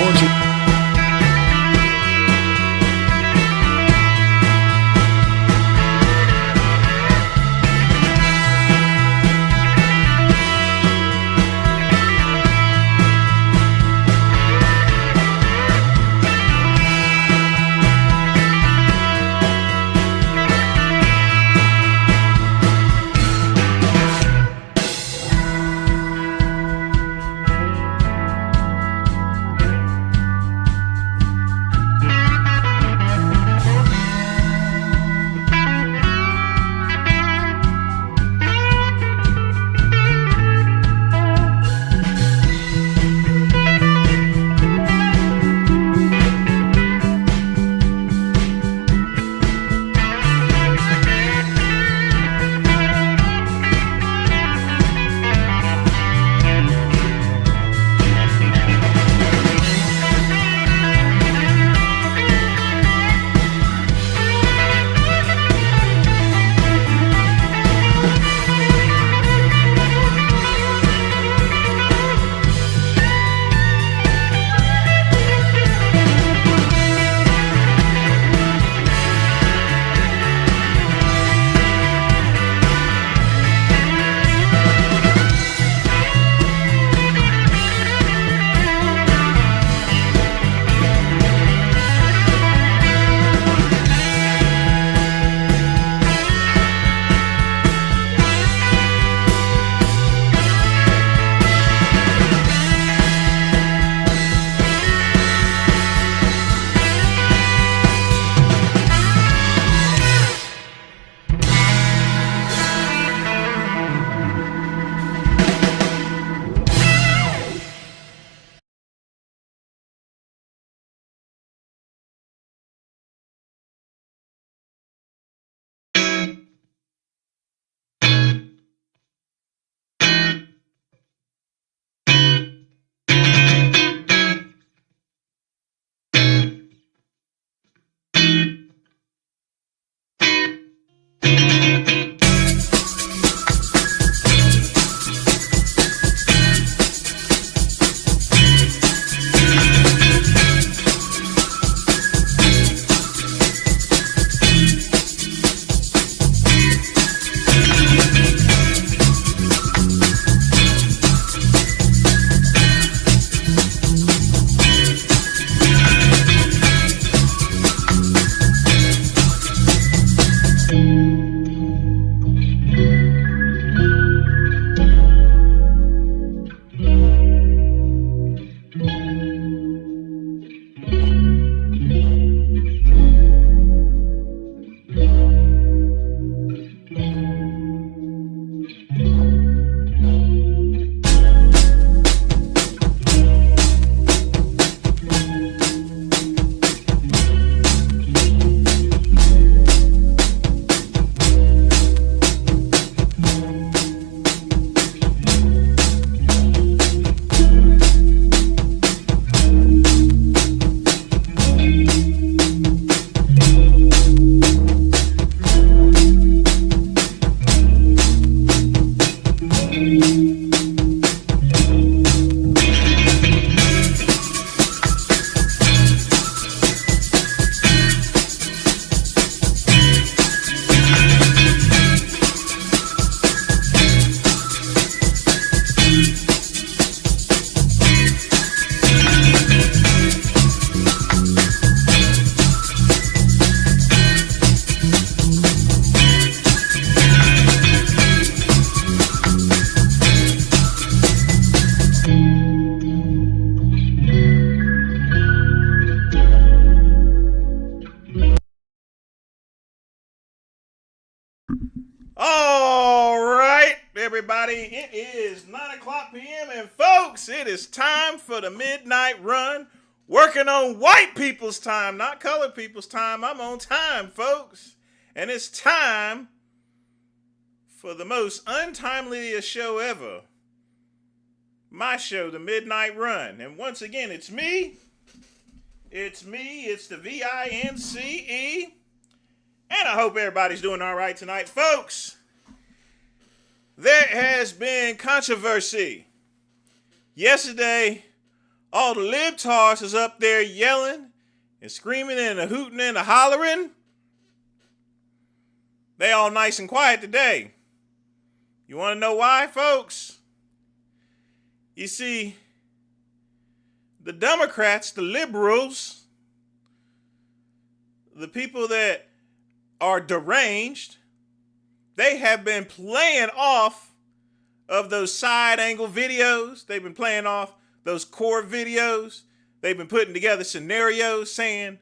Unfortunately. All right, everybody, it is 9 o'clock p.m. and folks, it is time for the midnight run. Working on white people's time, not colored people's time. I'm on time, folks. And it's time for the most untimeliest show ever. My show, The Midnight Run. And once again, it's me. It's the VINCE. And I hope everybody's doing all right tonight. Folks, there has been controversy. Yesterday, All the libtards is up there yelling and screaming and a hooting and a hollering. They all nice and quiet today. You want to know why, folks? You see, the Democrats, the liberals, the people that are deranged, they have been playing off of those side angle videos. They've been playing off those core videos. They've been putting together scenarios saying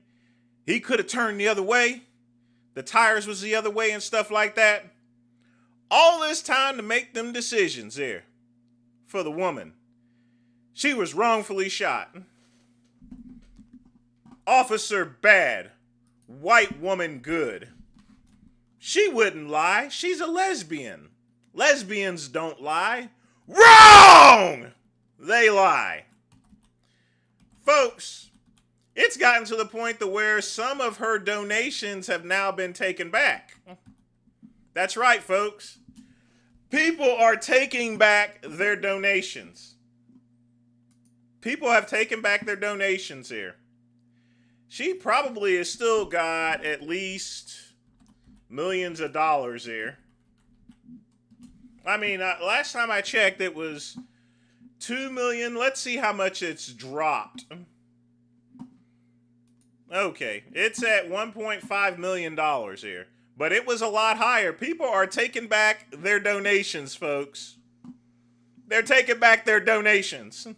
he could have turned the other way. The tires was the other way and stuff like that. All this time to make them decisions there for the woman. She was wrongfully shot. Officer bad. White woman good. She wouldn't lie. She's a lesbian. Lesbians don't lie. Wrong! They lie. Folks, it's gotten to the point to where some of her donations have now been taken back. That's right, folks. People are taking back their donations. People have taken back their donations here. She probably has still got at least millions of dollars here. I mean, last time I checked, it was 2 million. Let's see how much it's dropped. Okay, it's at $1.5 million here. But it was a lot higher. People are taking back their donations, folks. They're taking back their donations.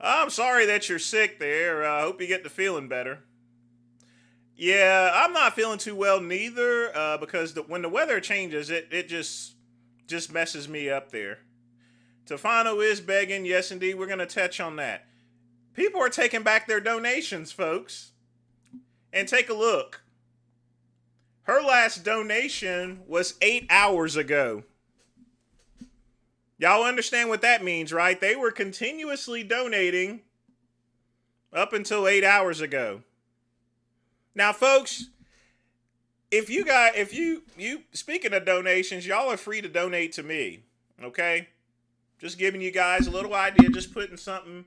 I'm sorry that you're sick there. I hope you get to feeling better. Yeah, I'm not feeling too well neither, because when the weather changes, it just messes me up there. Tefano is begging. Yes, indeed, we're going to touch on that. People are taking back their donations, folks. And take a look. Her last donation was 8 hours ago. Y'all understand what that means, right? They were continuously donating up until 8 hours ago. Now, folks, if you speaking of donations, y'all are free to donate to me, okay? Just giving you guys a little idea, just putting something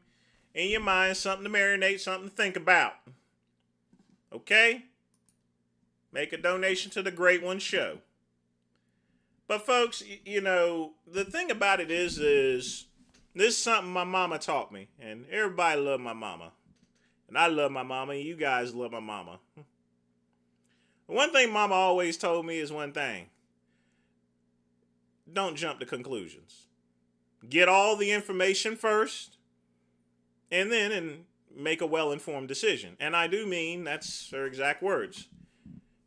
in your mind, something to marinate, something to think about. Okay? Make a donation to the Great One Show. But folks, you know, the thing about it is this is something my mama taught me. And everybody love my mama. And I love my mama, and you guys love my mama. One thing mama always told me is one thing. Don't jump to conclusions. Get all the information first, and then make a well-informed decision. And I do mean, that's her exact words.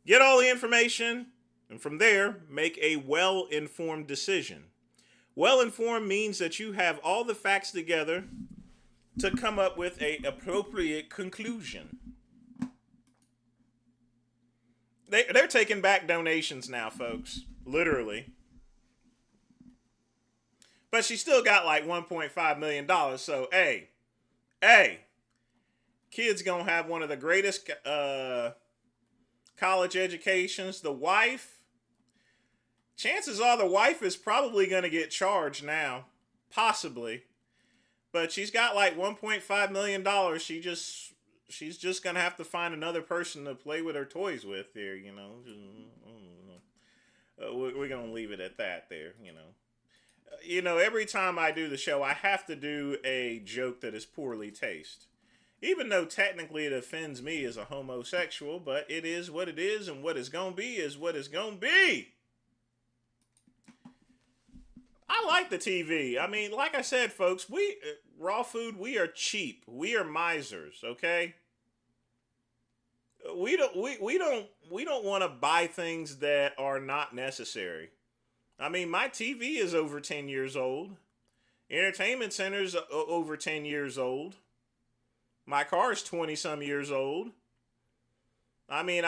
Get all the information, and from there, make a well-informed decision. Well-informed means that you have all the facts together to come up with an appropriate conclusion. They're taking back donations now, folks. Literally. But she still got like $1.5 million. So, hey, kid's going to have one of the greatest college educations. The wife, chances are the wife is probably going to get charged now. Possibly. But she's got like $1.5 million. She's just going to have to find another person to play with her toys with there, you know. We're going to leave it at that there, you know. You know, every time I do the show, I have to do a joke that is poorly taste. Even though technically it offends me as a homosexual, but it is what it is, and what it's going to be is what it's going to be. I like the TV. I mean, like I said, folks, raw food, we are cheap. We are misers, okay? We don't want to buy things that are not necessary. I mean, my TV is over 10 years old. Entertainment center's over 10 years old. My car is 20 some years old. I mean,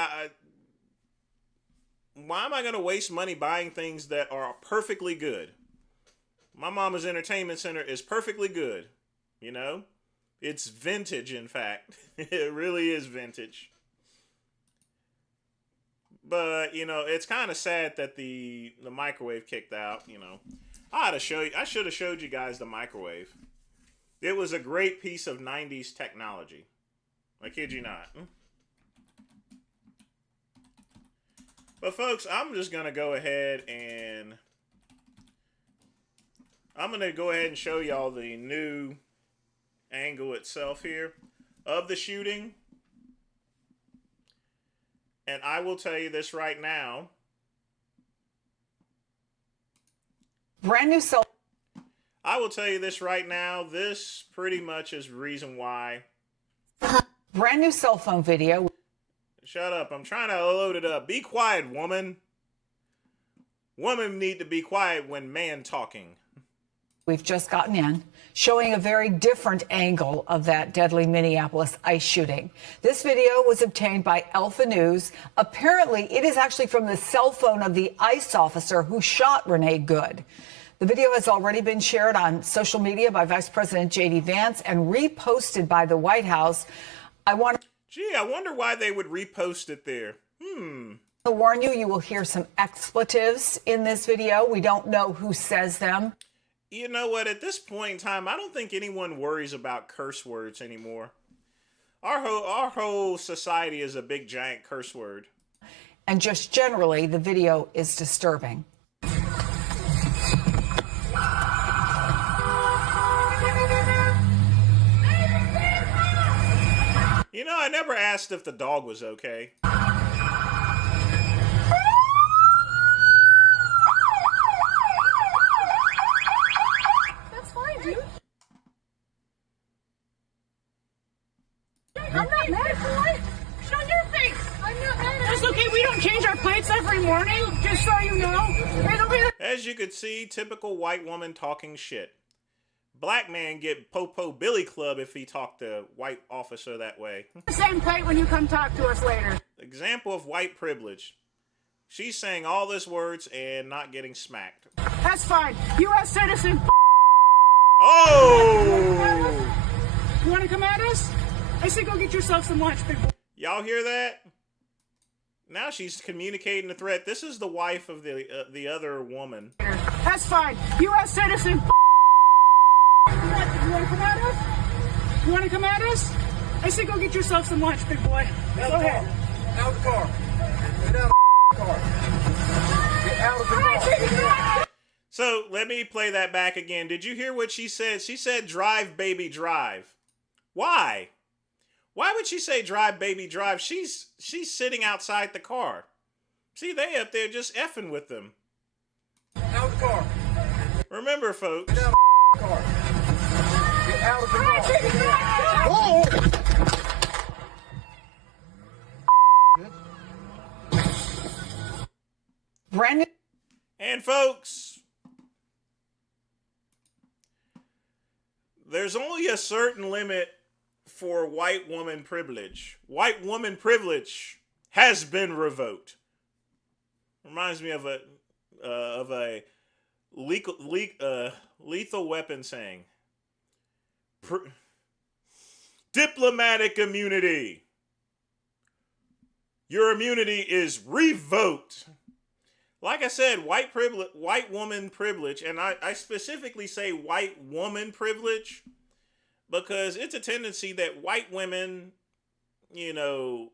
why am I going to waste money buying things that are perfectly good? My mama's entertainment center is perfectly good. You know? It's vintage, in fact. It really is vintage. But, you know, it's kind of sad that the microwave kicked out, you know. I should have showed you guys the microwave. It was a great piece of 90s technology. I kid you not. But folks, I'm just going to go ahead and show y'all the new angle itself here of the shooting. And I will tell you this right now. Brand new cell. I will tell you this right now. This pretty much is the reason why. Brand new cell phone video. Shut up. I'm trying to load it up. Be quiet, woman. Women need to be quiet when man talking. We've just gotten in, showing a very different angle of that deadly Minneapolis ICE shooting. This video was obtained by Alpha News. Apparently, it is actually from the cell phone of the ICE officer who shot Renee Good. The video has already been shared on social media by Vice President J.D. Vance and reposted by the White House. I wonder why they would repost it there. To warn you, you will hear some expletives in this video. We don't know who says them. You know what? At this point in time, I don't think anyone worries about curse words anymore. Our whole society is a big giant curse word. And just generally, the video is disturbing. You know, I never asked if the dog was okay. I'm not mad, boy. Show your face. I'm not mad. That's okay. We don't change our plates every morning, just so you know. As you could see, typical white woman talking shit. Black man get Popo Billy Club if he talked to white officer that way. The same plate when you come talk to us later. Example of white privilege. She's saying all this words and not getting smacked. That's fine. U.S. citizen. Oh! You want to come at us? I say go get yourself some lunch, big boy. Y'all hear that? Now she's communicating the threat. This is the wife of the other woman. That's fine. U.S. citizen. You want to come at us? You want to come at us? I say go get yourself some lunch, big boy. Go ahead. Out of the car. Get out of the car. Get out of the car. So let me play that back again. Did you hear what she said? She said, drive, baby, drive. Why? Why would she say drive, baby, drive? She's sitting outside the car. See, they up there just effing with them. Out of the car. Remember, folks. Get out of the car. Get out of the car. Oh! Brand new. And folks, there's only a certain limit for white woman privilege. White woman privilege has been revoked. Reminds me of a lethal weapon saying. Diplomatic immunity. Your immunity is revoked. Like I said, white woman privilege, and I specifically say white woman privilege because it's a tendency that white women, you know,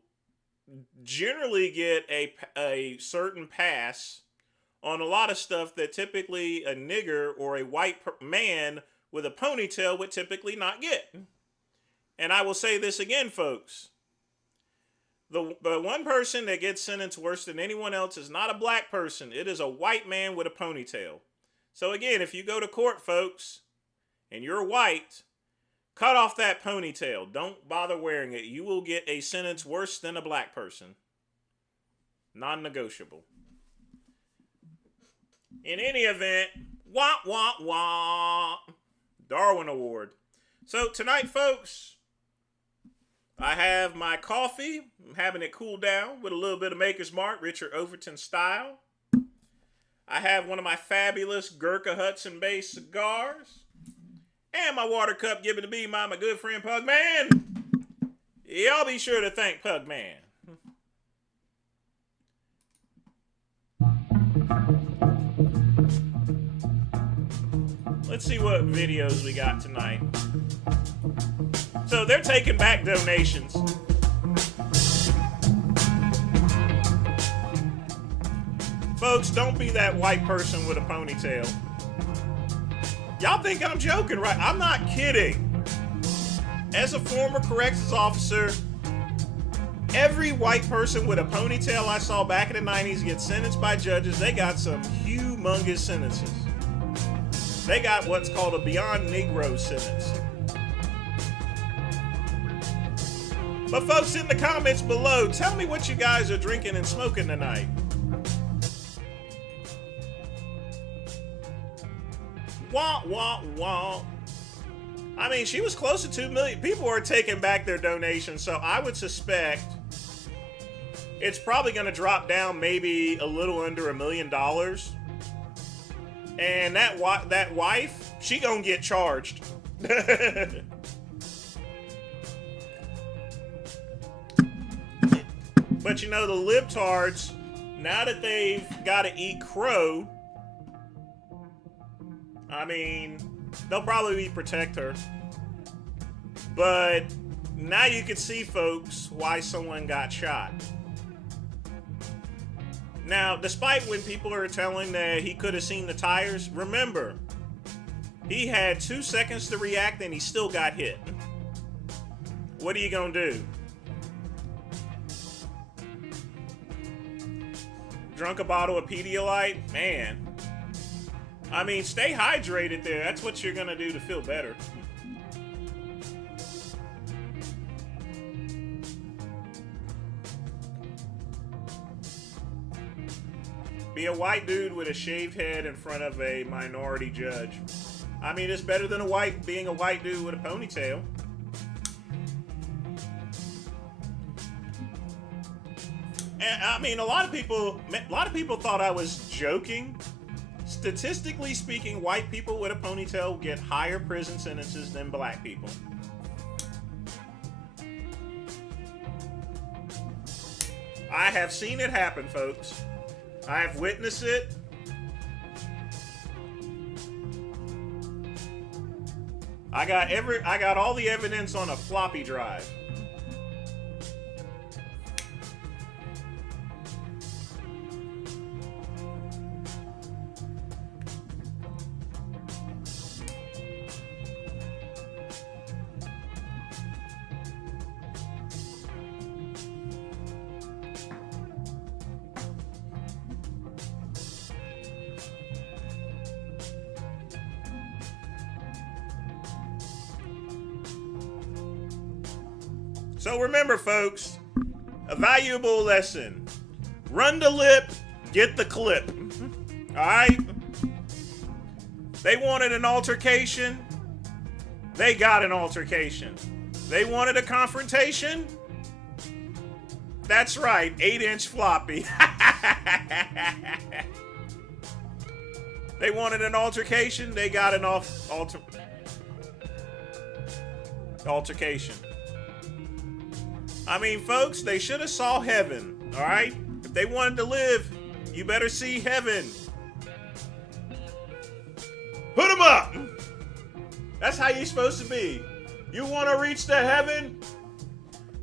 generally get a certain pass on a lot of stuff that typically a nigger or a white man with a ponytail would typically not get. And I will say this again, folks. The one person that gets sentenced worse than anyone else is not a black person. It is a white man with a ponytail. So again, if you go to court, folks, and you're white, cut off that ponytail. Don't bother wearing it. You will get a sentence worse than a black person. Non-negotiable. In any event, wah, wah, wah. Darwin Award. So tonight, folks, I have my coffee. I'm having it cool down with a little bit of Maker's Mark, Richard Overton style. I have one of my fabulous Gurkha Hudson Bay cigars. And my water cup given to me by my good friend Pug Man. Y'all be sure to thank Pug Man. Let's see what videos we got tonight. So they're taking back donations. Folks, don't be that white person with a ponytail. Y'all think I'm joking, right? I'm not kidding. As a former corrections officer, every white person with a ponytail I saw back in the 90s get sentenced by judges. They got some humongous sentences. They got what's called a Beyond Negro sentence. But folks, in the comments below, tell me what you guys are drinking and smoking tonight. Wah, wah, wah. I mean, she was close to 2 million. People are taking back their donations, so I would suspect it's probably going to drop down maybe a little under $1 million. And that wife, she gonna get charged. But you know, the libtards, now that they've got to eat crow, I mean, they'll probably protect her. But now you can see, folks, why someone got shot. Now, despite when people are telling that he could have seen the tires, remember, he had 2 seconds to react and he still got hit. What are you gonna do? Drunk a bottle of Pedialyte? Man. I mean, stay hydrated there. That's what you're gonna do to feel better. Be a white dude with a shaved head in front of a minority judge. I mean, it's better than being a white dude with a ponytail. And I mean, a lot of people thought I was joking. Statistically speaking, white people with a ponytail get higher prison sentences than black people. I have seen it happen, folks. I have witnessed it. I got all the evidence on a floppy drive. So remember, folks, a valuable lesson. Run the lip, get the clip. All right? They wanted an altercation. They got an altercation. They wanted a confrontation. That's right, 8-inch floppy. They wanted an altercation. They got an altercation. I mean, folks, they should have saw heaven, all right? If they wanted to live, you better see heaven. Put them up. That's how you're supposed to be. You want to reach the heaven?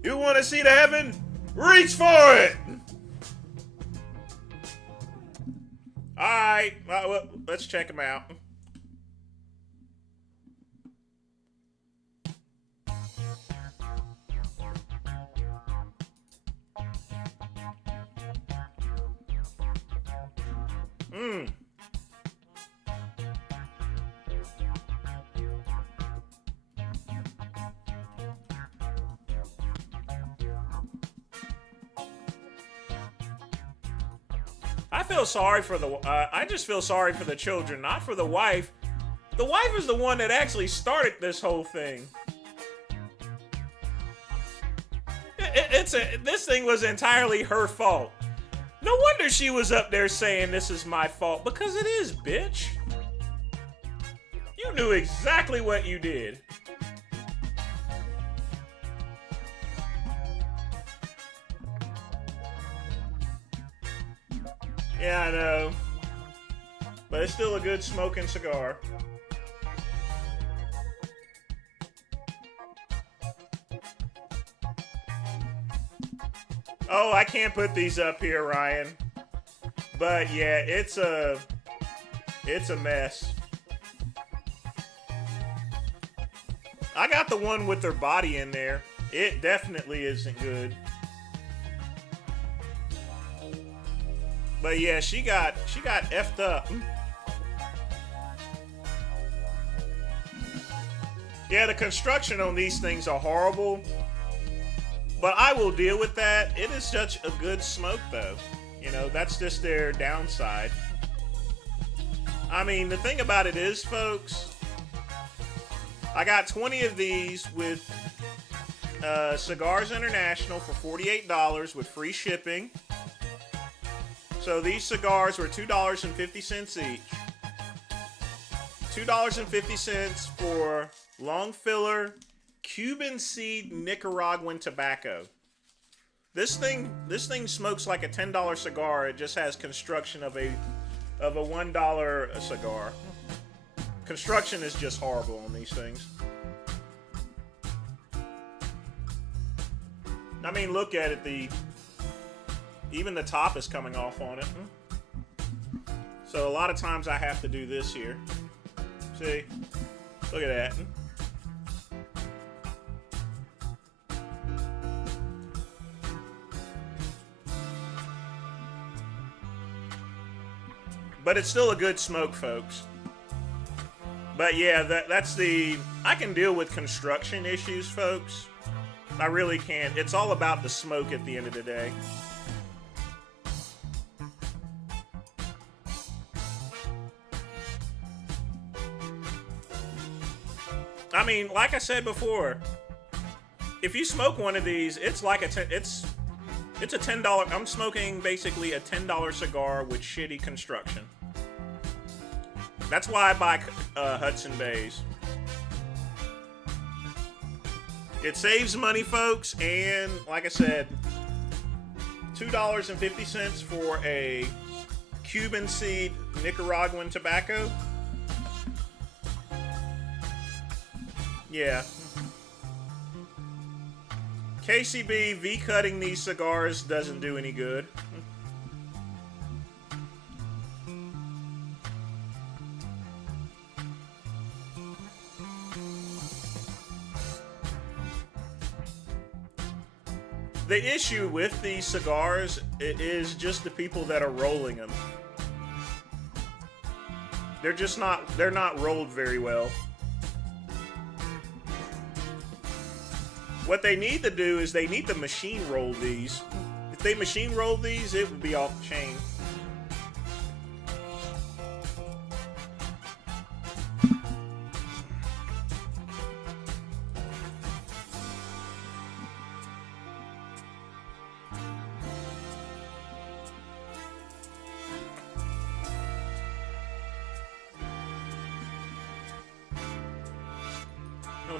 You want to see the heaven? Reach for it. All right, well, let's check them out. I feel sorry for I just feel sorry for the children, not for the wife. The wife is the one that actually started this whole thing. This thing was entirely her fault. No wonder she was up there saying this is my fault, because it is, bitch. You knew exactly what you did. Yeah, I know. But it's still a good smoking cigar. Oh, I can't put these up here, Ryan. But yeah, it's a mess. I got the one with their body in there. It definitely isn't good. But yeah, she got effed up. Yeah, the construction on these things are horrible. But I will deal with that. It is such a good smoke though. You know, that's just their downside. I mean, the thing about it is, folks, I got 20 of these with Cigars International for $48 with free shipping. So these cigars were $2.50 each. $2.50 for long filler Cuban seed Nicaraguan tobacco. This thing smokes like a $10 cigar. It just has construction of a $1 cigar. Construction is just horrible on these things. I mean, look at it. Even the top is coming off on it. So a lot of times I have to do this here. See? Look at that. But it's still a good smoke, folks. But yeah, that's I can deal with construction issues, folks. I really can. It's all about the smoke at the end of the day. I mean, like I said before, if you smoke one of these, it's like it's a $10. I'm smoking basically a $10 cigar with shitty construction. That's why I buy Hudson Bays. It saves money, folks, and like I said, $2.50 for a Cuban seed Nicaraguan tobacco. Yeah. KCB V-cutting these cigars doesn't do any good. The issue with these cigars is just the people that are rolling them. They're not rolled very well. What they need to do is they need to machine roll these. If they machine roll these, it would be off the chain.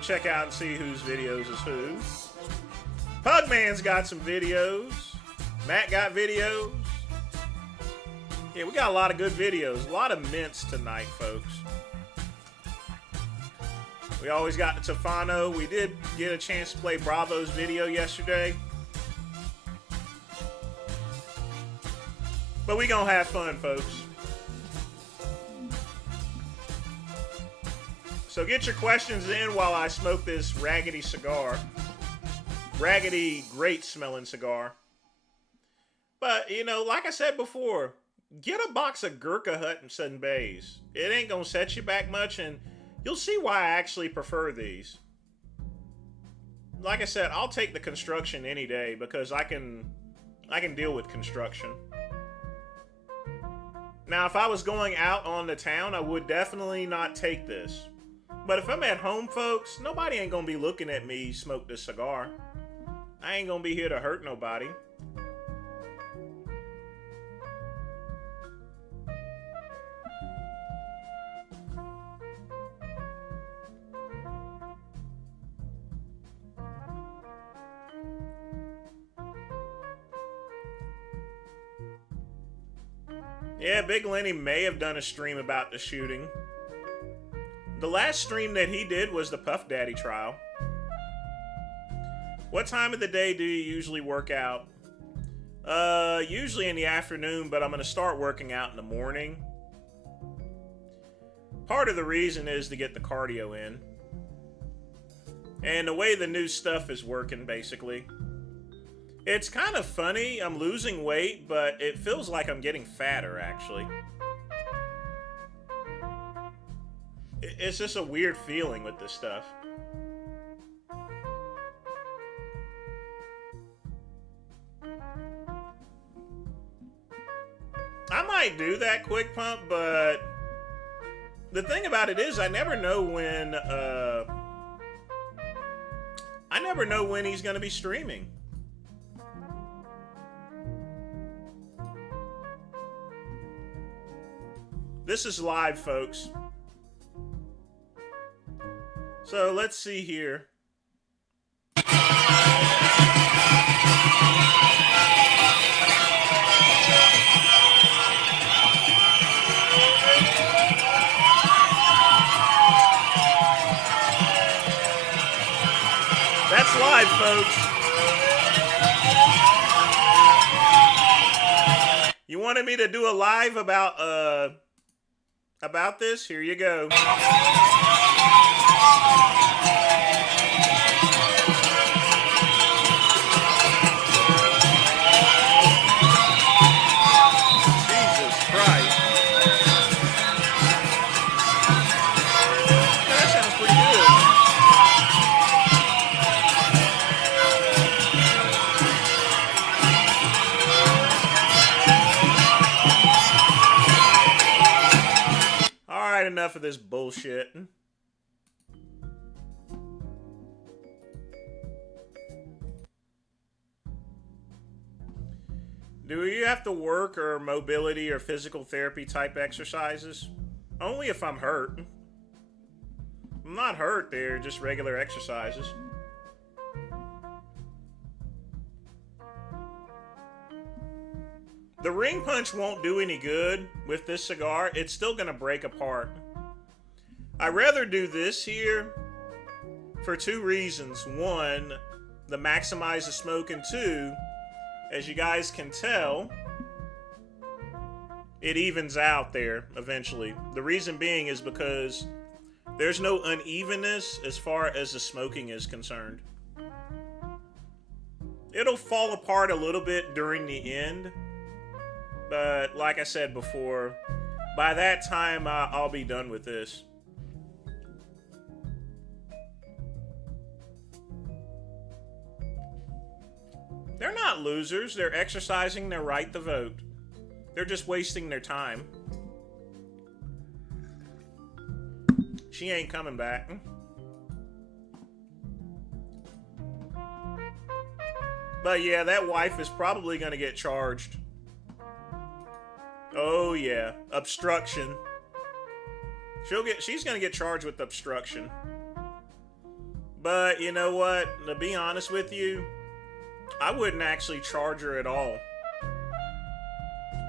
Check out and see whose videos is who. Pugman's got some videos. Matt got videos. Yeah, we got a lot of good videos. A lot of mints tonight, folks. We always got Tefano. We did get a chance to play Bravo's video yesterday. But we gonna have fun, folks. So get your questions in while I smoke this raggedy cigar. Raggedy, great smelling cigar. But, you know, like I said before, get a box of Gurkha Hudson Bays. It ain't gonna set you back much, and you'll see why I actually prefer these. Like I said, I'll take the construction any day because I can deal with construction. Now, if I was going out on the town, I would definitely not take this. But if I'm at home, folks, nobody ain't gonna be looking at me smoke this cigar. I ain't gonna be here to hurt nobody. Yeah, Big Lenny may have done a stream about the shooting. The last stream that he did was the Puff Daddy trial. What time of the day do you usually work out? Usually in the afternoon, but I'm going to start working out in the morning. Part of the reason is to get the cardio in. And the way the new stuff is working, basically. It's kind of funny. I'm losing weight, but it feels like I'm getting fatter, actually. It's just a weird feeling with this stuff. I might do that quick pump, but the thing about it is I never know when he's going to be streaming. This is live, folks. So let's see here. That's live, folks. You wanted me to do a live about this? Here you go. Jesus Christ. That sounds pretty good. Alright, enough of this bullshit. Do you have to work or mobility or physical therapy type exercises? Only if I'm hurt. I'm not hurt, they're just regular exercises. The ring punch won't do any good with this cigar. It's still going to break apart. I'd rather do this here for two reasons. One, to maximize the smoke, and two, as you guys can tell, it evens out there eventually. The reason being is because there's no unevenness as far as the smoking is concerned. It'll fall apart a little bit during the end. But like I said before, by that time, I'll be done with this. They're not losers. They're exercising their right to vote. They're just wasting their time. She ain't coming back. But yeah, that wife is probably going to get charged. Oh yeah, obstruction. She's gonna get charged with obstruction. But you know what? To be honest with you, I wouldn't actually charge her at all.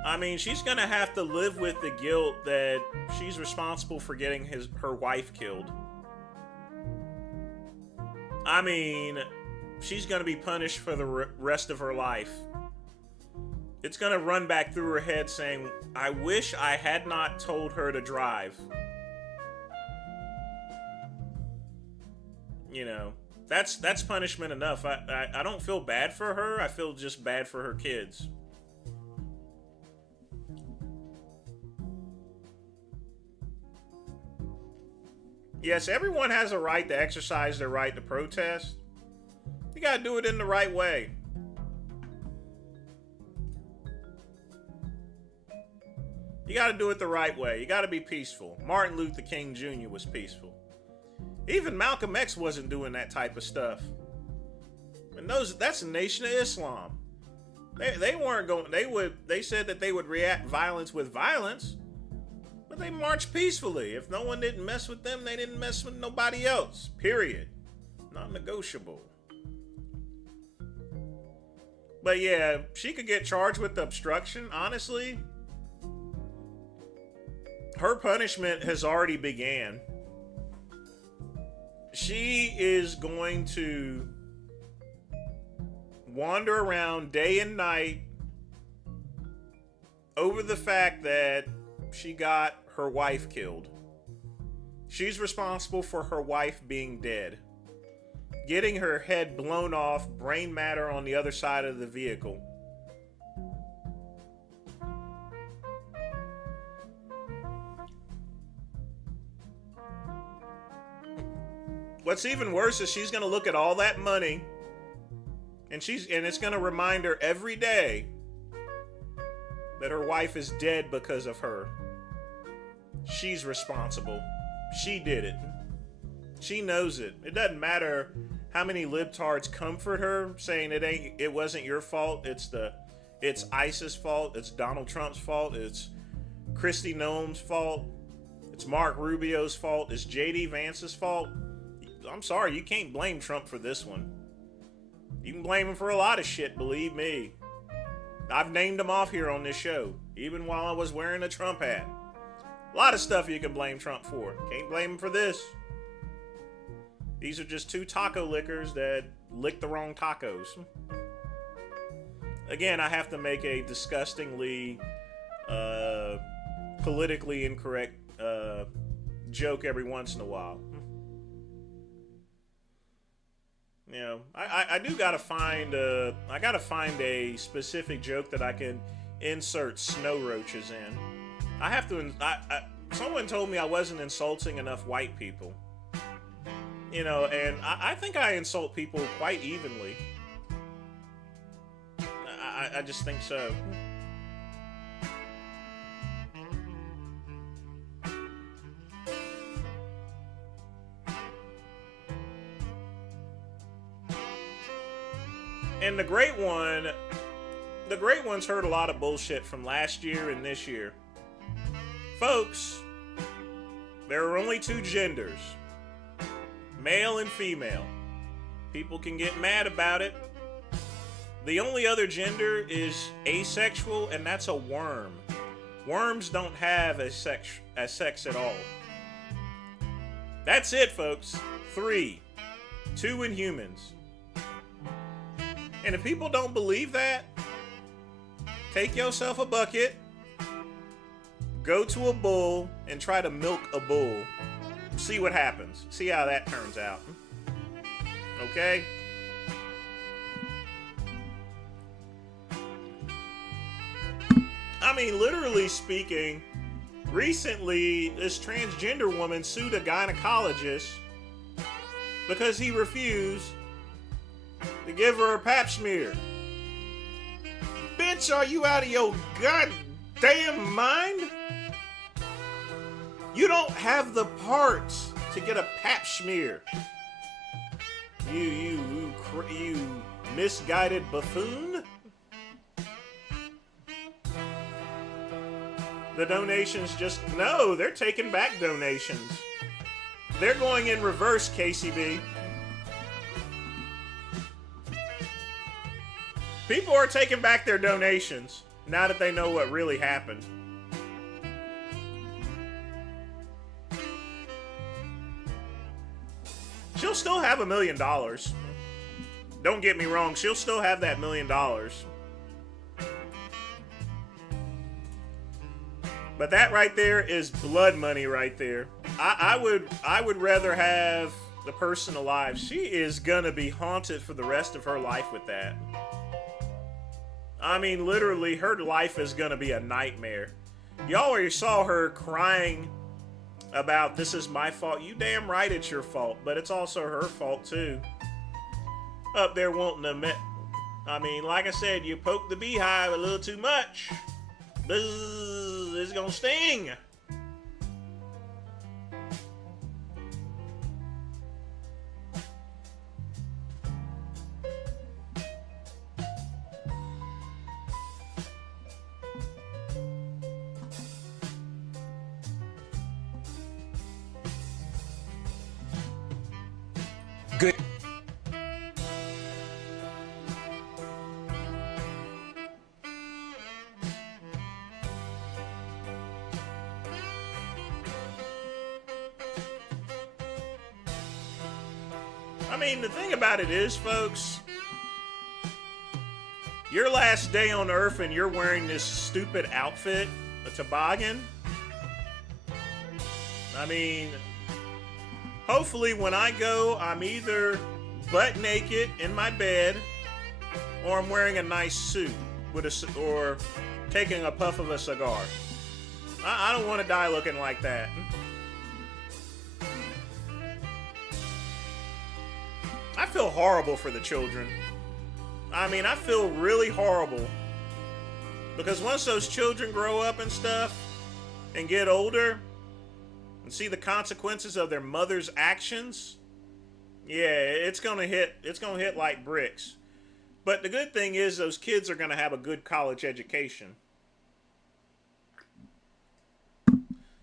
I mean, she's gonna have to live with the guilt that she's responsible for getting her wife killed. I mean, she's gonna be punished for the rest of her life. It's gonna run back through her head saying, I wish I had not told her to drive. You know, that's punishment enough. I don't feel bad for her. I feel just bad for her kids. Yes, everyone has a right to exercise their right to protest. You gotta do it in the right way. You got to do it the right way. You got to be peaceful. Martin Luther King Jr. was peaceful. Even Malcolm X wasn't doing that type of stuff. And that's the Nation of Islam. They weren't going. They said that they would react violence with violence, but they marched peacefully. If no one didn't mess with them, they didn't mess with nobody else. Period. Not negotiable. But yeah, she could get charged with obstruction. Honestly, her punishment has already began. She is going to wander around day and night over the fact that she got her wife killed. She's responsible for her wife being dead, getting her head blown off, brain matter on the other side of the vehicle. What's even worse is she's going to look at all that money and it's going to remind her every day that her wife is dead because of her. She's responsible. She did it. She knows it. It doesn't matter how many libtards comfort her saying it wasn't your fault. It's ISIS' fault. It's Donald Trump's fault. It's Kristi Noem's fault. It's Mark Rubio's fault. It's JD Vance's fault. I'm sorry, you can't blame Trump for this one. You can blame him for a lot of shit, believe me. I've named him off here on this show, even while I was wearing a Trump hat. A lot of stuff you can blame Trump for. Can't blame him for this. These are just two taco lickers that licked the wrong tacos. Again, I have to make a disgustingly politically incorrect joke every once in a while. You know, I do gotta find I gotta find a specific joke that I can insert snow roaches in. I have to. Someone told me I wasn't insulting enough white people. You know, and I think I insult people quite evenly. I just think so. And the Great One's heard a lot of bullshit from last year and this year. Folks, there are only two genders, male and female. People can get mad about it. The only other gender is asexual, and that's a worm. Worms don't have a sex at all. That's it, folks. 3. 2 in humans. And if people don't believe that, take yourself a bucket, go to a bull, and try to milk a bull. See what happens. See how that turns out. Okay? I mean, literally speaking, recently, this transgender woman sued a gynecologist because he refused to give her a pap smear. Bitch, are you out of your goddamn mind? You don't have the parts to get a pap smear. You misguided buffoon. The donations no, they're taking back donations. They're going in reverse, KCB. People are taking back their donations now that they know what really happened. She'll still have $1 million. Don't get me wrong, she'll still have that $1 million. But that right there is blood money right there. I would rather have the person alive. She is gonna be haunted for the rest of her life with that. I mean, literally, her life is gonna be a nightmare. Y'all already saw her crying about this is my fault. You damn right it's your fault, but it's also her fault too. Up there wanting to admit. I mean, like I said, you poke the beehive a little too much. Buzz, it's gonna sting. Good. I mean, the thing about it is, folks, Your last day on Earth and you're wearing this stupid outfit, a toboggan. I mean, hopefully when I go, I'm either butt naked in my bed or I'm wearing a nice suit with or taking a puff of a cigar. I don't want to die looking like that. I feel horrible for the children. I mean, I feel really horrible. Because once those children grow up and stuff and get older and see the consequences of their mother's actions, yeah, it's gonna hit like bricks. But the good thing is those kids are gonna have a good college education.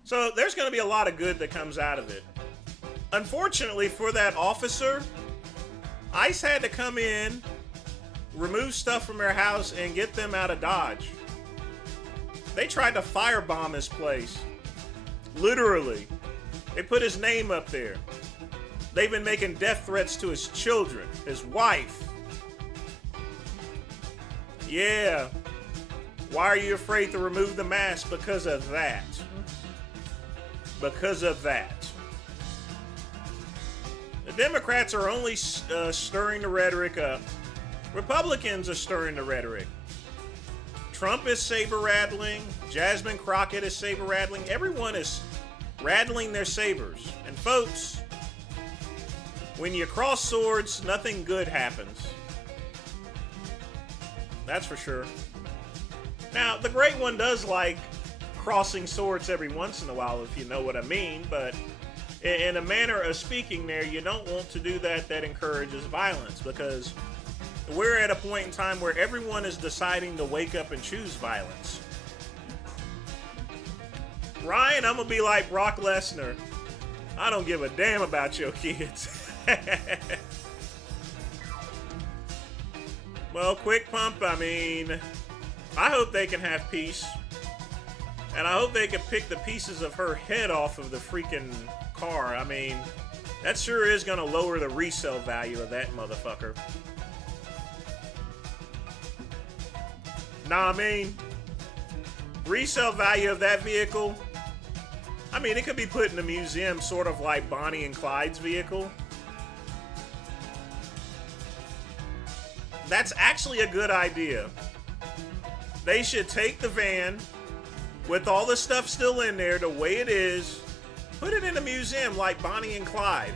So there's gonna be a lot of good that comes out of it. Unfortunately for that officer, ICE had to come in, remove stuff from their house, and get them out of Dodge. They tried to firebomb his place. Literally. They put his name up there. They've been making death threats to his children, his wife. Yeah. Why are you afraid to remove the mask? Because of that. Because of that. The Democrats are only stirring the rhetoric up. Republicans are stirring the rhetoric. Trump is saber-rattling. Jasmine Crockett is saber-rattling. Everyone is rattling their sabers. And folks, when you cross swords, nothing good happens. That's for sure. Now, the Great One does like crossing swords every once in a while, if you know what I mean, but in a manner of speaking there, you don't want to do that. That encourages violence, because we're at a point in time where everyone is deciding to wake up and choose violence. Ryan, I'm gonna be like Brock Lesnar. I don't give a damn about your kids. Well, Quick Pump, I mean, I hope they can have peace. And I hope they can pick the pieces of her head off of the freaking car. I mean, that sure is gonna lower the resale value of that motherfucker. Nah, I mean, resale value of that vehicle, I mean, it could be put in a museum, sort of like Bonnie and Clyde's vehicle. That's actually a good idea. They should take the van with all the stuff still in there the way it is, put it in a museum like Bonnie and Clyde.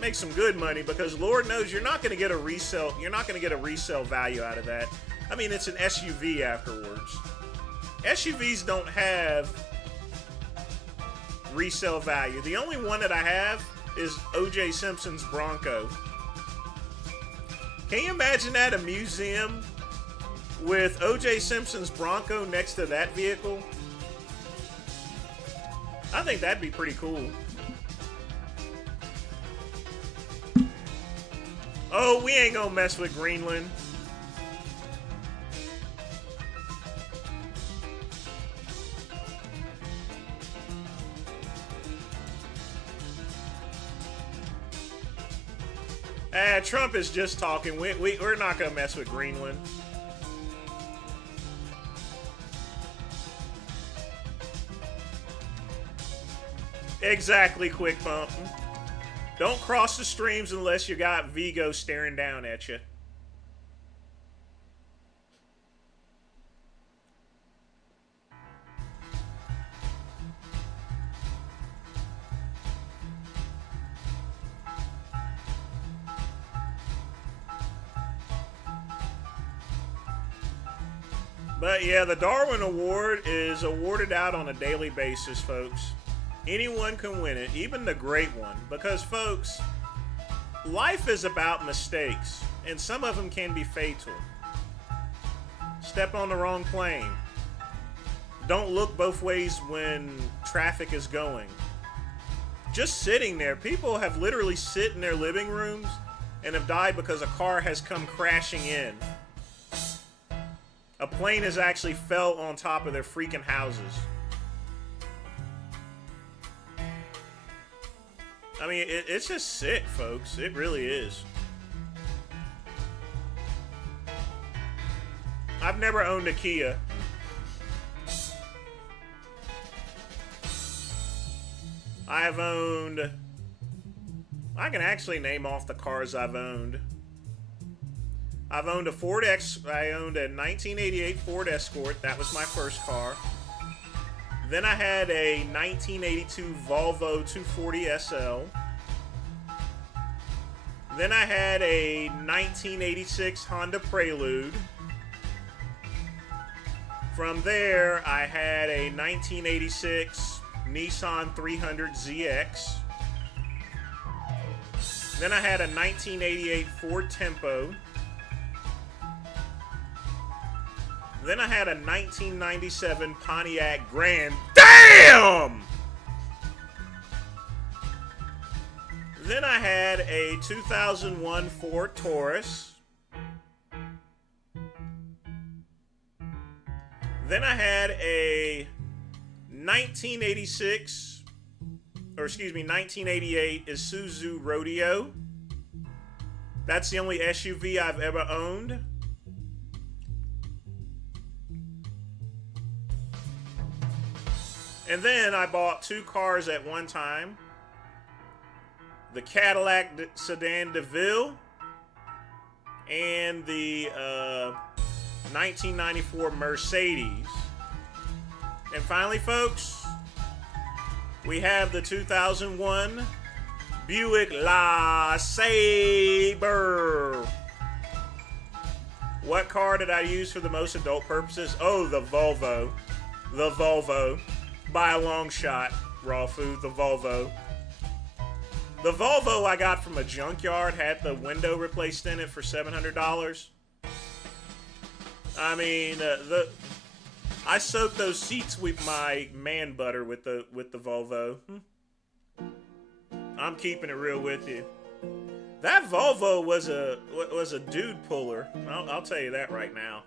Make some good money, because Lord knows you're not going to get a resale. You're not going to get a resale value out of that. I mean, it's an SUV afterwards. SUVs don't have resale value. The only one that I have is O.J. Simpson's Bronco. Can you imagine that? A museum with O.J. Simpson's Bronco next to that vehicle? I think that'd be pretty cool. Oh, we ain't gonna mess with Greenland. Trump is just talking. We're not gonna mess with Greenland. Exactly, Quick Pump. Don't cross the streams unless you got Vigo staring down at you. But yeah, the Darwin Award is awarded out on a daily basis, folks. Anyone can win it, even the great one. Because, folks, life is about mistakes, and some of them can be fatal. Step on the wrong plane. Don't look both ways when traffic is going. Just sitting there. People have literally sit in their living rooms and have died because a car has come crashing in. A plane has actually fell on top of their freaking houses. I mean, it's just sick, folks. It really is. I've never owned a Kia. I have owned... I can actually name off the cars I've owned. I've owned a I owned a 1988 Ford Escort. That was my first car. Then I had a 1982 Volvo 240 SL. Then I had a 1986 Honda Prelude. From there, I had a 1986 Nissan 300ZX. Then I had a 1988 Ford Tempo. Then I had a 1997 Pontiac Grand. Damn! Then I had a 2001 Ford Taurus. Then I had a 1988 Isuzu Rodeo. That's the only SUV I've ever owned. And then I bought two cars at one time. The Cadillac Sedan DeVille and the 1994 Mercedes. And finally, folks, we have the 2001 Buick LeSabre. What car did I use for the most adult purposes? Oh, the Volvo. The Volvo. By a long shot, raw food, the Volvo. The Volvo I got from a junkyard had the window replaced in it for $700. I mean, I soaked those seats with my man butter with the Volvo. I'm keeping it real with you. That Volvo was a dude puller. I'll tell you that right now.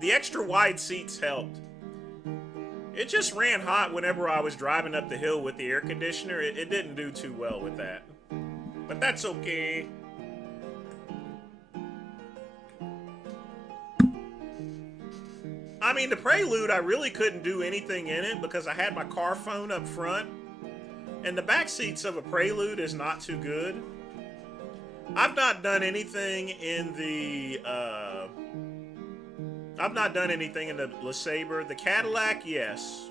The extra wide seats helped. It just ran hot whenever I was driving up the hill with the air conditioner. It didn't do too well with that. But that's okay. I mean, the Prelude, I really couldn't do anything in it because I had my car phone up front. And the back seats of a Prelude is not too good. I've not done anything in the... LeSabre. The Cadillac, yes.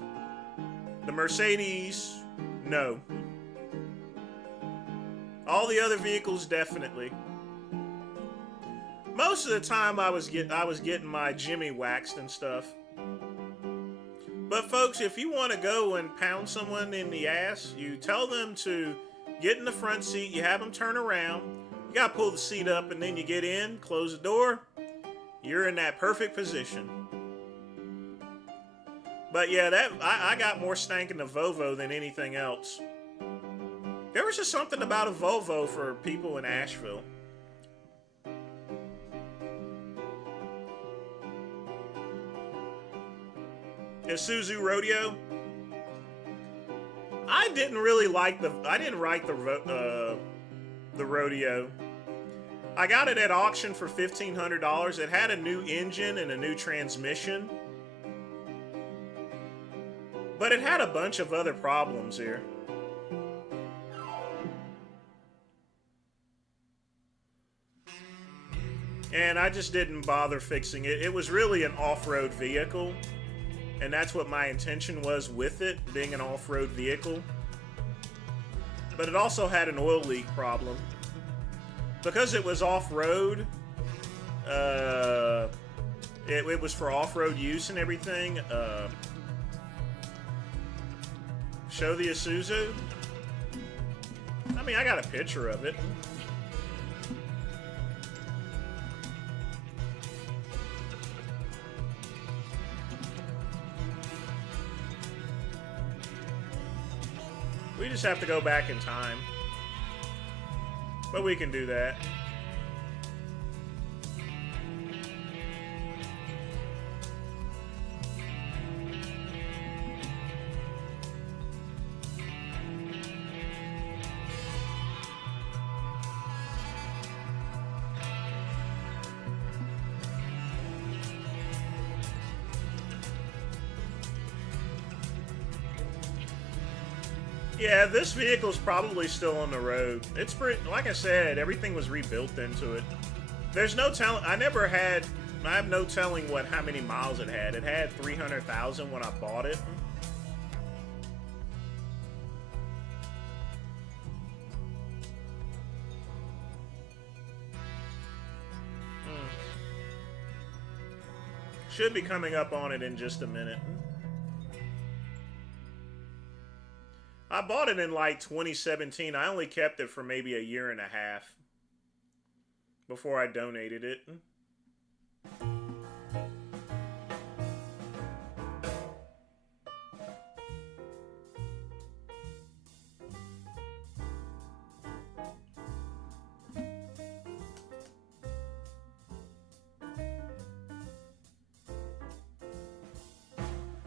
The Mercedes, no. All the other vehicles, definitely. Most of the time, I was getting my Jimmy waxed and stuff. But folks, if you want to go and pound someone in the ass, you tell them to get in the front seat. You have them turn around. You gotta pull the seat up, and then you get in, close the door. You're in that perfect position. But yeah, I got more stank in the Volvo than anything else. There was just something about a Volvo for people in Asheville. Isuzu Rodeo. I didn't like the Rodeo. I got it at auction for $1,500. It had a new engine and a new transmission. But it had a bunch of other problems here. And I just didn't bother fixing it. It was really an off-road vehicle. And that's what my intention was with it, being an off-road vehicle. But it also had an oil leak problem. Because it was off-road, it was for off-road use and everything. Show the Isuzu. I mean, I got a picture of it. We just have to go back in time. But we can do that. Yeah, this vehicle's probably still on the road. It's pretty, like I said, everything was rebuilt into it. There's no telling. I have no telling how many miles it had. It had 300,000 when I bought it. Should be coming up on it in just a minute. I bought it in like 2017. I only kept it for maybe a year and a half before I donated it.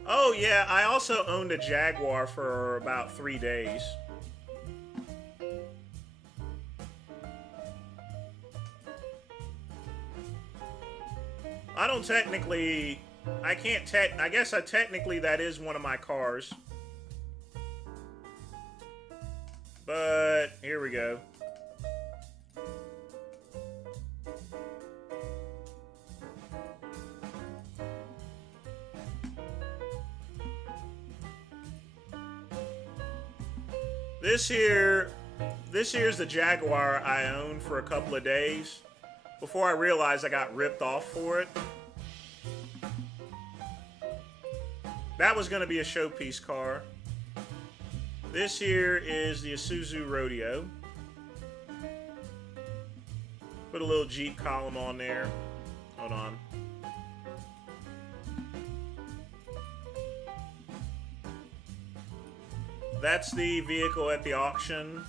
Oh yeah, I also owned a Jaguar for about 3 days. I don't technically... I guess technically that is one of my cars. But, here we go. This here's the Jaguar I owned for a couple of days before I realized I got ripped off for it. That was going to be a showpiece car. This here is the Isuzu Rodeo. Put a little Jeep column on there. Hold on. That's the vehicle at the auction.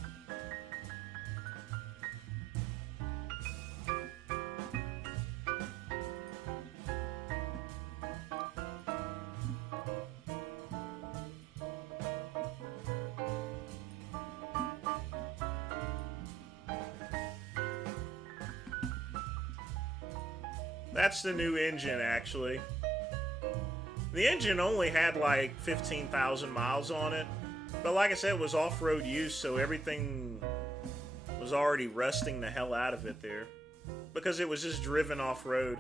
That's the new engine, actually. The engine only had like 15,000 miles on it. But like I said, it was off-road use, so everything was already rusting the hell out of it there. Because it was just driven off-road.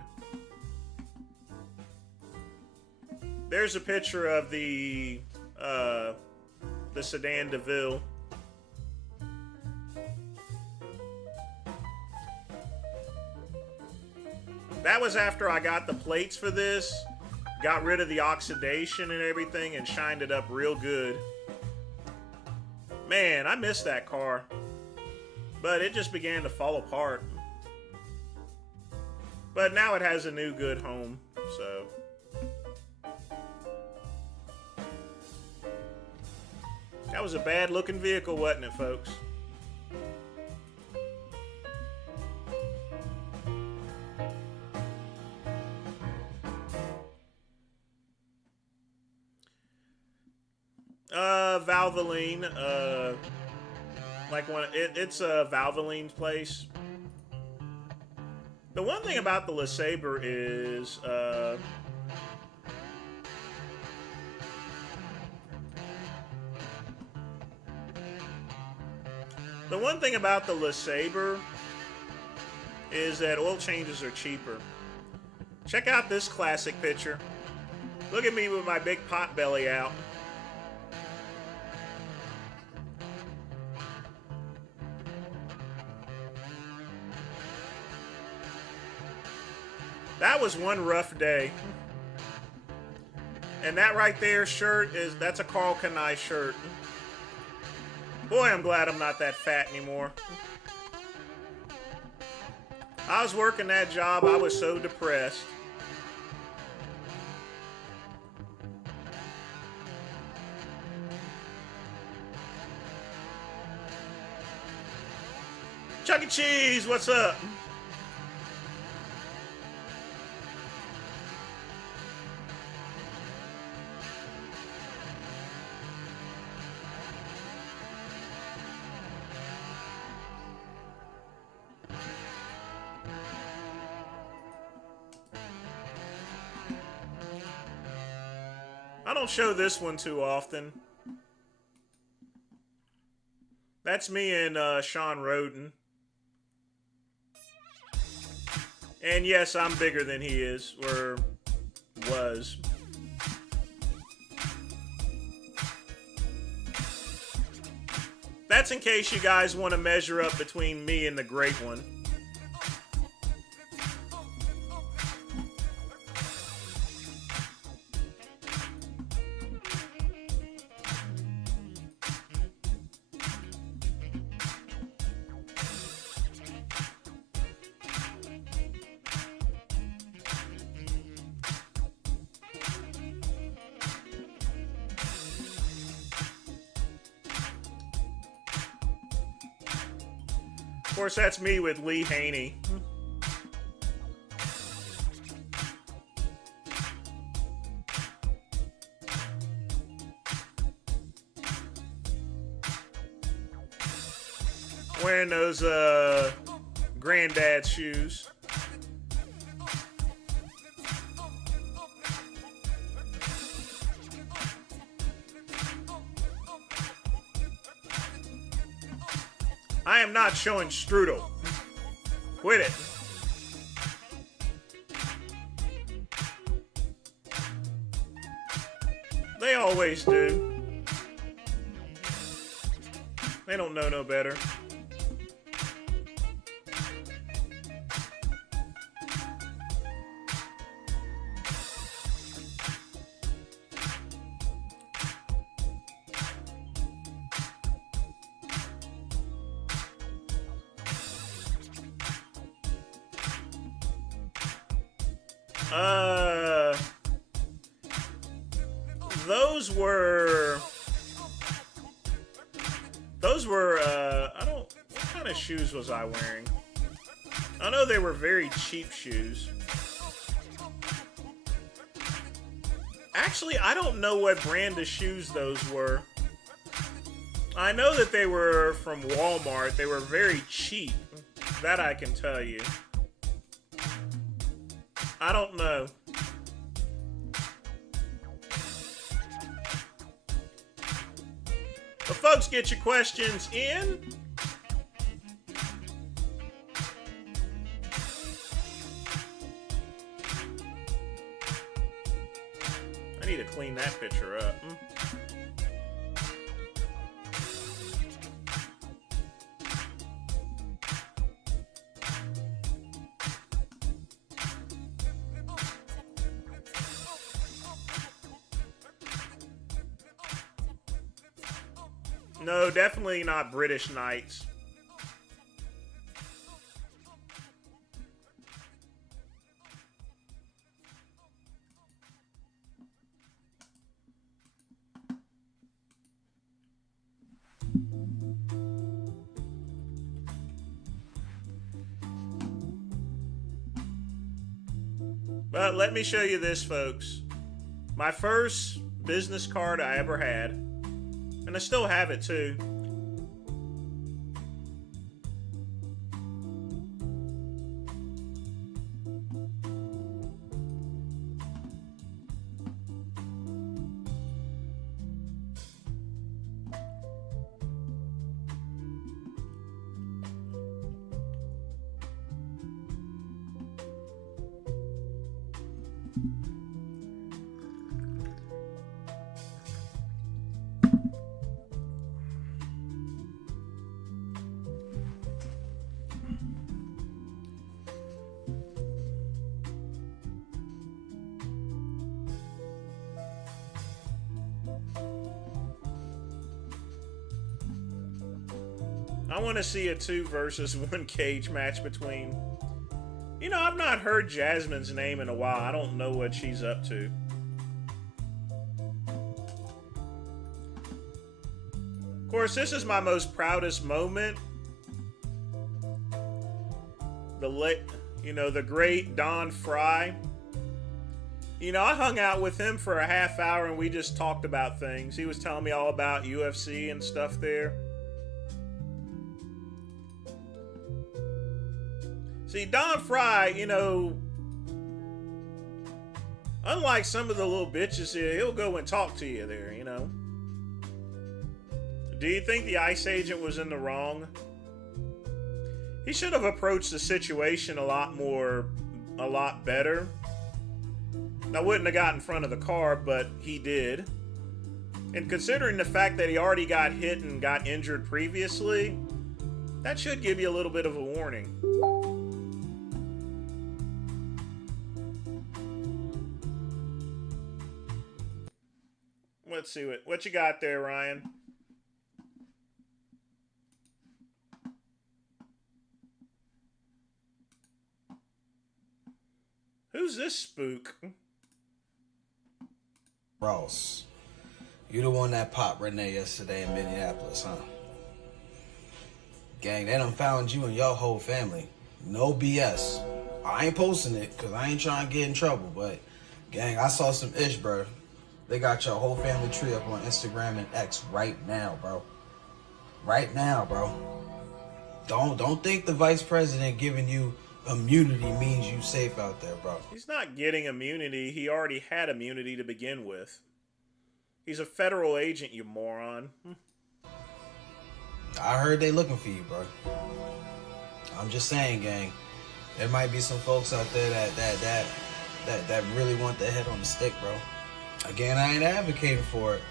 There's a picture of the sedan DeVille. That was after I got the plates for this, got rid of the oxidation and everything, and shined it up real good. Man, I missed that car. But it just began to fall apart. But now it has a new good home, so. That was a bad looking vehicle, wasn't it, folks? Valvoline, like it's a Valvoline's place. The one thing about the LeSabre is, is that oil changes are cheaper. Check out this classic picture. Look at me with my big pot belly out. That was one rough day. And that right there shirt that's a Carl Kanai shirt. Boy, I'm glad I'm not that fat anymore. I was working that job, I was so depressed. Chuck E. Cheese, what's up? I don't show this one too often. That's me and Sean Roden. And yes, I'm bigger than he is, or was. That's in case you guys want to measure up between me and the great one. Of course, that's me with Lee Haney. Wearing those granddad shoes. I am not showing strudel. Quit it. They always do. They don't know no better. What kind of shoes was I wearing? I know they were very cheap shoes. Actually, I don't know what brand of shoes those were. I know that they were from Walmart. They were very cheap. That I can tell you. I don't know. But folks, get your questions in. I need to clean that picture up. No, definitely not British Knights. But let me show you this, folks. My first business card I ever had. And I still have it, too. I want to see a 2 versus 1 cage match between... You know, I've not heard Jasmine's name in a while. I don't know what she's up to. Of course, this is my most proudest moment. The great Don Fry. You know, I hung out with him for a half hour and we just talked about things. He was telling me all about UFC and stuff there. See, Don Fry, you know, unlike some of the little bitches here, he'll go and talk to you there, you know. Do you think the ICE agent was in the wrong? He should have approached the situation a lot better. I wouldn't have got in front of the car, but he did. And considering the fact that he already got hit and got injured previously, that should give you a little bit of a warning. Let's see what you got there, Ryan. Who's this spook? Ross, you the one that popped Renee yesterday in Minneapolis, huh? Gang, they done found you and your whole family. No BS. I ain't posting it because I ain't trying to get in trouble, but gang, I saw some ish, bro. They got your whole family tree up on Instagram and X right now, bro. Right now, bro. Don't think the vice president giving you immunity means you safe out there, bro. He's not getting immunity. He already had immunity to begin with. He's a federal agent, you moron. I heard they looking for you, bro. I'm just saying, gang. There might be some folks out there that really want their head on the stick, bro. Again, I ain't advocating for it.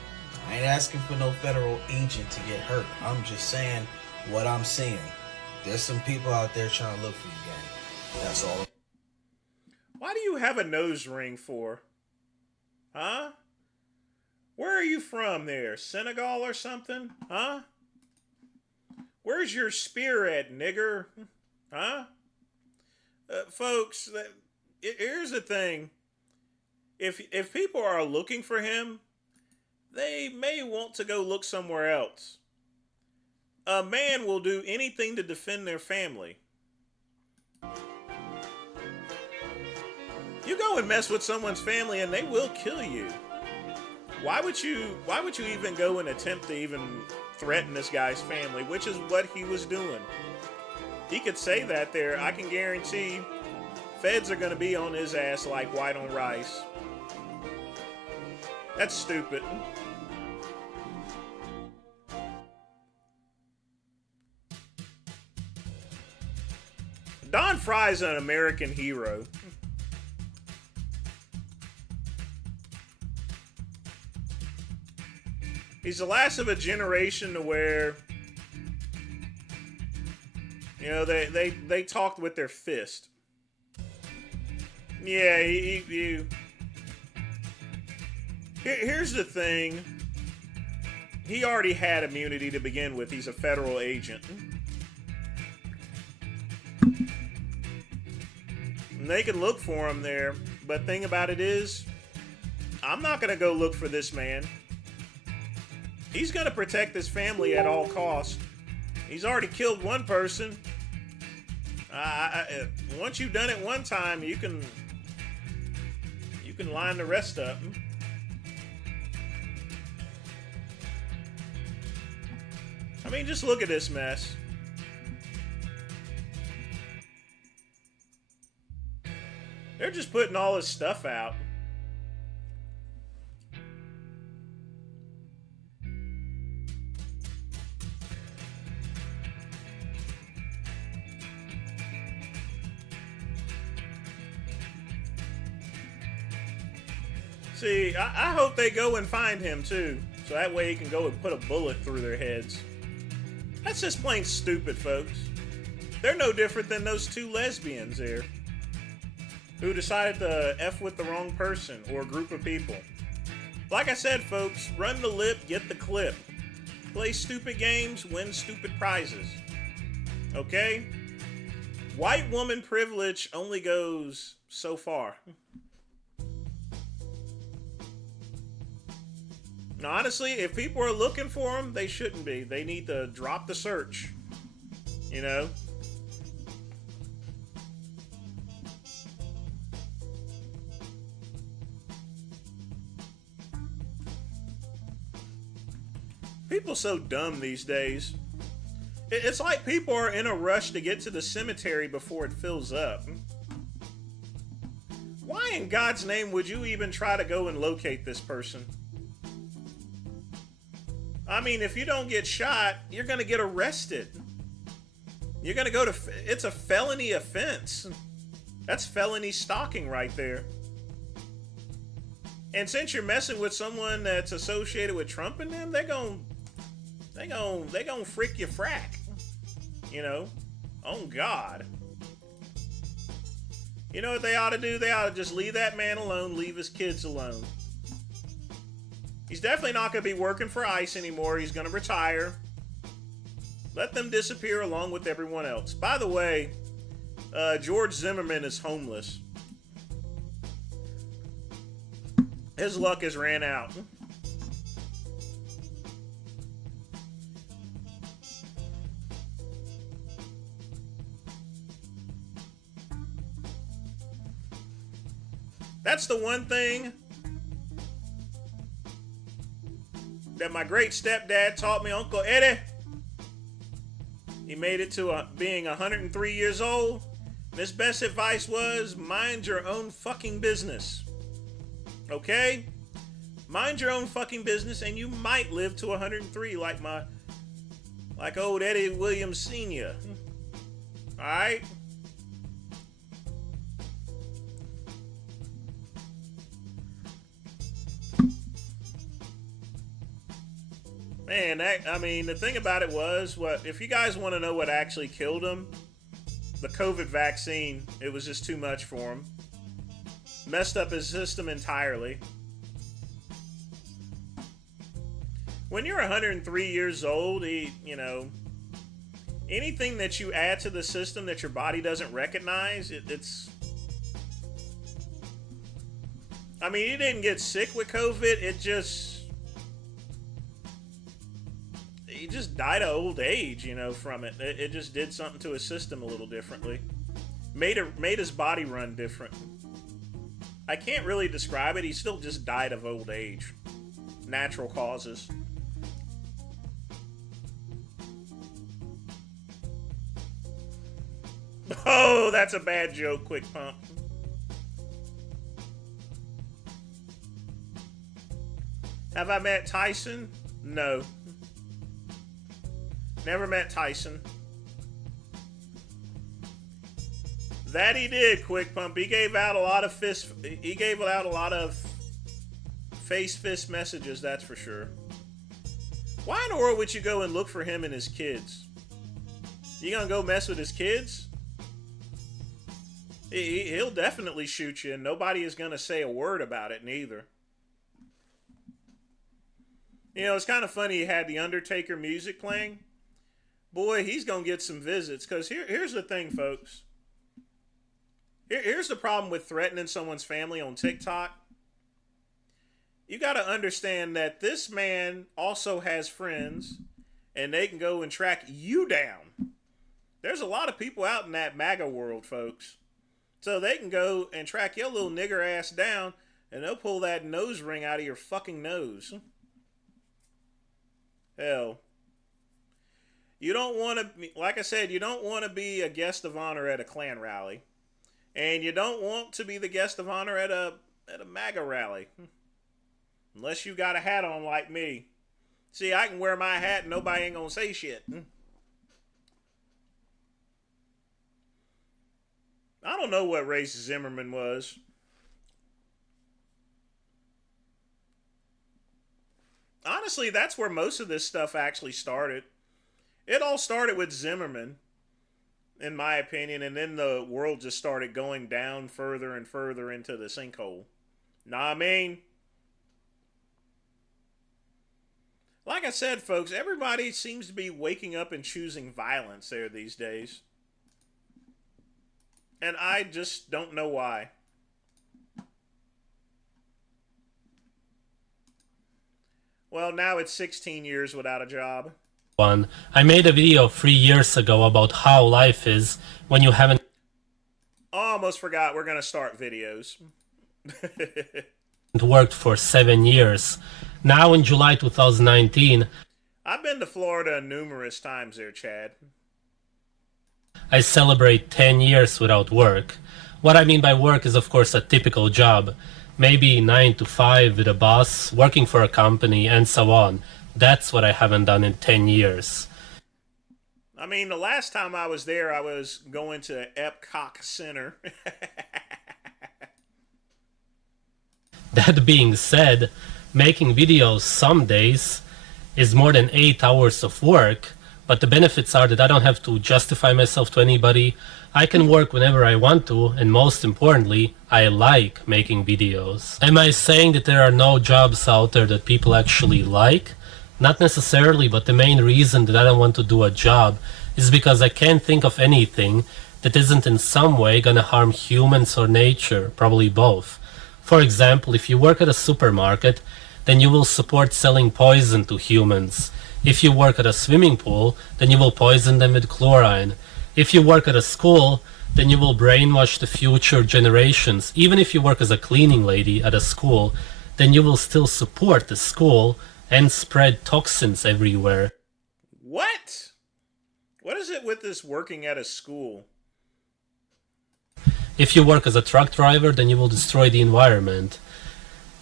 I ain't asking for no federal agent to get hurt. I'm just saying what I'm seeing. There's some people out there trying to look for you, gang. That's all. Why do you have a nose ring for? Huh? Where are you from there? Senegal or something? Huh? Where's your spear at, nigger? Huh? Folks, here's the thing. If people are looking for him, they may want to go look somewhere else. A man will do anything to defend their family. You go and mess with someone's family and they will kill you. Why would you even go and attempt to even threaten this guy's family, which is what he was doing? He could say that there. I can guarantee feds are going to be on his ass like white on rice. That's stupid. Don Fry's an American hero. He's the last of a generation to where, you know, they talked with their fist. Yeah, here's the thing. He already had immunity to begin with. He's a federal agent. And they can look for him there. But thing about it is, I'm not going to go look for this man. He's going to protect his family at all costs. He's already killed one person. Once you've done it one time, you can line the rest up. I mean, just look at this mess. They're just putting all this stuff out. See, I hope they go and find him too, so that way he can go and put a bullet through their heads. That's just plain stupid, folks. They're no different than those two lesbians there who decided to F with the wrong person or group of people. Like I said, folks, run the lip, get the clip. Play stupid games, win stupid prizes. Okay? White woman privilege only goes so far. Now, honestly, if people are looking for him, they shouldn't be. They need to drop the search. You know? People so dumb these days. It's like people are in a rush to get to the cemetery before it fills up. Why in God's name would you even try to go and locate this person? I mean, if you don't get shot, you're going to get arrested. You're going to go to... It's a felony offense. That's felony stalking right there. And since you're messing with someone that's associated with Trump and them, they're going frick your frack. You know? Oh, God. You know what they ought to do? They ought to just leave that man alone, leave his kids alone. He's definitely not going to be working for ICE anymore. He's going to retire. Let them disappear along with everyone else. By the way, George Zimmerman is homeless. His luck has ran out. That's the one thing that my great stepdad taught me, Uncle Eddie. He made it to being 103 years old. And his best advice was, mind your own fucking business. Okay? Mind your own fucking business and you might live to 103 like old Eddie Williams Sr. Alright? Man, the thing about it was, if you guys want to know what actually killed him, the COVID vaccine, it was just too much for him. Messed up his system entirely. When you're 103 years old, anything that you add to the system that your body doesn't recognize, it's... I mean, he didn't get sick with COVID, he just died of old age, from it. It just did something to his system a little differently. Made his body run different. I can't really describe it. He still just died of old age. Natural causes. Oh, that's a bad joke, Quick Pump. Have I met Tyson? No. Never met Tyson. That he did, Quick Pump. He gave out a lot of face fist messages, that's for sure. Why in the world would you go and look for him and his kids? You gonna go mess with his kids? He'll definitely shoot you, and nobody is gonna say a word about it, neither. It's kind of funny he had the Undertaker music playing. Boy, he's going to get some visits. Because here's the thing, folks. Here's the problem with threatening someone's family on TikTok. You got to understand that this man also has friends. And they can go and track you down. There's a lot of people out in that MAGA world, folks. So they can go and track your little nigger ass down. And they'll pull that nose ring out of your fucking nose. Hell. You don't want to, like I said, you don't want to be a guest of honor at a Klan rally. And you don't want to be the guest of honor at a MAGA rally. Unless you got a hat on like me. See, I can wear my hat and nobody ain't gonna say shit. I don't know what race Zimmerman was. Honestly, that's where most of this stuff actually started. It all started with Zimmerman, in my opinion, and then the world just started going down further and further into the sinkhole. Know what I mean? Like I said, folks, everybody seems to be waking up and choosing violence there these days. And I just don't know why. Well, now it's 16 years without a job. I made a video 3 years ago about how life is when you haven't Almost forgot we're going to start videos. worked for 7 years. Now in July 2019, I've been to Florida numerous times there, Chad. I celebrate 10 years without work. What I mean by work is of course a typical job. Maybe 9 to 5 with a boss, working for a company and so on. That's what I haven't done in 10 years. I mean, the last time I was there, I was going to Epcot Center. That being said, making videos some days is more than 8 hours of work, but the benefits are that I don't have to justify myself to anybody. I can work whenever I want to, and most importantly, I like making videos. Am I saying that there are no jobs out there that people actually like? Not necessarily, but the main reason that I don't want to do a job is because I can't think of anything that isn't in some way gonna harm humans or nature, probably both. For example, if you work at a supermarket, then you will support selling poison to humans. If you work at a swimming pool, then you will poison them with chlorine. If you work at a school, then you will brainwash the future generations. Even if you work as a cleaning lady at a school, then you will still support the school and spread toxins everywhere. What? What is it with this working at a school? If you work as a truck driver, then you will destroy the environment.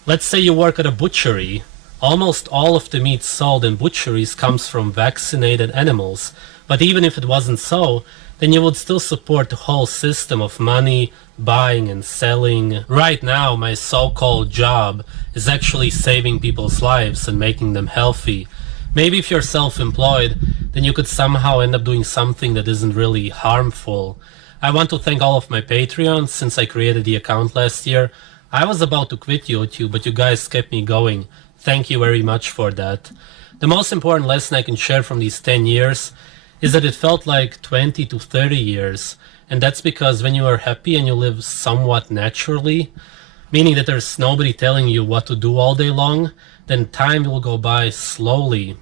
Let's say you work at a butchery. Almost all of the meat sold in butcheries comes from vaccinated animals. But even if it wasn't so, then you would still support the whole system of money, buying and selling. Right now, my so-called job is actually saving people's lives and making them healthy. Maybe if you're self-employed, then you could somehow end up doing something that isn't really harmful. I want to thank all of my Patreons since I created the account last year. I was about to quit YouTube, but you guys kept me going. Thank you very much for that. The most important lesson I can share from these 10 years is that it felt like 20 to 30 years. And that's because when you are happy and you live somewhat naturally, meaning that there's nobody telling you what to do all day long, then time will go by slowly.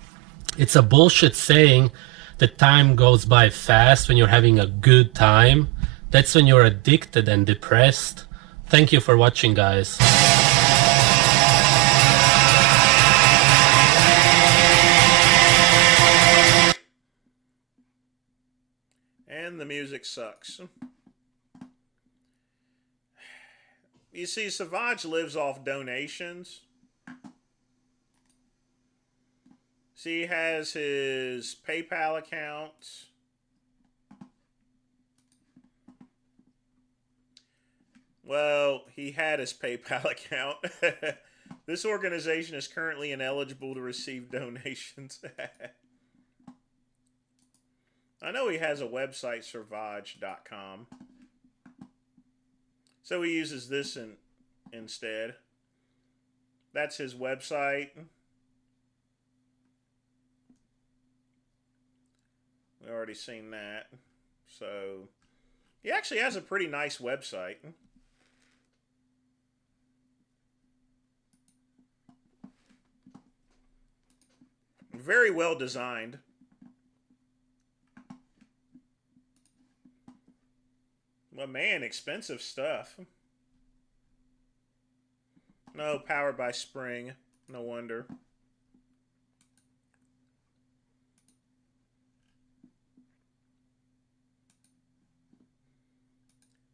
It's a bullshit saying that time goes by fast when you're having a good time. That's when you're addicted and depressed. Thank you for watching, guys. And the music sucks. You see, Savage lives off donations. See, he has his PayPal account. Well, he had his PayPal account. This organization is currently ineligible to receive donations. I know he has a website, Servage.com. So he uses this instead. That's his website. We already seen that. So he actually has a pretty nice website. Very well designed. Well, man, expensive stuff. No, powered by Spring. No wonder.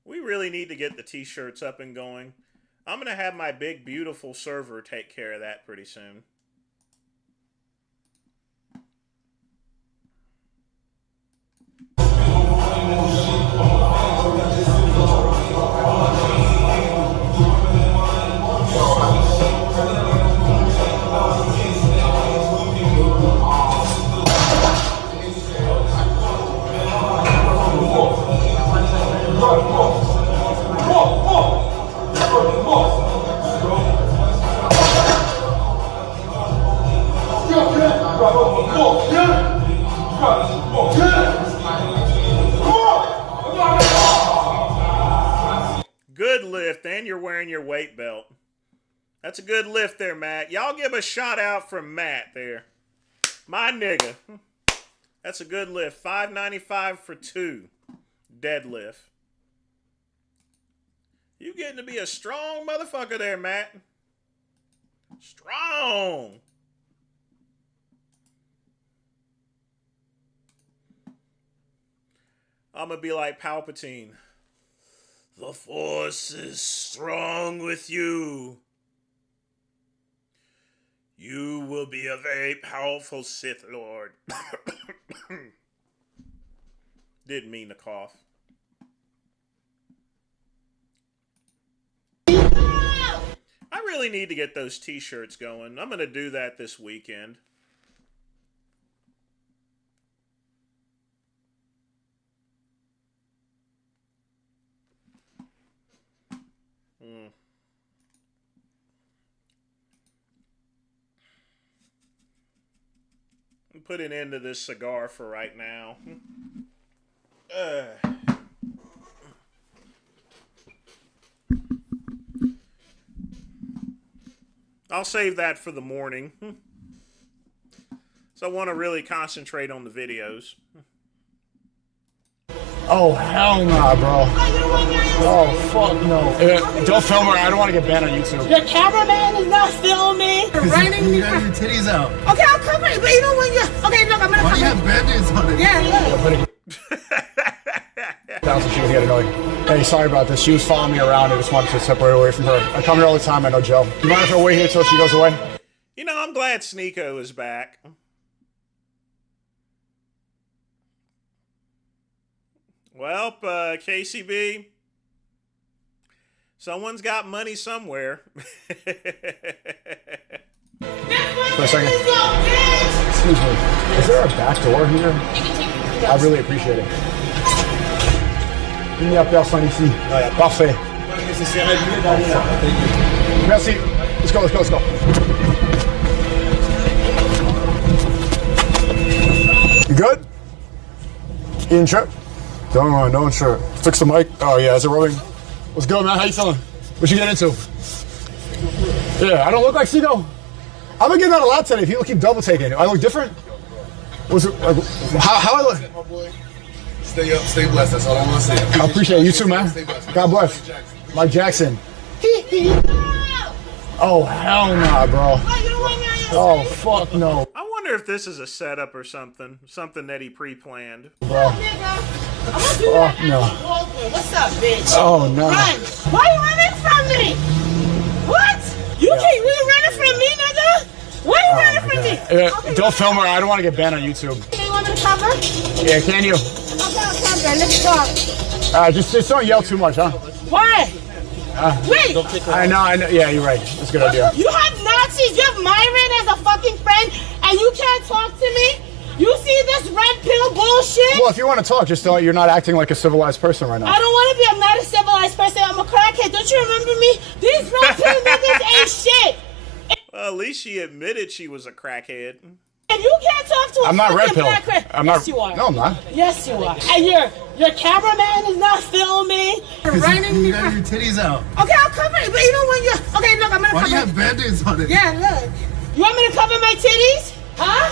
We really need to get the t-shirts up and going. I'm going to have my big, beautiful server take care of that pretty soon. Good lift, and you're wearing your weight belt. That's a good lift there, Matt. Y'all give a shout out from Matt there. My nigga. That's a good lift. $5.95 for 2. Deadlift. You getting to be a strong motherfucker there, Matt. Strong. I'm gonna be like Palpatine. The Force is strong with you. You will be a very powerful Sith Lord. Didn't mean to cough. I really need to get those t-shirts going. I'm going to do that this weekend. Put an end to this cigar for right now. I'll save that for the morning. So I want to really concentrate on the videos. Oh, hell nah, bro. Oh, fuck no. Don't film her. I don't want to get banned on YouTube. Your cameraman is not filming. You're writing me. You got your titties out. Okay, I'll cover it, but you know when you're... Okay, look, I'm gonna Why cover do you it. have band-aids on it? Yeah, look. That's what she was getting annoyed. Hey, sorry about this. She was following me around. I just wanted to separate away from her. I come here all the time. I know Joe. You mind if I wait here till she goes away? You know, I'm glad Sneeko is back. Well, KCB, someone's got money somewhere. For a second. Excuse me. Is there a back door here? I really appreciate it. Il n'y a personne ici. Parfait. Merci. Let's go, let's go, let's go. You good? Eating chip? Don't sure. Fix the mic. Oh yeah, is it rubbing? What's good, man? How you feeling? What you get into? Yeah, I don't look like Cito. I've been getting that a lot today. People keep double taking. I look different. What's it? How I look? Stay up, stay blessed. That's all I want to say. I appreciate it. You too, man. God bless. Mike Jackson. Oh hell nah, bro. Oh fuck no. I wonder if this is a setup or something. Something that he pre-planned. Bro. Oh no. What's up, bitch? Oh no. Run. Why you running from me? What? You running from me, nigga? Why you running from me? Don't film her. I don't want to get banned on YouTube. You want me to cover? Yeah, can you? Okay, I'll cover. Let's talk. Just don't yell too much, huh? Why? Wait. I know. Yeah, you're right. That's a good idea. You have Nazis. You have Myron as a fucking friend, and you can't talk to me? You see this red pill bullshit? Well, if you want to talk, just you're not acting like a civilized person right now. I don't want to be. I'm not a civilized person. I'm a crackhead. Don't you remember me? These red pill niggas ain't shit. Well, at least she admitted she was a crackhead. And you can't talk to a I'm not red fucking pill. crackhead. I'm not. Yes, you are. No, I'm not. Yes, you are. And your cameraman is not filming. You're writing me. You got your titties out. Okay, I'll cover it, but you know when you're... Okay, look, I'm gonna Why cover do you it. have band-aids on it? Yeah, look. You want me to cover my titties? Huh?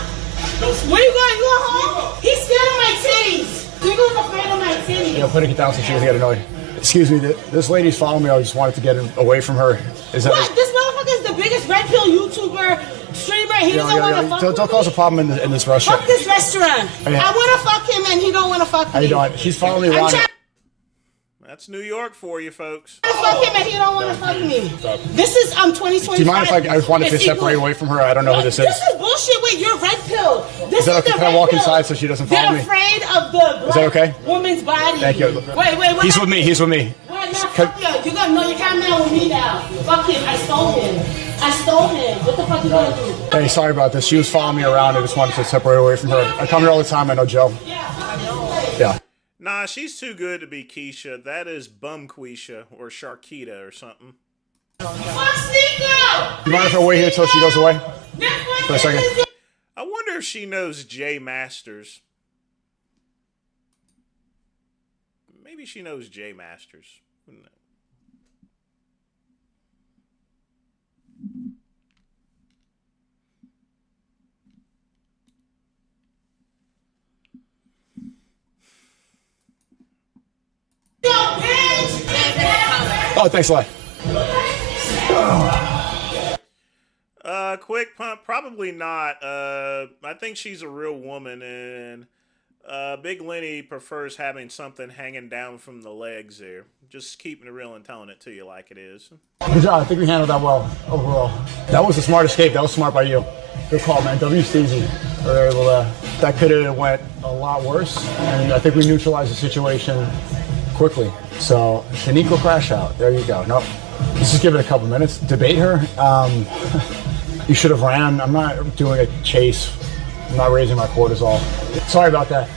Where you going? You going home? He's scared of my titties. You going afraid of my titties? Yeah, putting it down so she doesn't get annoyed. Excuse me, this lady's following me. I just wanted to get away from her. Is that? What? This motherfucker is the biggest red pill YouTuber, streamer. He doesn't want to fuck with Don't cause a me. problem in this restaurant. Fuck this restaurant. Yeah. I want to fuck him and he don't want to fuck me. How you doing? She's following me I'm around. trying That's New York for you, folks. to fuck him and he don't want to fuck me. This is 2025. Do you mind if I just wanted to It's separate equal. away from her? I don't know who this is. This is bullshit with your red pill. This Is that okay? the Can I red walk pill. inside so she doesn't follow They're me? afraid of the black that okay? woman's body. Thank you. Wait. He's with me. He's with me. What? Nah, fuck you. You gotta know your cameraman with me now. Fuck him. I stole him. What the fuck you gonna do? Hey, sorry about this. She was following me around. I just wanted to separate away from her. I come here all the time. I know Joe. Yeah. Nah, she's too good to be Keisha. That is Bumquisha or Sharkita or something. Fuck Sneeko! You mind if I wait here till she goes away? For a second. I wonder if she knows Jay Masters. Maybe she knows Jay Masters. Who knows? Oh, thanks a lot. Quick pump, probably not. I think she's a real woman, and Big Lenny prefers having something hanging down from the legs there. Just keeping it real and telling it to you like it is. Good job. I think we handled that well overall. That was a smart escape. That was smart by you. Good call, man. W. Steezy. We were able to. That could have went a lot worse, and I think we neutralized the situation quickly. So, Shaniqua crash out. There you go. Nope. Let's just give it a couple minutes. Debate her. You should have ran. I'm not doing a chase. I'm not raising my cortisol. Sorry about that.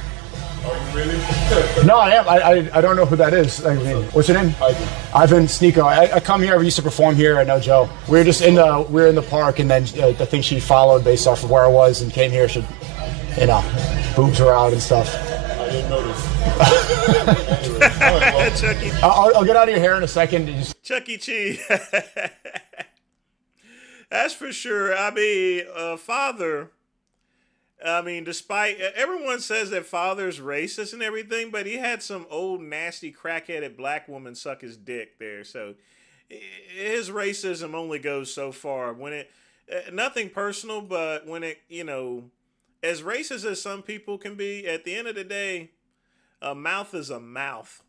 Are you really? No, I am. I don't know who that is. I mean, what's your name? Ivan Sneeko. I come here. I used to perform here. I know Joe. We were just in the park, and then I think she followed based off of where I was and came here. She, boobs were out and stuff. I didn't notice. Chucky. I'll get out of your hair in a second. Chuck E. Cheese. That's for sure. I mean, father. I mean, despite everyone says that father's racist and everything, but he had some old nasty crackheaded black woman suck his dick there. So his racism only goes so far. When it nothing personal, but when it as racist as some people can be, at the end of the day, a mouth is a mouth.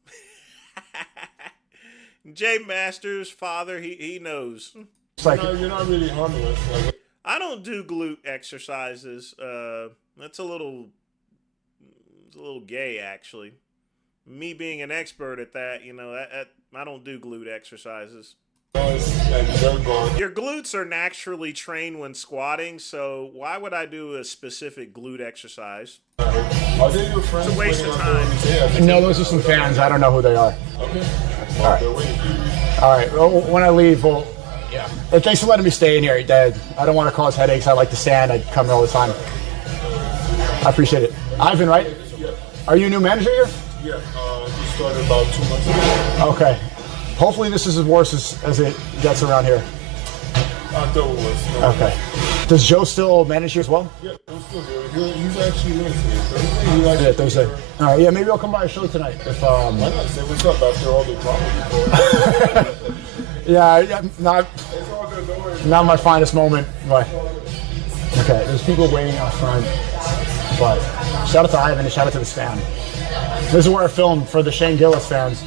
Jay Masters' father, he knows. You're not really harmless. I don't do glute exercises. That's a little gay, actually. Me being an expert at that, I don't do glute exercises. Your glutes are naturally trained when squatting, so why would I do a specific glute exercise? Are they your friends? It's a waste of time. No, those are some fans. I don't know who they are. Okay. All right. All right. Well, when I leave, yeah. Thanks for letting me stay in here, Dad. I don't want to cause headaches. I like to stand. I come here all the time. I appreciate it. Ivan, right? Are you a new manager here? Yeah. Just started about 2 months ago. Okay. Hopefully this is as worse as it gets around here. I thought it was. No. Okay. Does Joe still manage here as well? Yeah, I'm still here. He's actually lives here. Thursday. Yeah, Thursday. All right. Yeah, maybe I'll come by a show tonight. If Why not? Say what's up after all the drama before. Yeah, not It's all good. Don't worry. not my finest moment, but okay. There's people waiting out front, but shout out to Ivan and shout out to this fan. This is where I filmed for the Shane Gillis fans.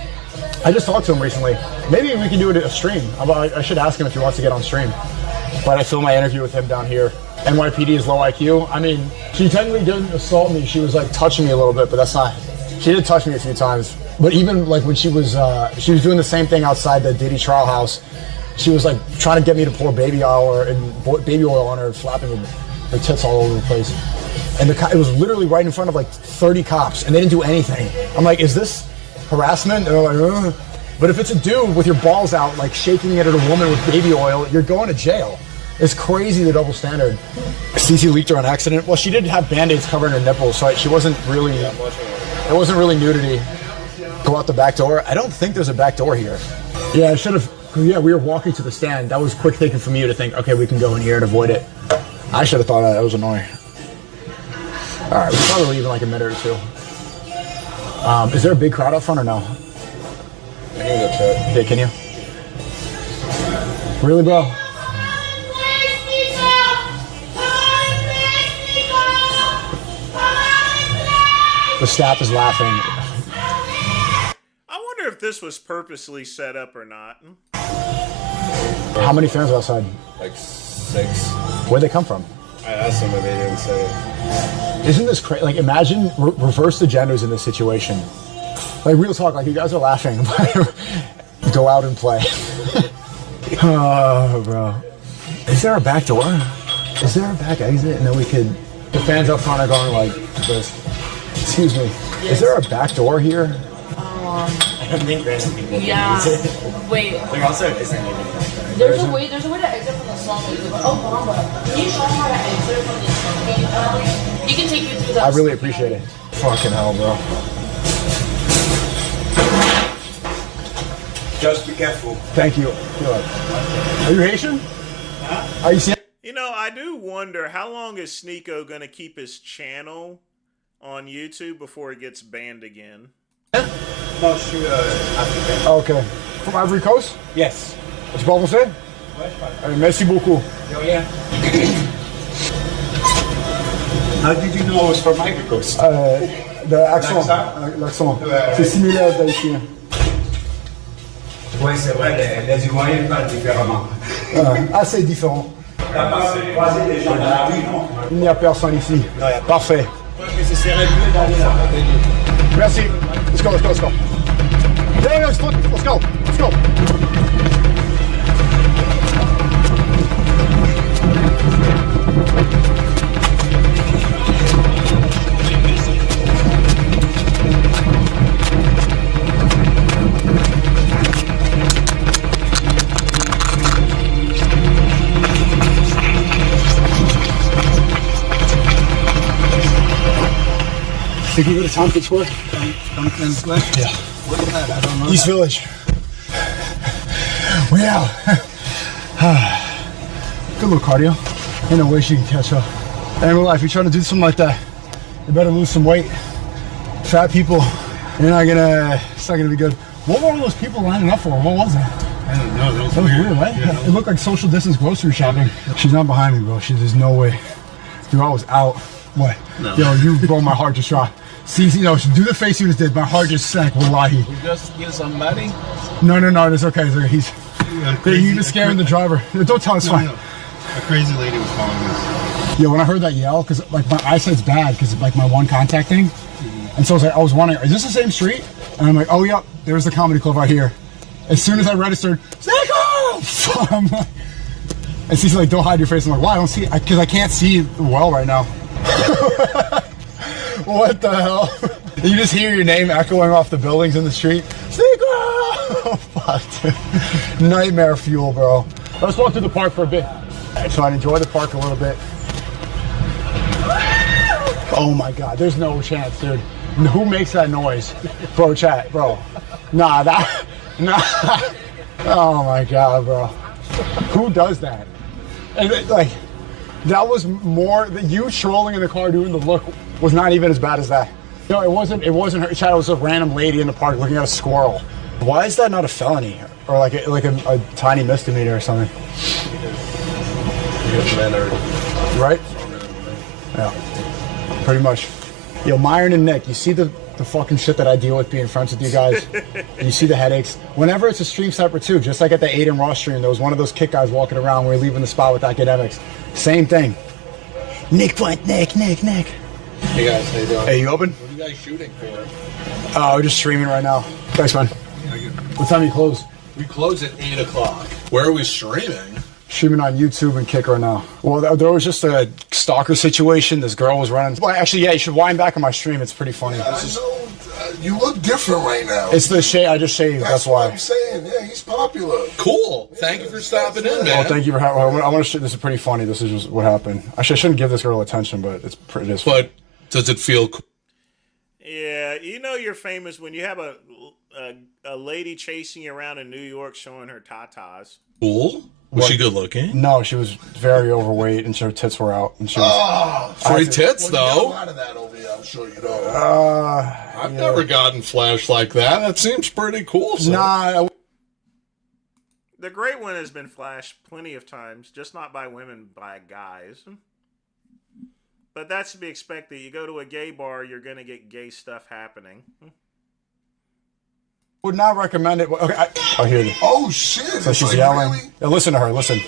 I just talked to him recently. Maybe we can do it at a stream. I should ask him if he wants to get on stream. But I filmed my interview with him down here. NYPD is low IQ. I mean, she technically didn't assault me. She was like touching me a little bit, but that's not. She did touch me a few times. But even like when she was doing the same thing outside the Diddy trial house. She was like trying to get me to pour baby oil on her, flapping her tits all over the place. And it was literally right in front of like 30 cops, and they didn't do anything. I'm like, is this harassment? And they're like, ugh. But if it's a dude with your balls out, like shaking it at a woman with baby oil, you're going to jail. It's crazy, the double standard. Cece leaked her on accident. Well, she did have Band-Aids covering her nipples, so she wasn't really, it wasn't really nudity. Go out the back door. I don't think there's a back door here. Yeah, I should have, yeah, we were walking to the stand. That was quick thinking from you to think, okay, we can go in here and avoid it. I should have thought that was annoying. All right, we'll probably leave in like a minute or two. Is there a big crowd out front or no? I can go check. Yeah, can you? Really, bro? The staff is laughing. I wonder if this was purposely set up or not. How many fans are outside? Like 6. Where'd they come from? I asked them, but they didn't say it. Isn't this crazy? Like, imagine reverse the genders in this situation. Like, real talk, like, you guys are laughing, but go out and play. Oh, bro. Is there a back door? Is there a back exit? And then we could... The fans up front are going like this. Excuse me. Is there a back door here? I don't think random people Yeah. can use it. Wait. Like also, it isn't even. There's a way to exit from the small exit. Oh, Bamba, can you show me how to exit from the small exit? He can take you through that. I really appreciate it. Fucking hell, bro. Just be careful. Thank you. Are you Haitian? Huh? Are you seeing? You know, I do wonder how long is Sneeko going to keep his channel on YouTube before it gets banned again? No, shoot, African. Okay. From Ivory Coast? Yes. Tu parles français? Ouais, je parle. Merci beaucoup. Oh, yeah. How did you know I was from Ivory Coast? L'accent. C'est similaire à l'haïtien. Oui, c'est vrai, les Ivoiriens parlent différemment. Assez différent. T'as pas croisé des gens dans la rue, non? Il n'y a personne ici. Parfait. C'est réglé d'aller là. Merci. Let's go, let's go, let's go. Yeah, let's go, let's go, let's go. Think we go to Tompkins Square? Tompkins Square? Yeah. What is that? I don't know. East Village. We out. Good little cardio. Ain't no way she can catch up. And in real life, if you're trying to do something like that, you better lose some weight. Fat people, you're not gonna, it's not gonna be good. What were all those people lining up for? What was that? I don't know. That was weird, right? Yeah, It looked like social distance grocery shopping. She's not behind me, bro. There's no way. Dude, I was out. What? No. Yo, you broke my heart just dropped. See, you know, do the face you just did. My heart just sank. Wallahi. You just get somebody? No, it's okay. It's okay. He's was scaring the driver. Don't tell us, fine. No. A crazy lady was following us. Yeah, when I heard that yell, because like my eyesight's bad because like my one contact thing, and so I was wondering, is this the same street? And I'm like, oh yep, there's the comedy club right here. As soon as I registered, Snickle! I'm like, and she's like, don't hide your face. I'm like, why? I don't see, because I can't see well right now. What the hell? You just hear your name echoing off the buildings in the street. Oh, fuck, dude. Nightmare fuel, bro. Let's walk through the park for a bit. So I'd enjoy the park a little bit. Oh my God, there's no chance, dude. Who makes that noise? Bro, chat, bro. Nah. Oh my God, bro. Who does that? And like, that was more, you trolling in the car doing the look was not even as bad as that. No, it wasn't her, chat, it was a random lady in the park looking at a squirrel. Why is that not a felony? Or like a tiny misdemeanor or something? Right? Yeah, pretty much. Yo, Myron and Nick, you see the fucking shit that I deal with being friends with you guys? You see the headaches? Whenever it's a stream separate too, just like at the Aiden Ross stream, there was one of those kick guys walking around, we were leaving the spot with academics. Same thing. Nick. Hey guys, how you doing? Hey, you open? What are you guys shooting for? We're just streaming right now. Thanks, man. What time do you close? We close at 8 o'clock. Where are we streaming? Streaming on YouTube and Kick right now. Well, there was just a stalker situation. This girl was running. Well, actually, yeah, you should wind back on my stream. It's pretty funny. I know. You look different right now. It's the shade. I just shaved. That's why. What I'm saying. Yeah, he's popular. Cool. Thank you for stopping in, man. Oh, thank you for having. I want to. This is pretty funny. This is just what happened. Actually, I shouldn't give this girl attention, but it is. But does it feel cool? Yeah, you know you're famous when you have a lady chasing you around in New York showing her tatas. Cool? Was she good looking? No, she was very overweight and her tits were out. And she was, free tits, Well, you got a though. lot of that over here, I'm sure you know. I've never gotten flashed like that. That seems pretty cool. Sir. Nah. The great one has been flashed plenty of times, just not by women, by guys. But that's to be expected. You go to a gay bar, you're going to get gay stuff happening. Would not recommend it. Okay, I hear you. Oh, shit. So It's she's like, yelling. really? Yeah, listen to her. Listen.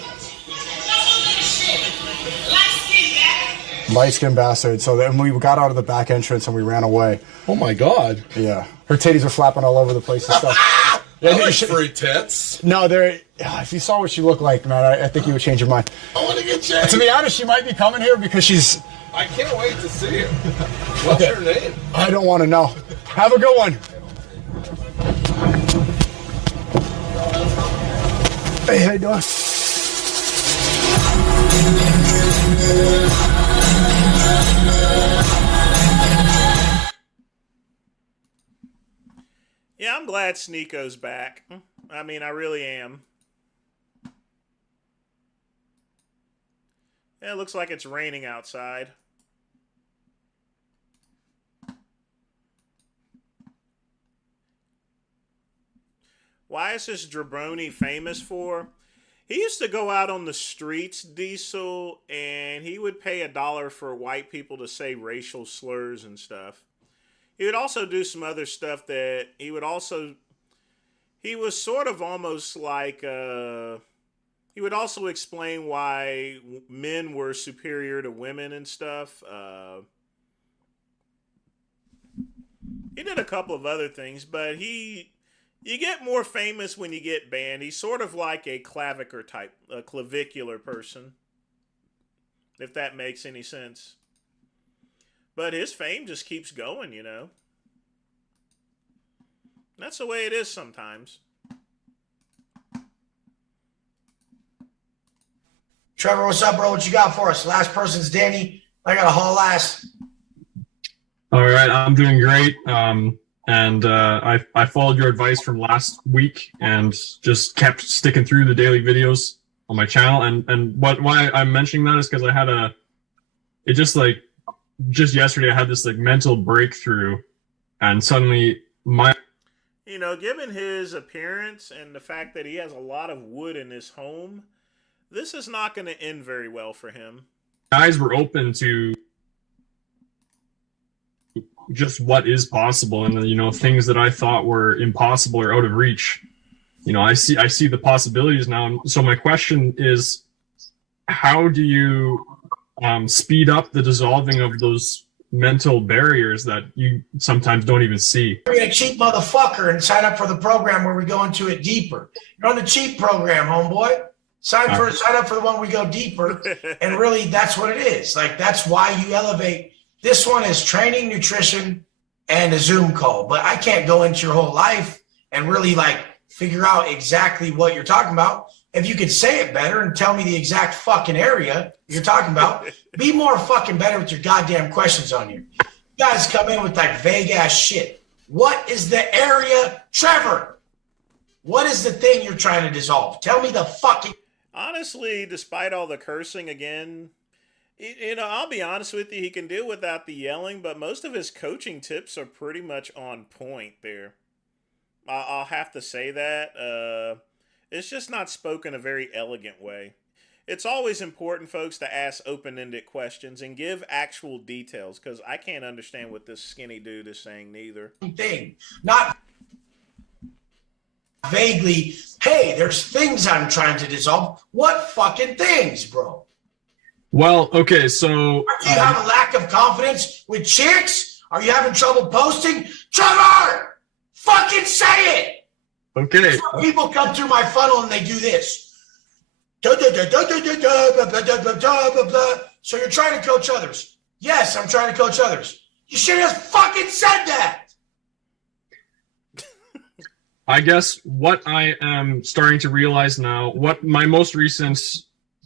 Light skin bastard. So then we got out of the back entrance and we ran away. Oh my God. Yeah. Her titties are flapping all over the place and stuff. I like free tits. No, they're. If you saw what she looked like, man, I think you would change your mind. I want to get changed. To be honest, she might be coming here because she's. I can't wait to see her. What's her name? I don't want to know. Have a good one. Hey, how you doing? Yeah, I'm glad Sneako's back. I mean, I really am. Yeah, it looks like it's raining outside. Why is this Jabroni famous for? He used to go out on the streets, Diesel, and he would pay $1 for white people to say racial slurs and stuff. He would also do some other stuff that he was sort of almost like, he would also explain why men were superior to women and stuff. He did a couple of other things, but you get more famous when you get banned. He's sort of like a clavicular person, if that makes any sense. But his fame just keeps going, you know. That's the way it is sometimes. Trevor, what's up, bro? What you got for us? Last person's Danny. I got a haul ass. All right, I'm doing great. I followed your advice from last week and just kept sticking through the daily videos on my channel. And why I'm mentioning that is because I had just yesterday I had this like mental breakthrough, and suddenly you know, given his appearance and the fact that he has a lot of wood in his home, this is not going to end very well for him. eyes were open to just what is possible, and you know, things that I thought were impossible or out of reach. You know, I see the possibilities now. So my question is, how do you speed up the dissolving of those mental barriers that you sometimes don't even see? You're a cheap motherfucker and sign up for the program where we go into it deeper. You're on the cheap program, homeboy. Sign up for the one we go deeper. And really, that's what it is. Like, that's why you elevate. This one is training, nutrition, and a Zoom call. But I can't go into your whole life and really like figure out exactly what you're talking about. If you could say it better and tell me the exact fucking area you're talking about, be more fucking better with your goddamn questions on here. You guys come in with like vague ass shit. What is the area, Trevor? What is the thing you're trying to dissolve? Tell me the fucking. Honestly, despite all the cursing again, you know, I'll be honest with you, he can do without the yelling, but most of his coaching tips are pretty much on point there. I'll have to say that. It's just not spoken a very elegant way. It's always important, folks, to ask open-ended questions and give actual details, because I can't understand what this skinny dude is saying neither. Thing, not vaguely, hey, there's things I'm trying to dissolve. What fucking things, bro? Well, okay, so Do you have a lack of confidence with chicks? Are you having trouble posting? Trevor, fucking say it. Okay. Some people come through my funnel and they do this. So you're trying to coach others. Yes, I'm trying to coach others. You should have fucking said that. I guess what I am starting to realize now, what my most recent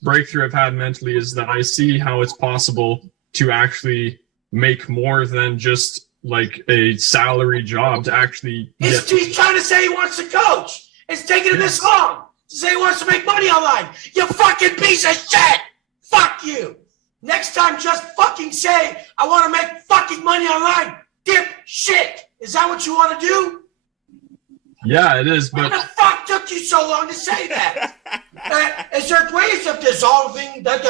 breakthrough I've had mentally is that I see how it's possible to actually make more than just like a salary job to actually He's trying to say he wants to coach. It's taking him this long to say he wants to make money online. You fucking piece of shit. Fuck you. Next time, just fucking say, I want to make fucking money online. Dip shit. Is that what you want to do? Yeah, it is, but What the fuck took you so long to say that? Is there ways of dissolving? God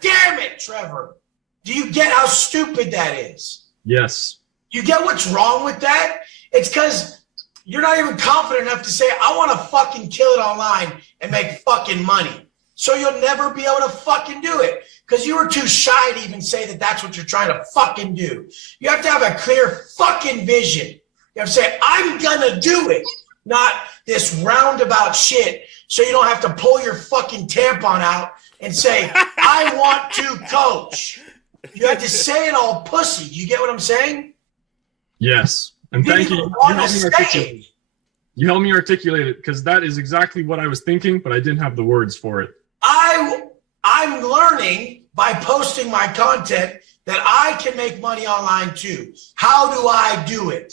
damn it, Trevor. Do you get how stupid that is? yes. You get what's wrong with that? It's because you're not even confident enough to say, I want to fucking kill it online and make fucking money. So you'll never be able to fucking do it because you were too shy to even say that that's what you're trying to fucking do. You have to have a clear fucking vision. You have to say, I'm gonna do it, not this roundabout shit. So you don't have to pull your fucking tampon out and say, I want to coach. You have to say it all pussy. Do you get what I'm saying? Yes. And thank you. You helped me articulate it because that is exactly what I was thinking, but I didn't have the words for it. I'm learning by posting my content that I can make money online too. How do I do it?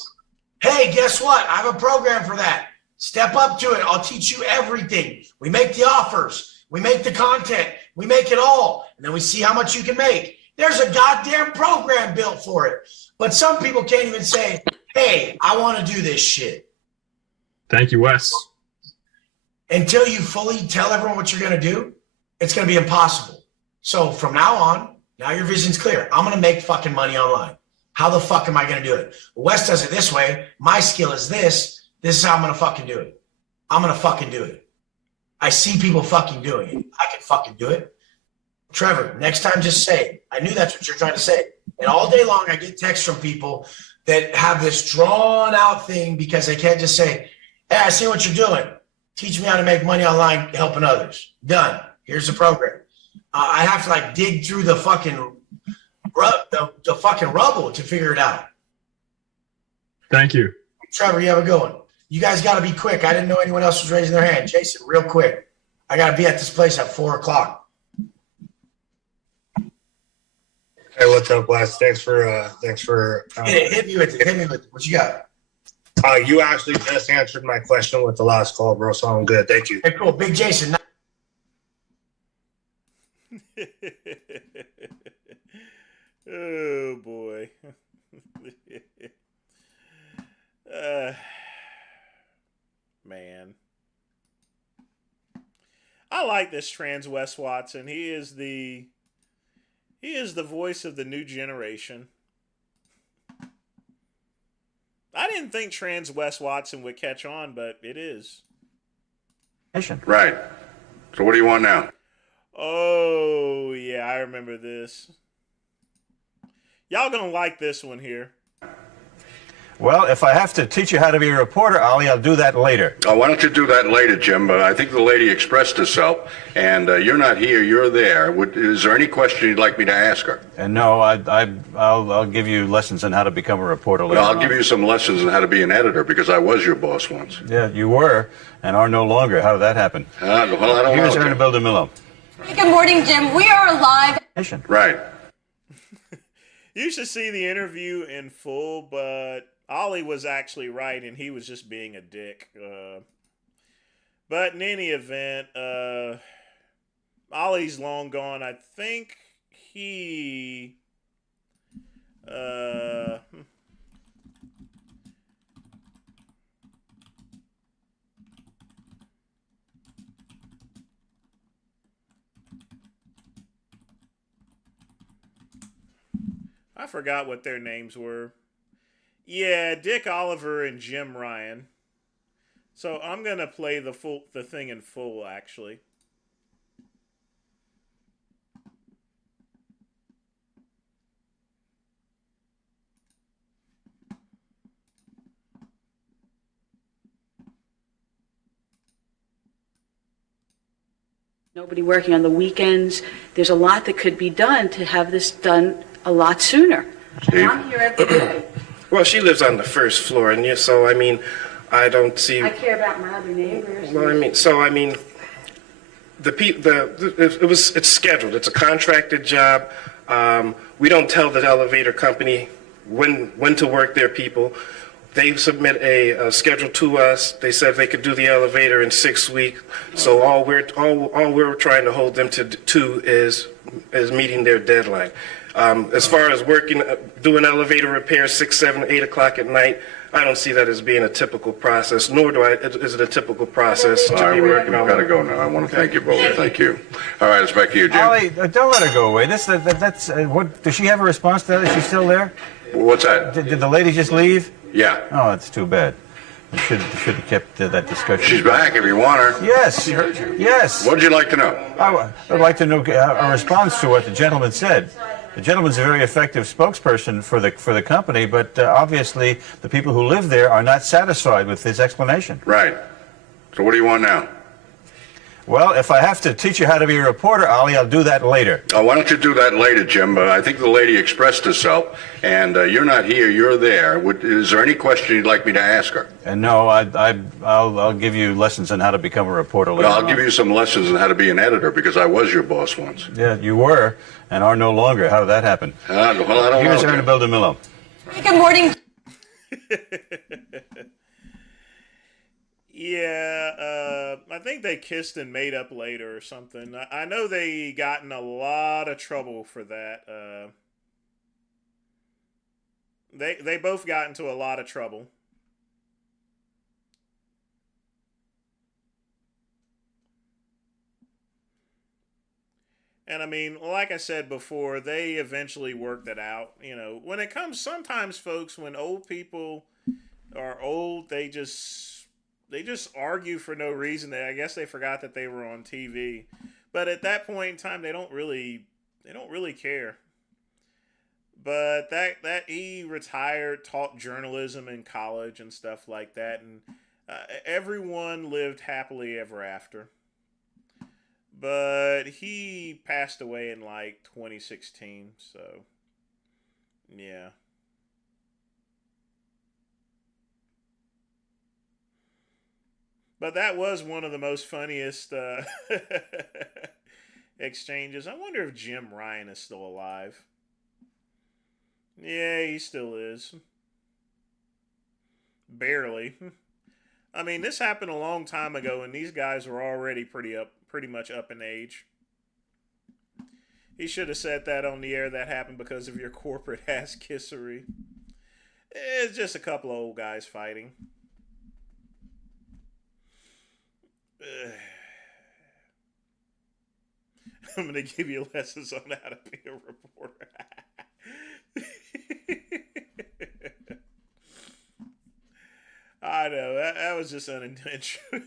Hey, guess what? I have a program for that. Step up to it. I'll teach you everything. We make the offers. We make the content. We make it all. And then we see how much you can make. There's a goddamn program built for it. But some people can't even say, hey, I want to do this shit. Thank you, Wes. Until you fully tell everyone what you're going to do, it's going to be impossible. So from now on, now your vision's clear. I'm going to make fucking money online. How the fuck am I going to do it? Wes does it this way. My skill is this. This is how I'm going to fucking do it. I'm going to fucking do it. I see people fucking doing it. I can fucking do it. Trevor, next time just say it. I knew that's what you're trying to say. And all day long, I get texts from people that have this drawn out thing because they can't just say, hey, I see what you're doing. Teach me how to make money online helping others. Done. Here's the program. I have to like dig through the fucking the fucking rubble to figure it out. Thank you. Trevor, you have a good one. You guys got to be quick. I didn't know anyone else was raising their hand. Jason, real quick. I got to be at this place at 4 o'clock. Hey, what's up, Wes? Thanks for Hit me with it. What you got? You actually just answered my question with the last call, bro, so I'm good. Thank you. Hey, cool. Big Jason. Oh boy. Man. I like this trans Wes Watson. He is the voice of the new generation. I didn't think trans Wes Watson would catch on, but it is. Right. So what do you want now? Oh, yeah, I remember this. Y'all gonna like this one here. Well, if I have to teach you how to be a reporter, Ollie, I'll do that later. Oh, why don't you do that later, Jim? I think the lady expressed herself, and you're not here, you're there. Is there any question you'd like me to ask her? And no, I'll give you lessons on how to become a reporter later. Well, I'll give you some lessons on how to be an editor, because I was your boss once. Yeah, you were, and are no longer. How did that happen? Well, I don't Here's know. Erna Bildemillo. Good morning, Jim. We are live. Right. You should see the interview in full, but Ollie was actually right, and he was just being a dick. But in any event, Ollie's long gone. I think he... I forgot what their names were. Yeah, Dick Oliver and Jim Ryan. So I'm gonna play the thing in full, actually. Nobody working on the weekends. There's a lot that could be done to have this done a lot sooner. I'm here every day. Well, she lives on the first floor, and so I mean, I don't see. I care about my other neighbors. Well, I mean, it's scheduled. It's a contracted job. We don't tell the elevator company when to work their people. They submit a schedule to us. They said they could do the elevator in 6 weeks. So all we're trying to hold them to is meeting their deadline. As far as doing elevator repairs 6, 7, 8 o'clock at night, I don't see that as being a typical process, nor is it a typical process to be working on. I've got to go now. I want to thank you both. Thank you. All right, it's back to you, Jim. Ollie, don't let her go away. That's what. Does she have a response to that? Is she still there? What's that? Did the lady just leave? Yeah. Oh, that's too bad. You should have kept that discussion. She's back if you want her. Yes. She heard you. Yes. What would you like to know? I'd like to know a response to what the gentleman said. The gentleman's a very effective spokesperson for the company, but obviously the people who live there are not satisfied with his explanation. Right. So what do you want now? Well, if I have to teach you how to be a reporter, Ollie, I'll do that later. Oh, why don't you do that later, Jim? I think the lady expressed herself, and you're not here, you're there. Is there any question you'd like me to ask her? And no, I'll give you lessons on how to become a reporter later. Well, I'll give you some lessons on how to be an editor, because I was your boss once. Yeah, you were, and are no longer. How did that happen? Well, I don't Here's know. Erna Bildemillo. Good morning. Yeah, I think they kissed and made up later or something. I know they got in a lot of trouble for that. They both got into a lot of trouble. And I mean, like I said before, they eventually worked it out. You know, when it comes, sometimes folks, when old people are old, they just argue for no reason. I guess they forgot that they were on TV. But at that point in time, they don't really care. But that he retired, taught journalism in college and stuff like that, and everyone lived happily ever after. But he passed away in like 2016, so yeah. But that was one of the most funniest exchanges. I wonder if Jim Ryan is still alive. Yeah, he still is. Barely. I mean, this happened a long time ago, and these guys were already pretty much up in age. He should have said that on the air. That happened because of your corporate ass kissery. It's just a couple of old guys fighting. I'm going to give you lessons on how to be a reporter. I know, that was just unintentional.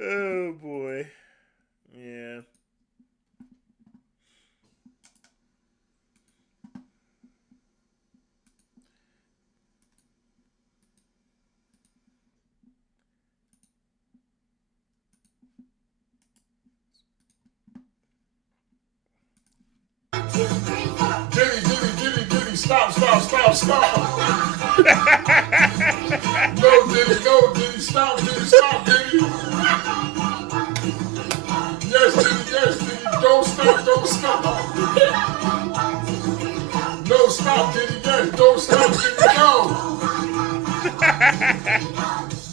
Oh, boy. Yeah. Diddy, stop. No, Diddy, stop, Diddy. Yes, Diddy, don't stop. No, stop, Diddy, yes, don't stop, Diddy, no.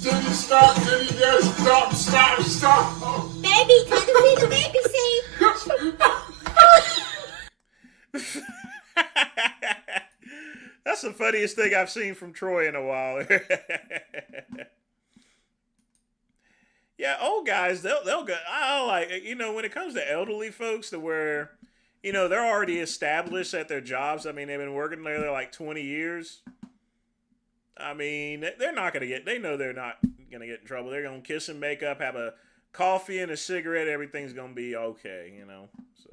Diddy, stop, Diddy, yes, stop. Baby, come to see the baby scene. That's the funniest thing I've seen from Troy in a while. Yeah, old guys, they'll go. I like, you know, when it comes to elderly folks, to where, you know, they're already established at their jobs. I mean, they've been working there like 20 years. I mean, they're not gonna get. They know they're not gonna get in trouble. They're gonna kiss and make up, have a coffee and a cigarette. Everything's gonna be okay, you know. So.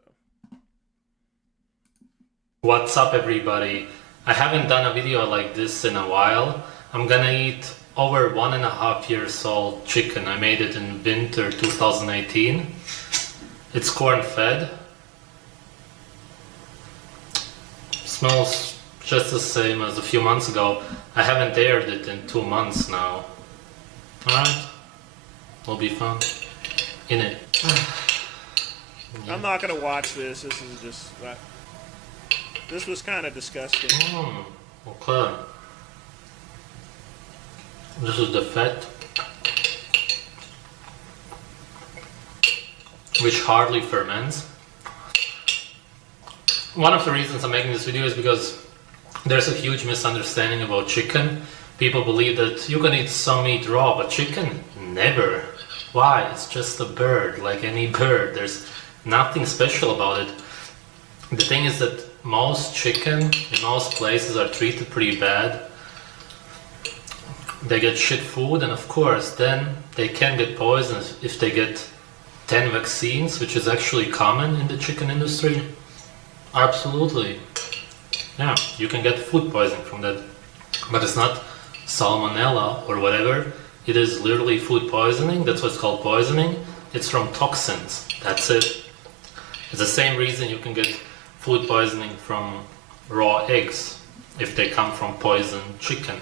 What's up, everybody? I haven't done a video like this in a while. I'm gonna eat over 1.5 years old chicken. I made it in winter 2018. It's corn-fed. Smells just the same as a few months ago. I haven't aired it in 2 months now. Alright, will be fun. In it. I'm not gonna watch this. This is just. This was kind of disgusting. Okay. This is the fat, which hardly ferments. One of the reasons I'm making this video is because there's a huge misunderstanding about chicken. People believe that you can eat some meat raw, but chicken, never. Why? It's just a bird, like any bird. There's nothing special about it. The thing is that most chicken in most places are treated pretty bad. They get shit food, and of course then they can get poisoned if they get 10 vaccines, which is actually common in the chicken industry. Absolutely. Yeah, you can get food poisoning from that. But it's not salmonella or whatever. It is literally food poisoning. That's what's called poisoning. It's from toxins. That's it. It's the same reason you can get food poisoning from raw eggs if they come from poisoned chicken.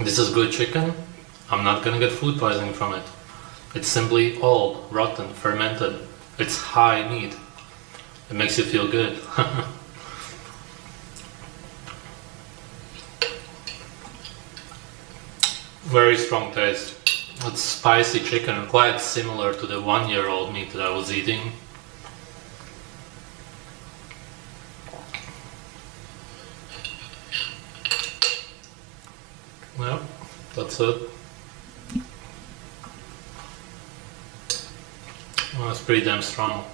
This is good chicken. I'm not gonna get food poisoning from it. It's simply old, rotten, fermented. It's high meat. It makes you feel good. Very strong taste. It's spicy chicken, quite similar to the 1-year-old meat that I was eating. Well, That's it. Well, it's pretty damn strong.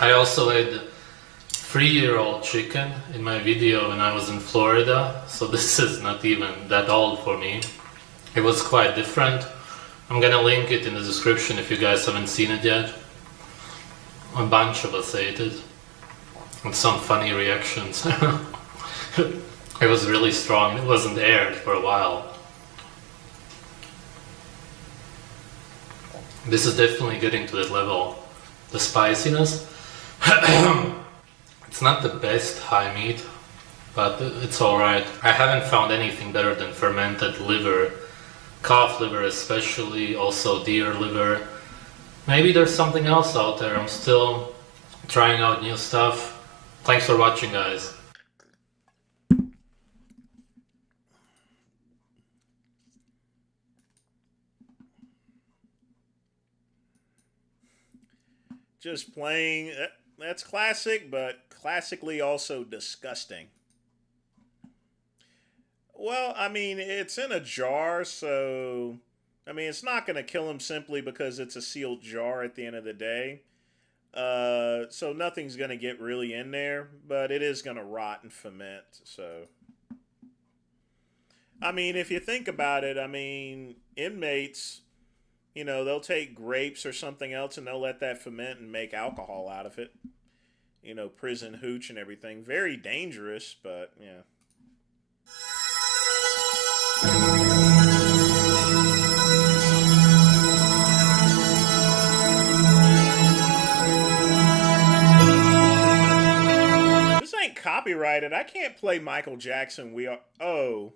I also ate 3-year-old chicken in my video when I was in Florida, so this is not even that old for me. It was quite different. I'm gonna link it in the description if you guys haven't seen it yet. A bunch of us ate it, with some funny reactions. It was really strong. It wasn't aired for a while. This is definitely getting to that level. The spiciness. It's not the best high meat, but it's alright. I haven't found anything better than fermented liver. Calf liver especially, also deer liver. Maybe there's something else out there. I'm still trying out new stuff. Thanks for watching, guys. Just plain, that's classic, but classically also disgusting. Well, I mean, it's in a jar, so, I mean, it's not going to kill him simply because it's a sealed jar at the end of the day. So nothing's going to get really in there, but it is going to rot and ferment, so. I mean, if you think about it, I mean, inmates, you know, they'll take grapes or something else and they'll let that ferment and make alcohol out of it. You know, prison hooch and everything. Very dangerous, but yeah. This ain't copyrighted. I can't play Michael Jackson. Oh.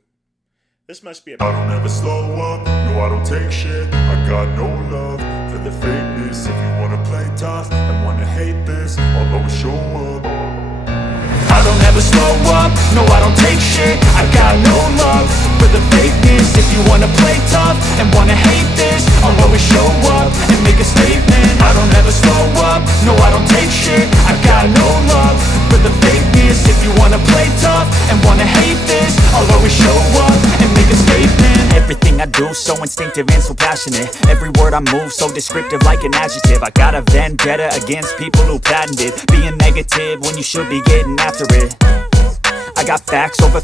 This must be a... I don't ever slow up, no I don't take shit. I got no love for the fakeness. If you wanna play tough and wanna hate this, I'll always show up. I don't ever slow up, no I don't take shit. I got no love for the fakeness. If you wanna play tough and wanna hate this, I'll always show up and make a statement. I don't ever slow up, no I don't take shit. I got no love for the fakeness. If you wanna play tough and wanna hate this, I'll always show up and make a statement. Everything I do so instinctive and so passionate. Every word I move so descriptive like an adjective. I got a vendetta against people who patented being negative when you should be getting after it. I got facts over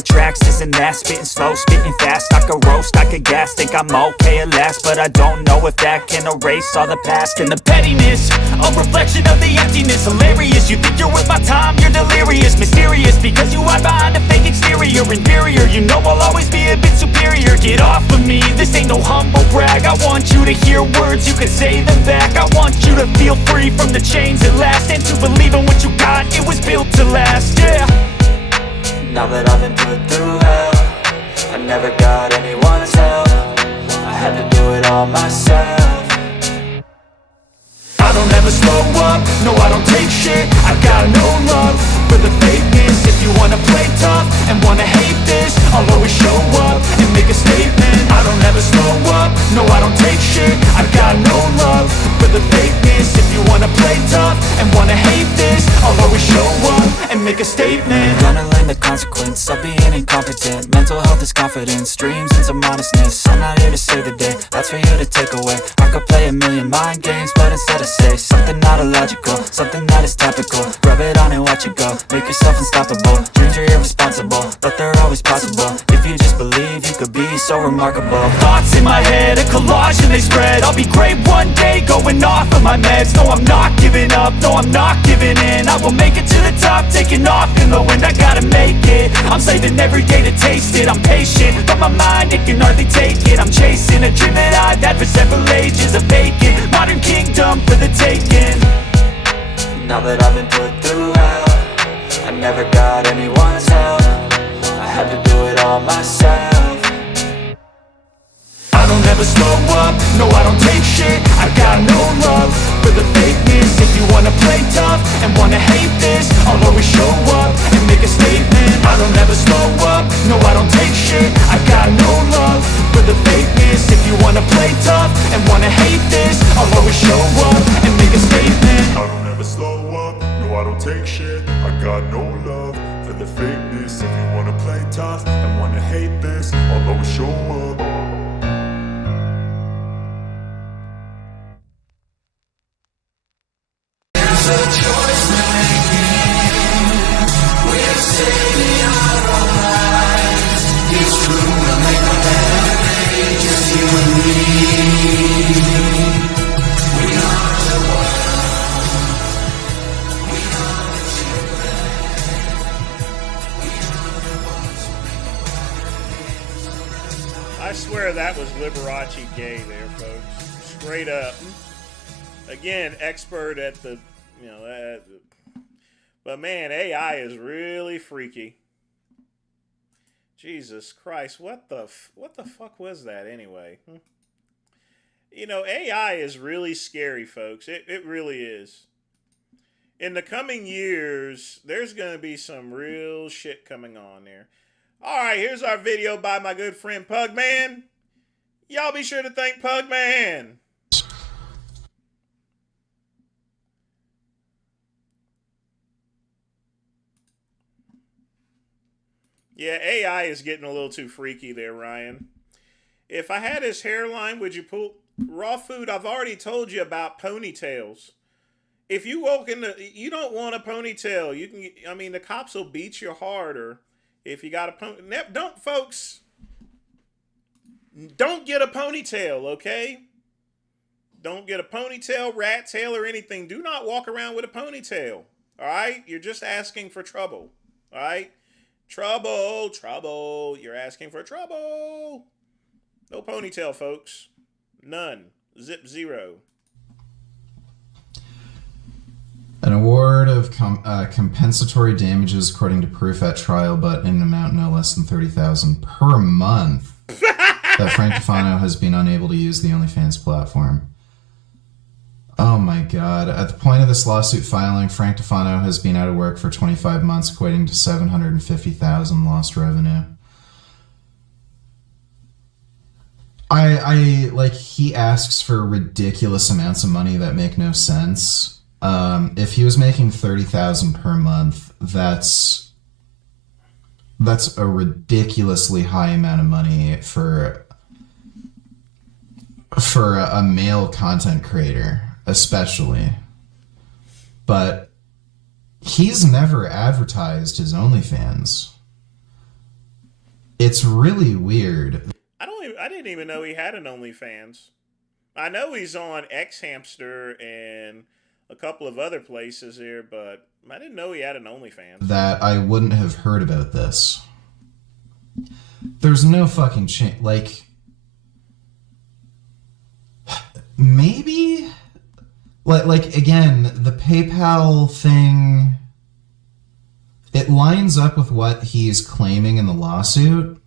tracks, this and that. Spitting slow, spitting fast. I could roast, I could gas. Think I'm okay at last, but I don't know if that can erase all the past. And the pettiness, a reflection of the emptiness. Hilarious, you think you're worth my time, you're delirious. Mysterious, because you hide behind a fake exterior. Inferior, you know I'll always be a bit superior. Get off of me, this ain't no humble brag. I want you to hear words, you can say them back. I want you to feel free from the chains at last, and to believe in what you got, it was built to last, yeah. Now that I've been put through hell, I never got anyone's help. I had to do it all myself. I don't ever slow up, no I don't take shit. I got no love for the fakeness. If you wanna play tough and wanna hate this, I'll always show up and make a statement. I don't ever slow up, no I don't take shit. I got no love for the fakeness. If you wanna play tough and wanna hate this, I'll always show up and make a statement. Gonna learn the consequence of being incompetent. Mental health is confidence, dreams and some modestness. I'm not here to save the day, that's for you to take away. I could play a million mind games, but instead I say something not illogical, something that is topical. Rub it on and watch it go, make yourself unstoppable. Dreams are irresponsible, but they're always possible. If you just believe, you could be so remarkable. Thoughts in my head, a collage and they spread. I'll be great one day, going off of my meds. No, I'm not giving up, no, I'm not giving in. I will make it to the top, taking off in the wind. I gotta make it, I'm saving every day to taste it. I'm patient, but my mind, it can hardly take it. I'm chasing a dream that I've had for several ages. A vacant, modern kingdom for the taking. Now that I've been put through hell, I never got anyone's help. I had to do it all myself. I don't ever slow up, no I don't take shit. I got no love for the fakeness. If you wanna play tough and wanna hate this, I'll always show up and make a statement. I don't ever slow up, no I don't take shit. I got no love for the fakeness. If you wanna play tough and wanna hate this, I'll always show up and make a statement. I don't ever slow up, no I don't take shit. I got no love for the fakeness. If you wanna play tough and wanna hate this, I'll always show up. I swear that was Liberace gay there, folks. Straight up. Again, expert at the, you know, but man, AI is really freaky. Jesus Christ, what the fuck was that anyway? You know, AI is really scary, folks. It really is. In the coming years, there's going to be some real shit coming on there. All right, here's our video by my good friend Pugman. Y'all be sure to thank Pugman. Yeah, AI is getting a little too freaky there, Ryan. If I had his hairline, would you pull raw food? I've already told you about ponytails. If you woke in the, you don't want a ponytail. You can, I mean, the cops will beat you harder if you got a pony. Don't, folks. Don't get a ponytail, okay? Don't get a ponytail, rat tail, or anything. Do not walk around with a ponytail. All right? You're just asking for trouble. All right? Trouble, trouble. You're asking for trouble. No ponytail, folks. None. Zip zero. An award of compensatory damages according to proof at trial, but in an amount no less than $30,000 per month that Frank Tufano has been unable to use the OnlyFans platform. Oh my god. At the point of this lawsuit filing, Frank Tufano has been out of work for 25 months, equating to $750,000 lost revenue. He asks for ridiculous amounts of money that make no sense. If he was making $30,000 per month, that's a ridiculously high amount of money for a male content creator, especially. But he's never advertised his OnlyFans. It's really weird. I didn't even know he had an OnlyFans. I know he's on X Hamster and a couple of other places here, but I didn't know he had an OnlyFans. That I wouldn't have heard about this. There's no fucking chance. Like, maybe? Like, again, the PayPal thing, it lines up with what he's claiming in the lawsuit.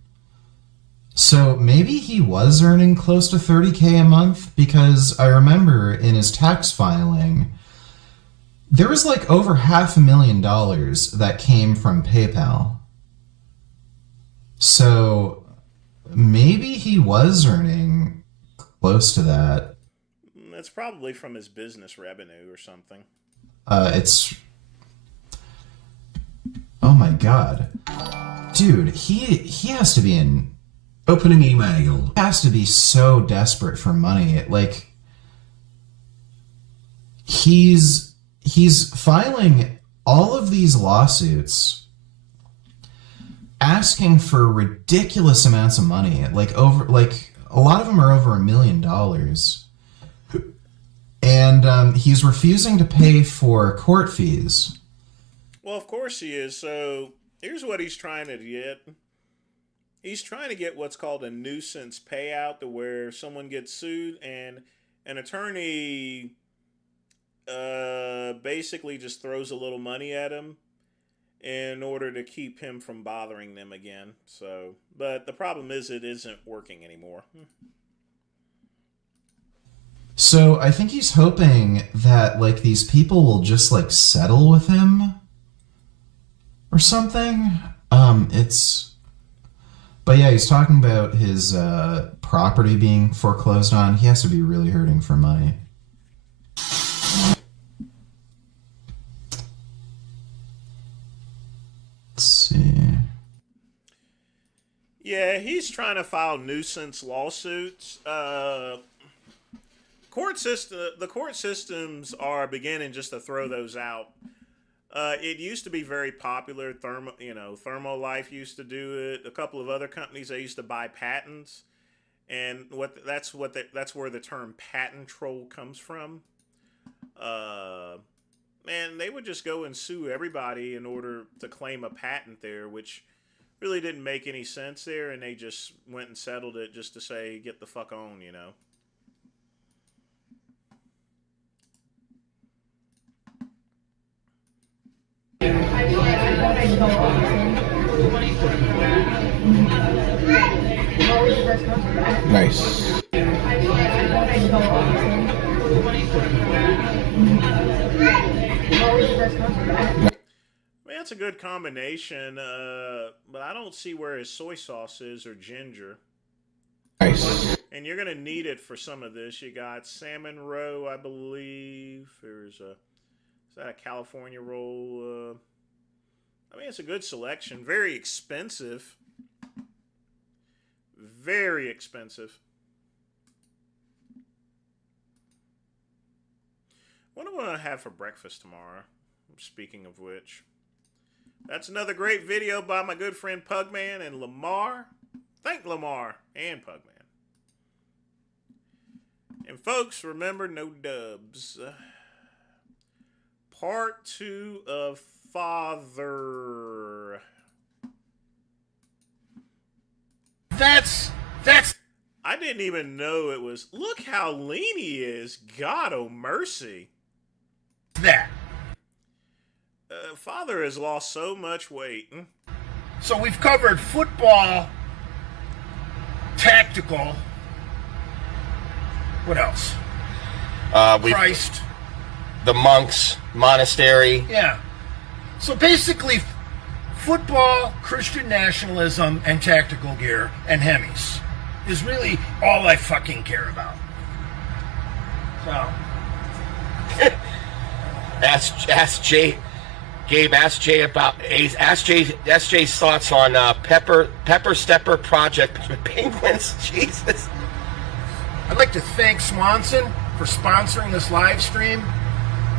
So maybe he was earning close to $30K a month, because I remember in his tax filing, there was like over $500,000 that came from PayPal. So maybe he was earning close to that. That's probably from his business revenue or something. It's... Oh my god. Dude, he has to be in... Opening email. He has to be so desperate for money. Like, he's filing all of these lawsuits asking for ridiculous amounts of money. A lot of them are over $1 million. And he's refusing to pay for court fees. Well, of course he is. So here's what he's trying to get. He's trying to get what's called a nuisance payout, to where someone gets sued and an attorney basically just throws a little money at him in order to keep him from bothering them again. So, but the problem is it isn't working anymore. So I think he's hoping that like these people will just like settle with him or something. But yeah, he's talking about his property being foreclosed on. He has to be really hurting for money. Let's see. Yeah, he's trying to file nuisance lawsuits. The court systems are beginning just to throw those out. It used to be very popular. Thermolife used to do it. A couple of other companies, they used to buy patents, and that's where the term patent troll comes from. Man, they would just go and sue everybody in order to claim a patent there, which really didn't make any sense there, and they just went and settled it just to say, get the fuck on, you know. Nice. Man, that's a good combination, but I don't see where his soy sauce is or ginger. Nice. And you're going to need it for some of this. You got salmon roe, I believe. Is that a California roll? I mean, it's a good selection. Very expensive. Very expensive. What am I going to have for breakfast tomorrow? Speaking of which. That's another great video by my good friend Pugman and Lamar. Thank Lamar and Pugman. And folks, remember, no dubs. Part 2 of Father. That's. I didn't even know it was. Look how lean he is. God oh mercy. That. Father has lost so much weight. So we've covered football, tactical. What else? Christ. The monks, monastery. Yeah. So basically, football, Christian nationalism, and tactical gear, and Hemis is really all I fucking care about. So. Ask Jay. Gabe, ask Jay Jay's thoughts on Pepper Stepper Project with penguins. Jesus. I'd like to thank Swanson for sponsoring this live stream.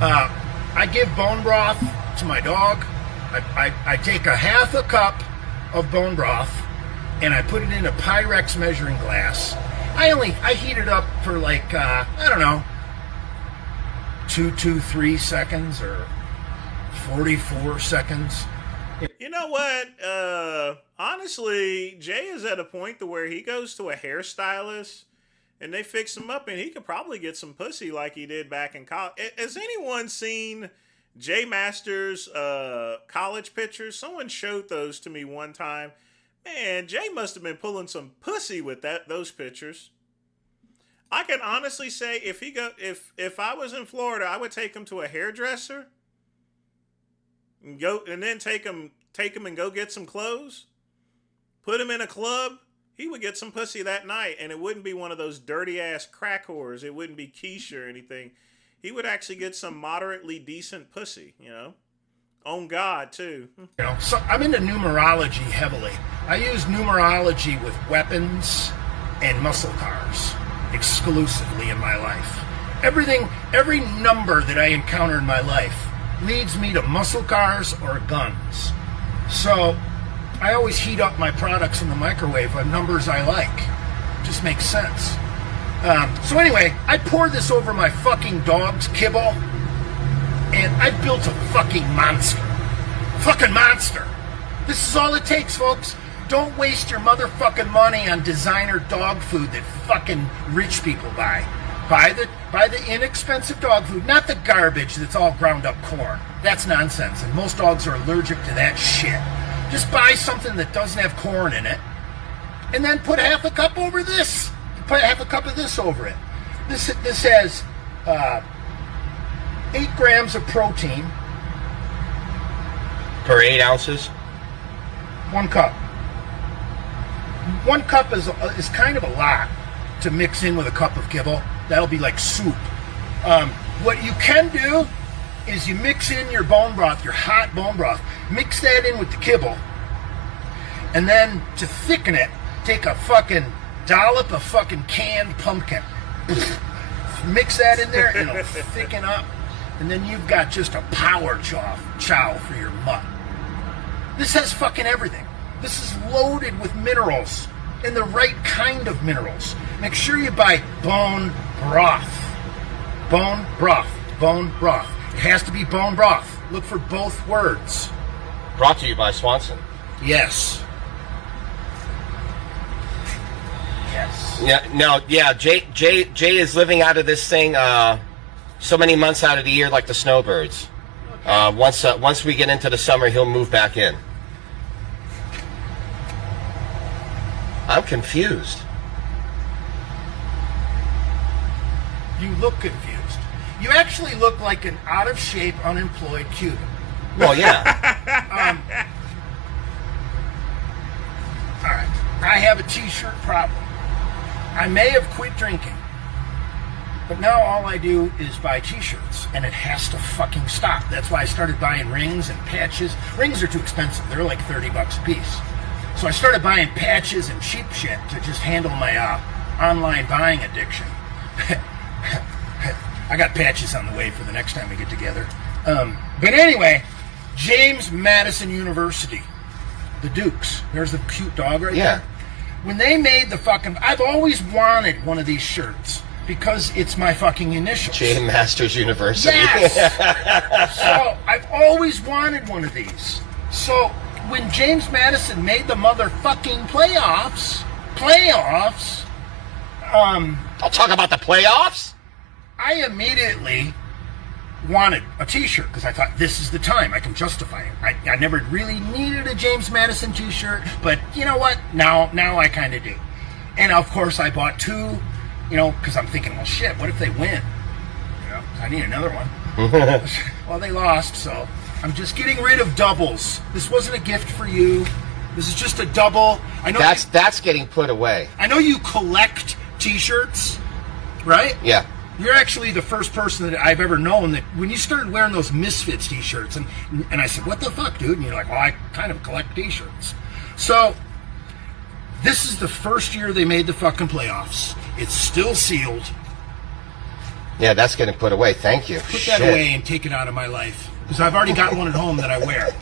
I give bone broth to my dog. I take a half a cup of bone broth and I put it in a Pyrex measuring glass. I heat it up for like, I don't know, 3 seconds or 44 seconds. You know what? Honestly, Jay is at a point to where he goes to a hairstylist and they fix him up, and he could probably get some pussy like he did back in college. Has anyone seen Jay Masters' college pictures? Someone showed those to me one time. Man, Jay must have been pulling some pussy with those pictures. I can honestly say if I was in Florida, I would take him to a hairdresser and then take him and go get some clothes, put him in a club. He would get some pussy that night, and it wouldn't be one of those dirty ass crack whores. It wouldn't be Keisha or anything. He would actually get some moderately decent pussy, you know. On God too. You know, so I'm into numerology heavily. I use numerology with weapons and muscle cars exclusively in my life. Every number that I encounter in my life leads me to muscle cars or guns. So I always heat up my products in the microwave with numbers I like. Just makes sense. So anyway, I pour this over my fucking dog's kibble, and I built a fucking monster. Fucking monster. This is all it takes, folks. Don't waste your motherfucking money on designer dog food that fucking rich people buy. Buy the inexpensive dog food, not the garbage that's all ground up corn. That's nonsense, and most dogs are allergic to that shit. Just buy something that doesn't have corn in it, and then put half a cup over this. Put half a cup of this over it. This has 8 grams of protein. Per 8 ounces? 1 cup. 1 cup is kind of a lot to mix in with a cup of kibble. That'll be like soup. What you can do is you mix in your bone broth, your hot bone broth, mix that in with the kibble, and then to thicken it, take a fucking dollop of fucking canned pumpkin. Mix that in there and it'll thicken up, and then you've got just a power chow for your mutt. This has fucking everything. This is loaded with minerals, and the right kind of minerals. Make sure you buy bone broth. Bone broth. Bone broth. It has to be bone broth. Look for both words. Brought to you by Swanson. Yes. Yes. Yeah. No. Yeah. Jay is living out of this thing so many months out of the year, like the snowbirds. Once we get into the summer, he'll move back in. I'm confused. You look confused. You actually look like an out-of-shape, unemployed Cuban. Well, yeah. All right. I have a t-shirt problem. I may have quit drinking, but now all I do is buy t-shirts, and it has to fucking stop. That's why I started buying rings and patches. Rings are too expensive. They're like $30 a piece. So I started buying patches and cheap shit to just handle my online buying addiction. I got patches on the way for the next time we get together. But anyway, James Madison University, the Dukes. There's the cute dog right there. When they made the fucking... I've always wanted one of these shirts because it's my fucking initials. J. Masters University. Yes! So I've always wanted one of these. So when James Madison made the motherfucking playoffs... I'll talk about the playoffs? I immediately wanted a t-shirt because I thought this is the time I can justify it. I never really needed a James Madison t-shirt, but you know what? Now I kind of do. And of course I bought two, because I'm thinking, well, shit, what if they win? I need another one. Well, they lost, so I'm just getting rid of doubles. This wasn't a gift for you. This is just a double. I know that's getting put away. I know you collect t-shirts, right? Yeah. You're actually the first person that I've ever known that when you started wearing those Misfits t-shirts, and I said, what the fuck, dude? And you're like, well, I kind of collect t-shirts. So this is the first year they made the fucking playoffs. It's still sealed. Yeah, that's getting put away. Thank you. Put that away and take it out of my life. Because I've already got one at home that I wear.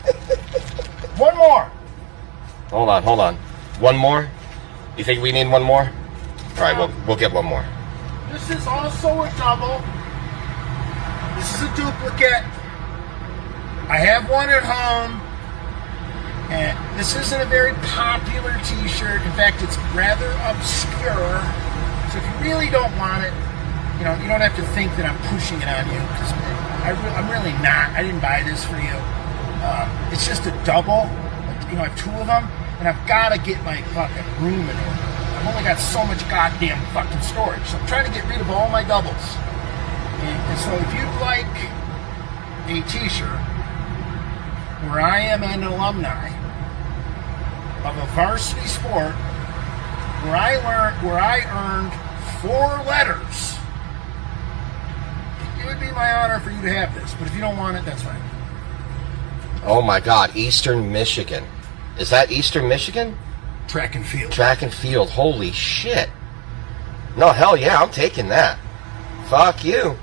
One more. Hold on. One more? You think we need one more? All right, we'll get one more. This is also a double. This is a duplicate. I have one at home. And this isn't a very popular t-shirt. In fact, it's rather obscure. So if you really don't want it, you don't have to think that I'm pushing it on you. Because I'm really not. I didn't buy this for you. It's just a double. I have two of them. And I've got to get my fucking room in order. I've only got so much goddamn fucking storage. So I'm trying to get rid of all my doubles. And so if you'd like a t-shirt where I am an alumni of a varsity sport where I earned 4 letters, it would be my honor for you to have this. But if you don't want it, that's fine. Oh my God, Eastern Michigan. Is that Eastern Michigan? Track and field. Track and field. Holy shit. No, hell yeah, I'm taking that. Fuck you.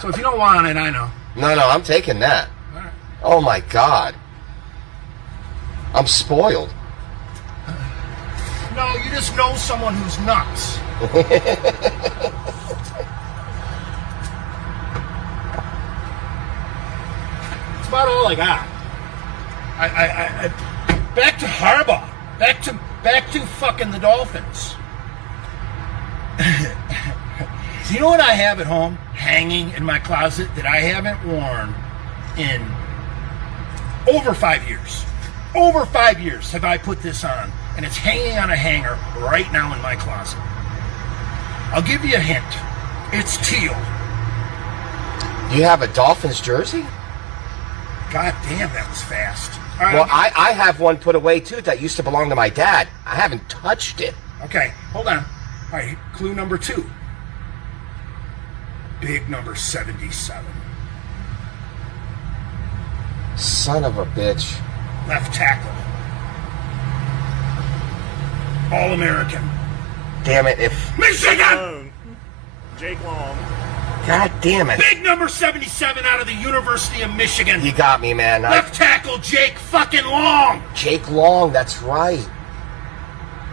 So if you don't want it, I know. No, I'm taking that. All right. Oh my God. I'm spoiled. No, you just know someone who's nuts. That's about all I got. I back to Harbaugh. Back to fucking the Dolphins. You know what I have at home hanging in my closet that I haven't worn in over 5 years? Over 5 years have I put this on, and it's hanging on a hanger right now in my closet. I'll give you a hint. It's teal. You have a Dolphins jersey? God damn, that was fast. Well, I have one put away, too, that used to belong to my dad. I haven't touched it. Okay, hold on. All right, clue number 2. Big number 77. Son of a bitch. Left tackle. All-American. Damn it, if... Michigan! Jake Long. God damn it. Big number 77 out of the University of Michigan. You got me, man. Left tackle, Jake fucking Long. Jake Long, that's right.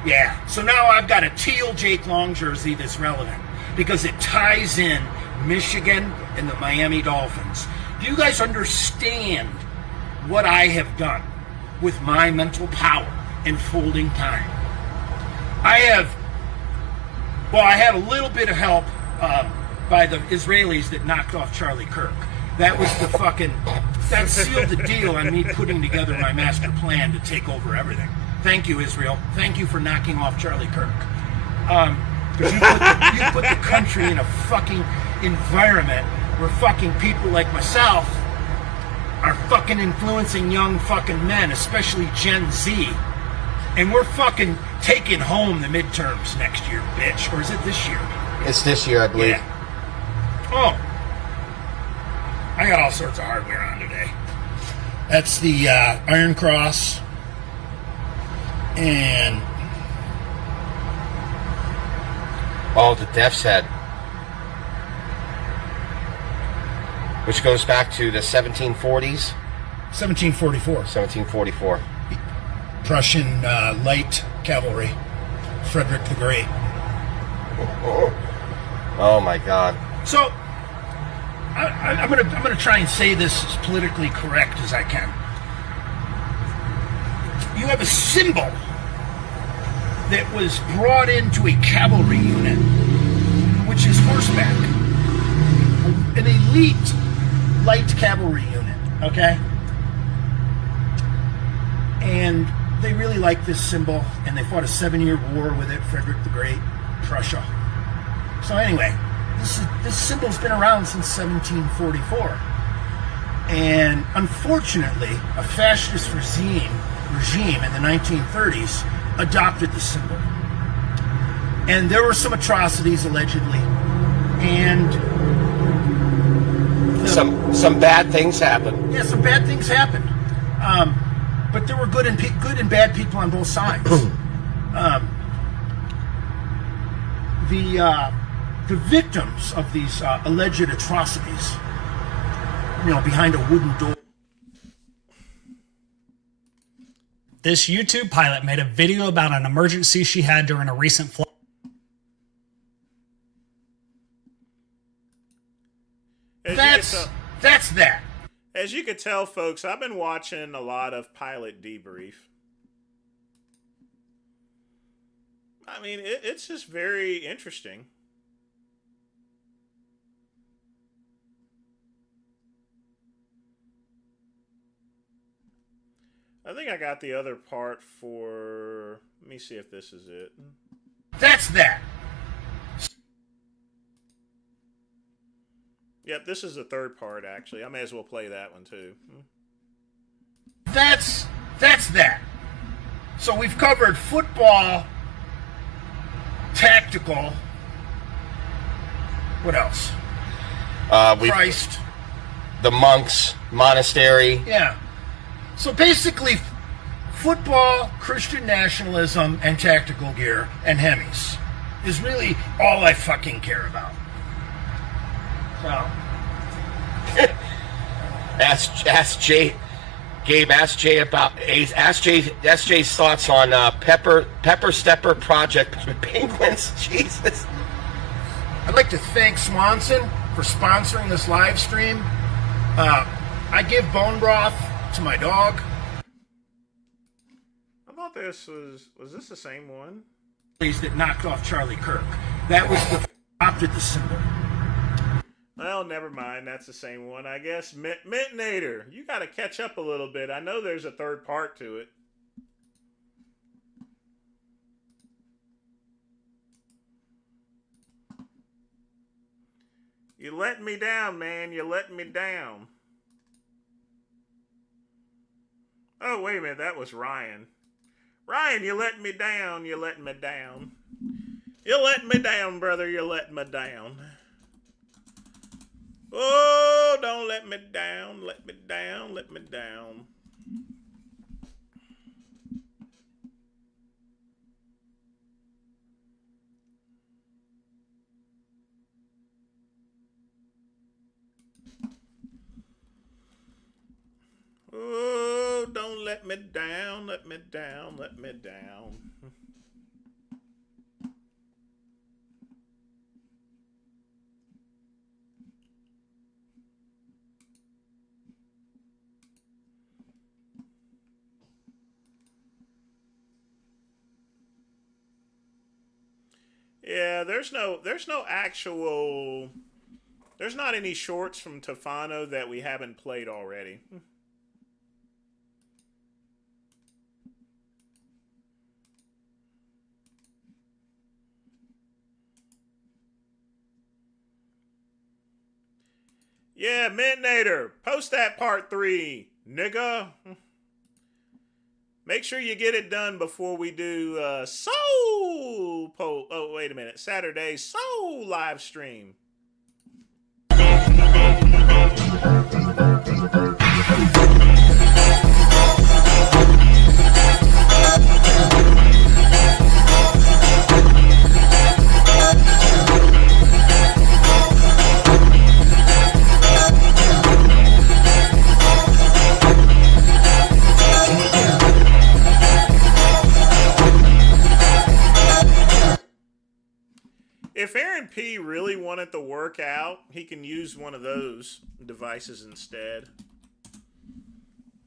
Yeah, so now I've got a teal Jake Long jersey that's relevant because it ties in Michigan and the Miami Dolphins. Do you guys understand what I have done with my mental power in folding time? I had a little bit of help by the Israelis that knocked off Charlie Kirk. That was that sealed the deal on me putting together my master plan to take over everything. Thank you, Israel. Thank you for knocking off Charlie Kirk. Because you put the country in a fucking environment where fucking people like myself are fucking influencing young fucking men, especially Gen Z. And we're fucking taking home the midterms next year, bitch. Or is it this year? It's this year, I believe. Yeah. Oh. I got all sorts of hardware on today. That's the Iron Cross. And... Oh, the Death's Head. Which goes back to the 1740s? 1744. 1744. Prussian light cavalry. Frederick the Great. Oh my God. So, I'm gonna try and say this as politically correct as I can. You have a symbol that was brought into a cavalry unit, which is horseback. An elite light cavalry unit, okay? And they really liked this symbol, and they fought a 7-year war with it, Frederick the Great, Prussia. So anyway, this symbol's been around since 1744. And unfortunately, a fascist regime in the 1930s adopted the symbol. And there were some atrocities, allegedly. And some bad things happened. Yeah, some bad things happened. But there were good and bad people on both sides. The victims of these alleged atrocities, behind a wooden door. This YouTube pilot made a video about an emergency she had during a recent flight. That's that. As you can tell, folks, I've been watching a lot of Pilot Debrief. I mean, it's just very interesting. I think I got the other part for... Let me see if this is it. That's that. Yep, this is the third part, actually. I may as well play that one, too. That's that. So we've covered football, tactical. What else? Christ. The monks, monastery. Yeah. So basically, football, Christian nationalism, and tactical gear, and Hemis is really all I fucking care about. So. Ask Jay. Gabe, ask Jay Jay's thoughts on Pepper Stepper Project Penguins. Jesus. I'd like to thank Swanson for sponsoring this live stream. I give bone broth to my dog. I thought this was this the same one? That knocked off Charlie Kirk. That was the adopted the symbol. Well, never mind. That's the same one. I guess Mintinator, you got to catch up a little bit. I know there's a third part to it. You let me down, man. You let me down. Oh, wait a minute. That was Ryan. Ryan, you let me down. You let me down. You let me down, brother. You let me down. Oh, don't let me down. Let me down. Let me down. Oh, don't let me down, let me down, let me down. Yeah, there's no actual, there's not any shorts from Tefano that we haven't played already. Yeah, Midnator, post that part 3, nigga. Make sure you get it done before we do oh, wait a minute. Saturday Soul live stream. If Aaron P. really wanted to work out, he can use one of those devices instead.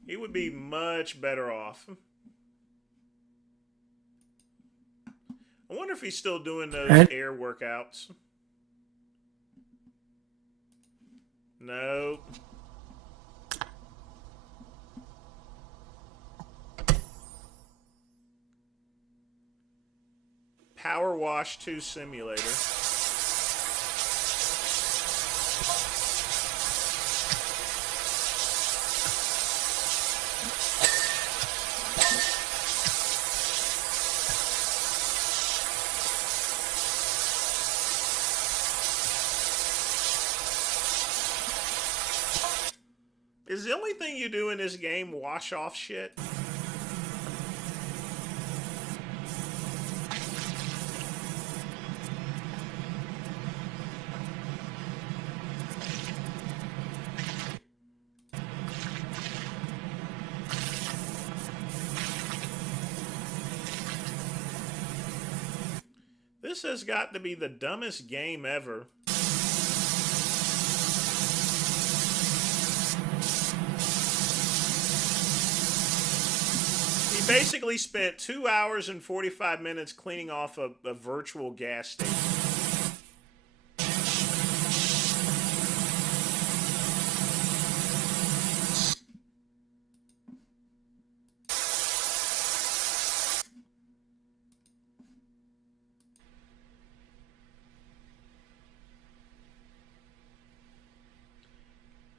He would be much better off. I wonder if he's still doing those air workouts. No. Power Wash 2 Simulator. Is the only thing you do in this game wash off shit? This has got to be the dumbest game ever. He basically spent 2 hours and 45 minutes cleaning off a virtual gas station.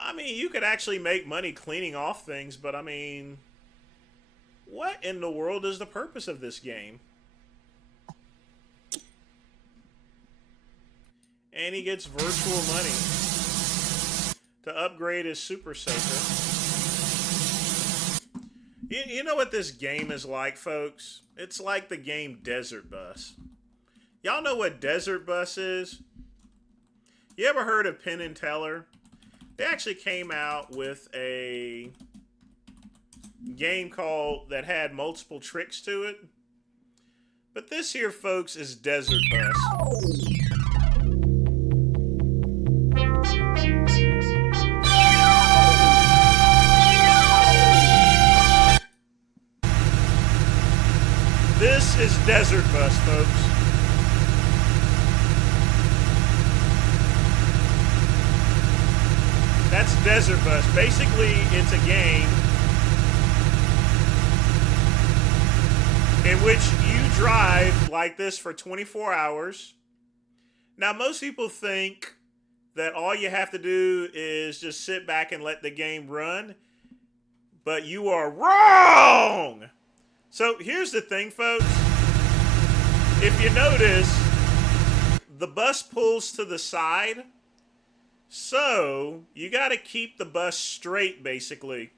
I mean, you could actually make money cleaning off things, but I mean, what in the world is the purpose of this game? And he gets virtual money to upgrade his Super Soaker. You know what this game is like, folks? It's like the game Desert Bus. Y'all know what Desert Bus is? You ever heard of Penn and Teller? They actually came out with a game that had multiple tricks to it. But this here, folks, is Desert Bus. This is Desert Bus, folks. That's Desert Bus. Basically, it's a game in which you drive like this for 24 hours. Now, most people think that all you have to do is just sit back and let the game run, but you are wrong! So, here's the thing, folks. If you notice, the bus pulls to the side. So, you got to keep the bus straight, basically.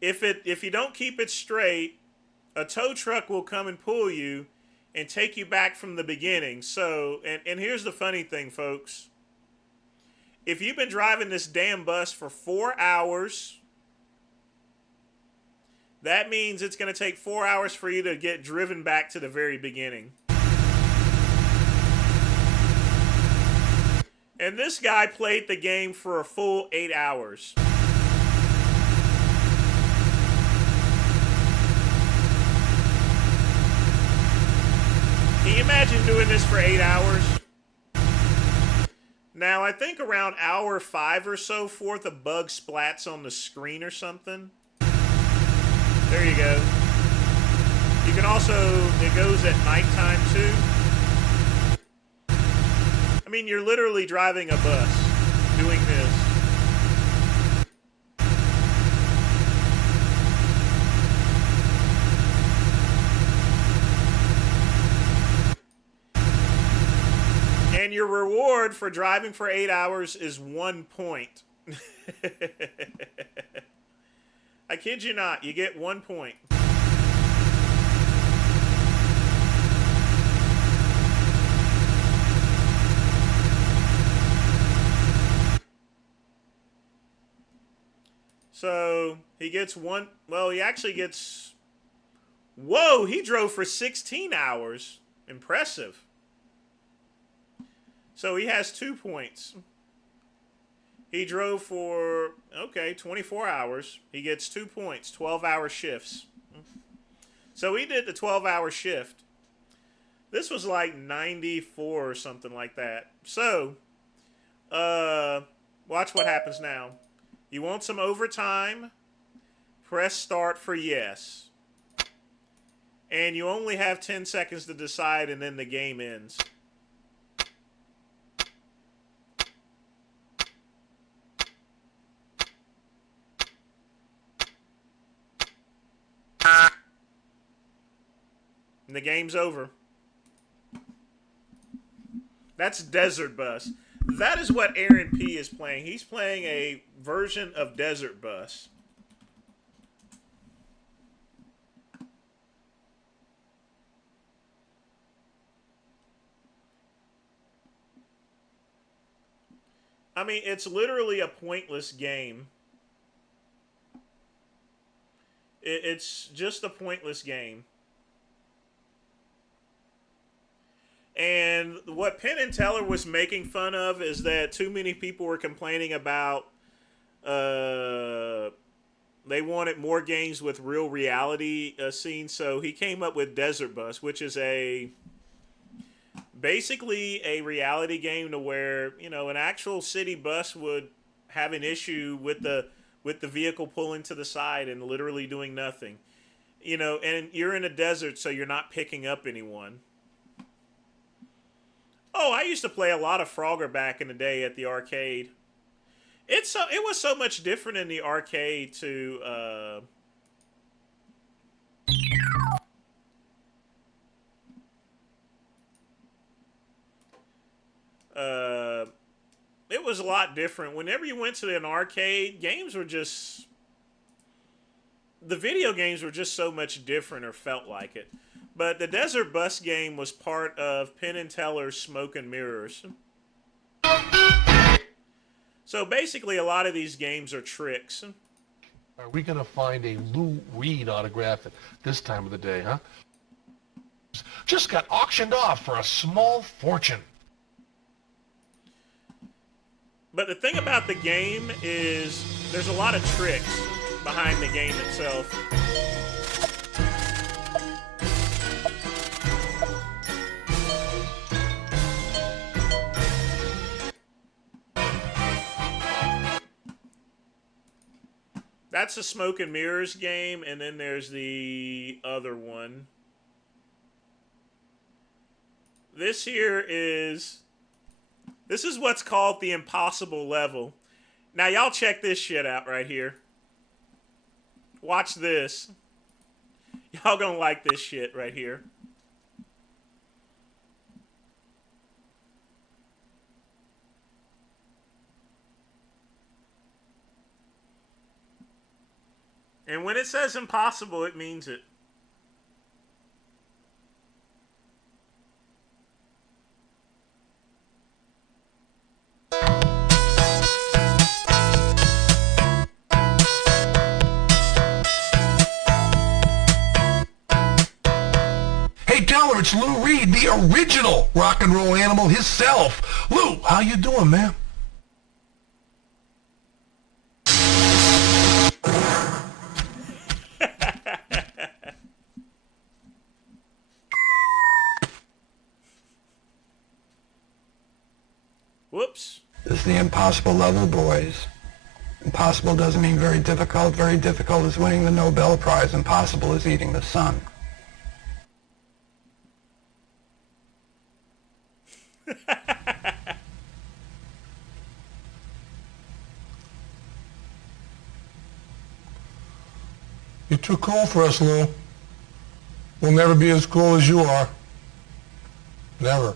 If you don't keep it straight, a tow truck will come and pull you and take you back from the beginning. So, and here's the funny thing, folks. If you've been driving this damn bus for 4 hours, that means it's going to take 4 hours for you to get driven back to the very beginning. And this guy played the game for a full 8 hours. He you imagine doing this for 8 hours? Now, I think around hour 5 or so forth, a bug splats on the screen or something. There you go. You can also, it goes at nighttime too. I mean, you're literally driving a bus doing this. And your reward for driving for 8 hours is 1 point. I kid you not, you get 1 point. So he gets one. Well, he actually gets. Whoa, he drove for 16 hours. Impressive. So he has 2 points. He drove for, okay, 24 hours. He gets 2 points, 12-hour shifts. So he did the 12-hour shift. This was like 94 or something like that. So, watch what happens now. You want some overtime? Press start for yes. And you only have 10 seconds to decide, and then the game ends. And the game's over. That's Desert Bus. That is what Aaron P. is playing. He's playing a version of Desert Bus. I mean, it's literally a pointless game. It's just a pointless game. And what Penn and Teller was making fun of is that too many people were complaining about they wanted more games with real reality scenes. So he came up with Desert Bus, which is basically a reality game to where, you know, an actual city bus would have an issue with the vehicle pulling to the side and literally doing nothing. You know, and you're in a desert, so you're not picking up anyone. Oh, I used to play a lot of Frogger back in the day at the arcade. It was so much different in the arcade to it was a lot different. Whenever you went to an arcade, the video games were just so much different, or felt like it. But the Desert Bus game was part of Penn and Teller's Smoke and Mirrors. So basically, a lot of these games are tricks. Are we going to find a Lou Reed autograph at this time of the day, huh? Just got auctioned off for a small fortune. But the thing about the game is there's a lot of tricks behind the game itself. That's the Smoke and Mirrors game, and then there's the other one. This is what's called the impossible level. Now, y'all check this shit out right here. Watch this. Y'all gonna like this shit right here. And when it says impossible, it means it. Hey, Teller, it's Lou Reed, the original rock and roll animal himself. Lou, how you doing, man? Whoops. This is the impossible level, boys. Impossible doesn't mean very difficult. Very difficult is winning the Nobel Prize. Impossible is eating the sun. You're too cool for us, Lou. We'll never be as cool as you are. Never.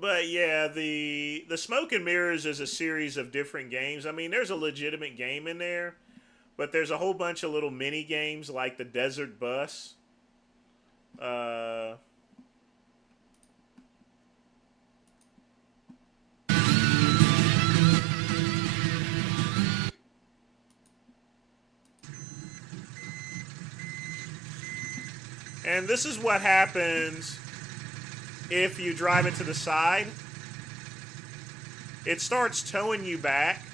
But yeah, the Smoke and Mirrors is a series of different games. I mean, there's a legitimate game in there, but there's a whole bunch of little mini games like the Desert Bus. And this is what happens if you drive it to the side. It starts towing you back.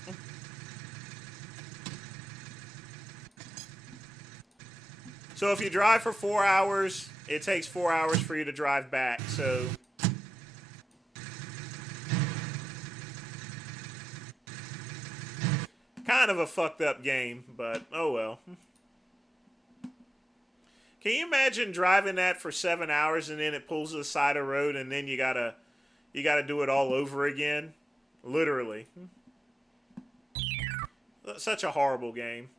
So if you drive for 4 hours, it takes 4 hours for you to drive back. So kind of a fucked up game, but oh well. Can you imagine driving that for 7 hours and then it pulls to the side of the road and then you gotta do it all over again? Literally. Such a horrible game.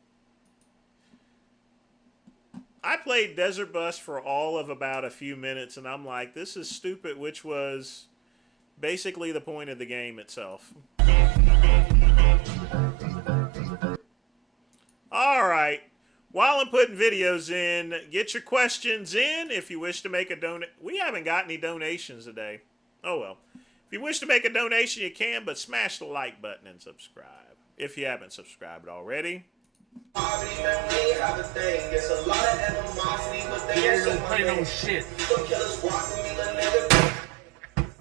I played Desert Bus for all of about a few minutes and I'm like, this is stupid, which was basically the point of the game itself. Alright. While I'm putting videos in, get your questions in if you wish to make a donation. We haven't got any donations today. Oh well. If you wish to make a donation, you can, but smash the like button and subscribe if you haven't subscribed already.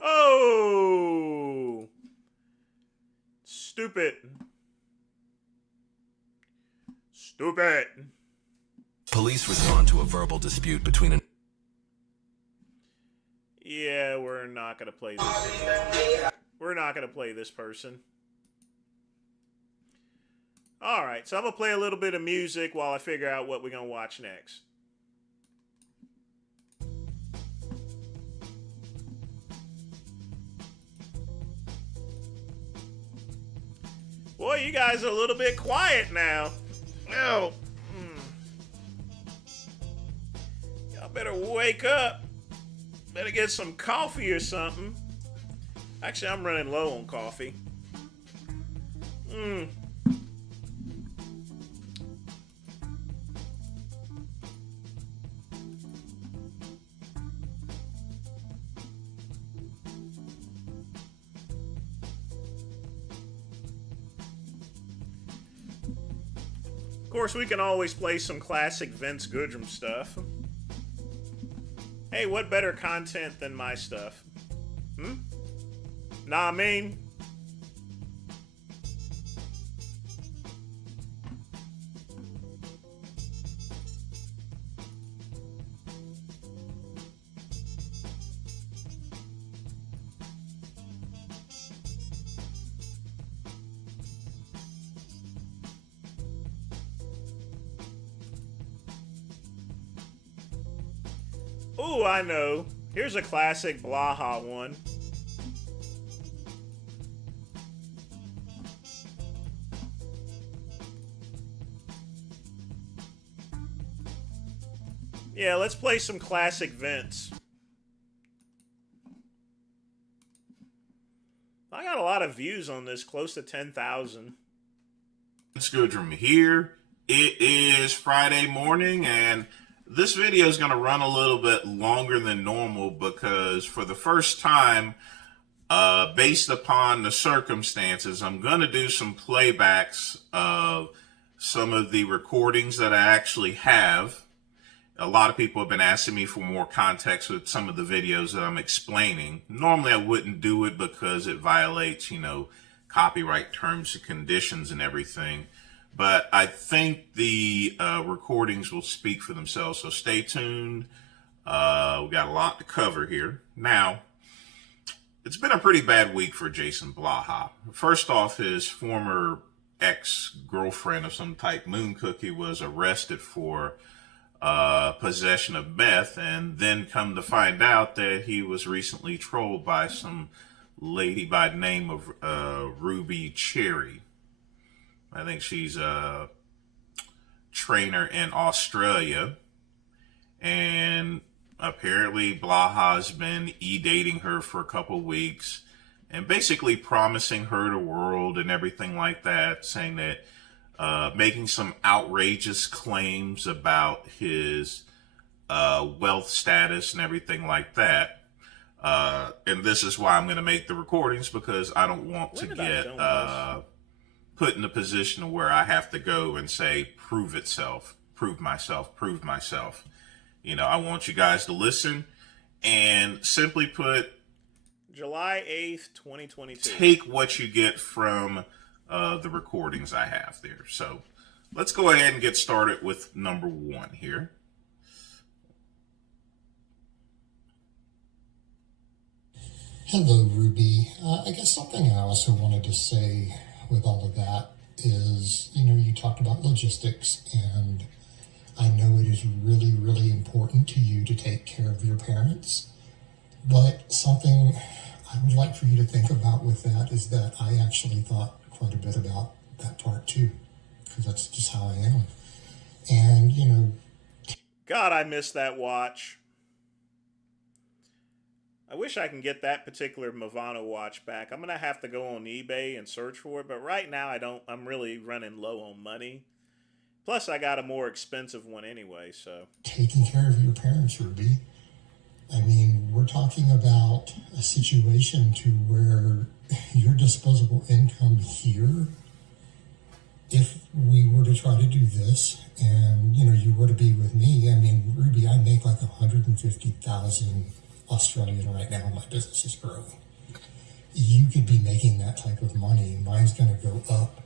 Oh! Stupid. Stupid. Police respond to a verbal dispute between an... Yeah, we're not going to play this. We're not going to play this person. Alright, so I'm going to play a little bit of music while I figure out what we're going to watch next. Boy, you guys are a little bit quiet now. Oh. Y'all better wake up. Better get some coffee or something. Actually, I'm running low on coffee. Of course, we can always play some classic Vince Goodrum stuff. Hey, what better content than my stuff? Nah, I mean... Ooh, I know. Here's a classic Blaha one. Yeah, let's play some classic Vince. I got a lot of views on this, close to 10,000. It's Goodrum here. It is Friday morning, and this video is going to run a little bit longer than normal because for the first time, based upon the circumstances, I'm going to do some playbacks of some of the recordings that I actually have. A lot of people have been asking me for more context with some of the videos that I'm explaining. Normally I wouldn't do it because it violates, copyright terms and conditions and everything. But I think the recordings will speak for themselves, so stay tuned. We got a lot to cover here. Now, it's been a pretty bad week for Jason Blaha. First off, his former ex-girlfriend of some type, Moon Cookie, was arrested for possession of meth, and then come to find out that he was recently trolled by some lady by the name of Ruby Cherry. I think she's a trainer in Australia, and apparently Blaha's been dating her for a couple weeks and basically promising her the world and everything like that, saying that making some outrageous claims about his wealth status and everything like that. And this is why I'm going to make the recordings, because I don't want to get put in a position where I have to go and say, prove itself, prove myself, prove myself. You know, I want you guys to listen and simply put, July 8th, 2022. Take what you get from the recordings I have there. So let's go ahead and get started with number one here. Hello, Ruby. I guess something I also wanted to say with all of that is, you know, you talked about logistics, and I know it is really, really important to you to take care of your parents, but something I would like for you to think about with that is that I actually thought quite a bit about that part too, because that's just how I am. And, you know... God, I miss that watch. I wish I can get that particular Movano watch back. I'm going to have to go on eBay and search for it, but right now I'm really running low on money. Plus, I got a more expensive one anyway, so... Taking care of your parents, Ruby. I mean, we're talking about a situation to where your disposable income here, if we were to try to do this and, you know, you were to be with me, I mean, Ruby, I make like 150,000 Australian right now. My business is growing. You could be making that type of money. Mine's going to go up.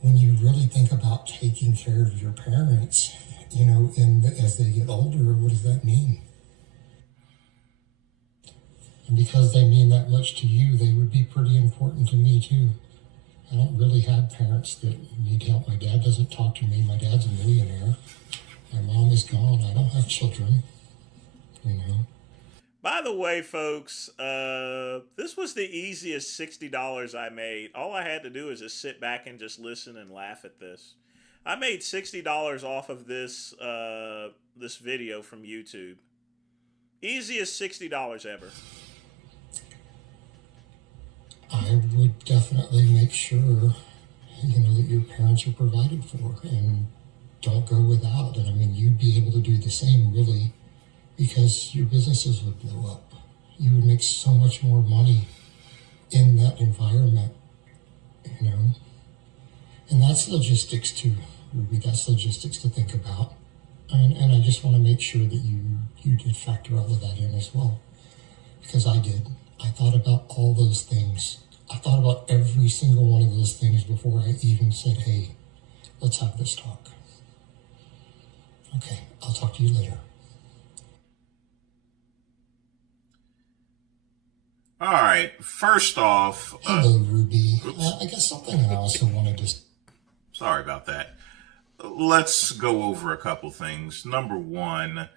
When you really think about taking care of your parents, you know, as they get older, what does that mean? And because they mean that much to you, they would be pretty important to me too. I don't really have parents that need help. My dad doesn't talk to me. My dad's a millionaire. My mom is gone. I don't have children, you know. By the way, folks, this was the easiest $60 I made. All I had to do is just sit back and just listen and laugh at this. I made $60 off of this this video from YouTube. Easiest $60 ever. I would definitely make sure, you know, that your parents are provided for and don't go without. And I mean, you'd be able to do the same, really, because your businesses would blow up. You would make so much more money in that environment, you know. And that's logistics too, Ruby. That's logistics to think about. And I just want to make sure that you did factor all of that in as well, because I did. I thought about all those things. I thought about every single one of those things before I even said, hey, let's have this talk. Okay, I'll talk to you later. All right, first off... Hello, Ruby. I guess something I also wanted to... Sorry about that. Let's go over a couple things. Number one,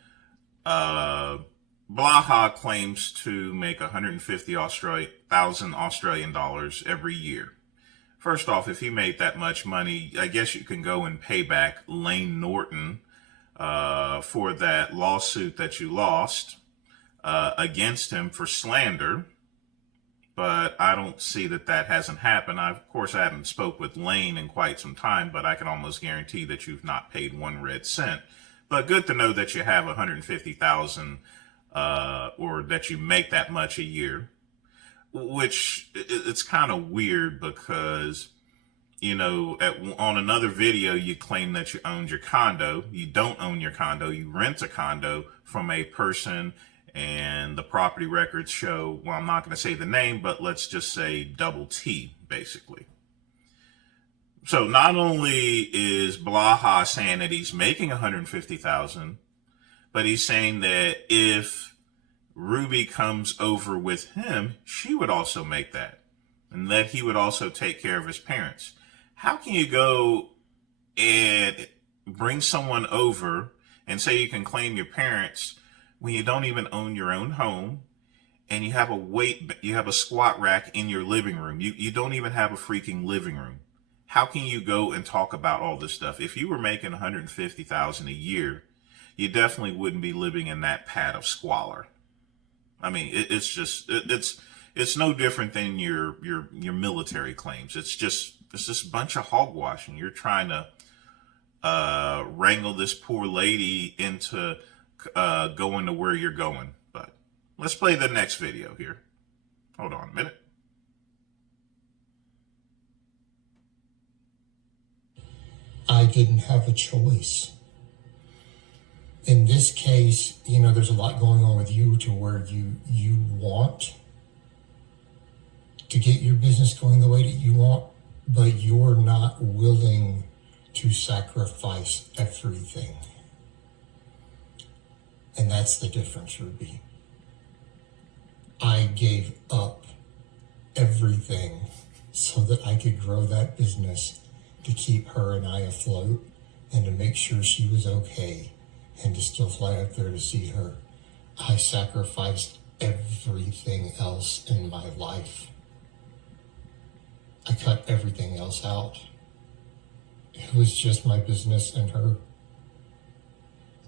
Blaha claims to make 150,000 Australian dollars every year. First off, if he made that much money, I guess you can go and pay back Lane Norton for that lawsuit that you lost against him for slander. But I don't see that hasn't happened. Of course, I haven't spoke with Lane in quite some time, but I can almost guarantee that you've not paid 1 red cent. But good to know that you have 150,000 or that you make that much a year, which it's kind of weird because, you know, on another video, you claim that you owned your condo. You don't own your condo. You rent a condo from a person, and the property records show, well, I'm not going to say the name, but let's just say Double T, basically. So not only is Blaha saying that he's making $150,000, but he's saying that if Ruby comes over with him, she would also make that, and that he would also take care of his parents. How can you go and bring someone over and say you can claim your parents when you don't even own your own home, and you have a squat rack in your living room? You don't even have a freaking living room. How can you go and talk about all this stuff? If you were making $150,000 a year, you definitely wouldn't be living in that pad of squalor. I mean, it's no different than your military claims. It's just a bunch of hogwash, and you're trying to wrangle this poor lady into going to where you're going. But let's play the next video here. Hold on a minute. I didn't have a choice. In this case, you know, there's a lot going on with you to where you want to get your business going the way that you want, but you're not willing to sacrifice everything. And that's the difference, Ruby. I gave up everything so that I could grow that business, to keep her and I afloat, and to make sure she was okay, and to still fly up there to see her. I sacrificed everything else in my life. I cut everything else out. It was just my business and her.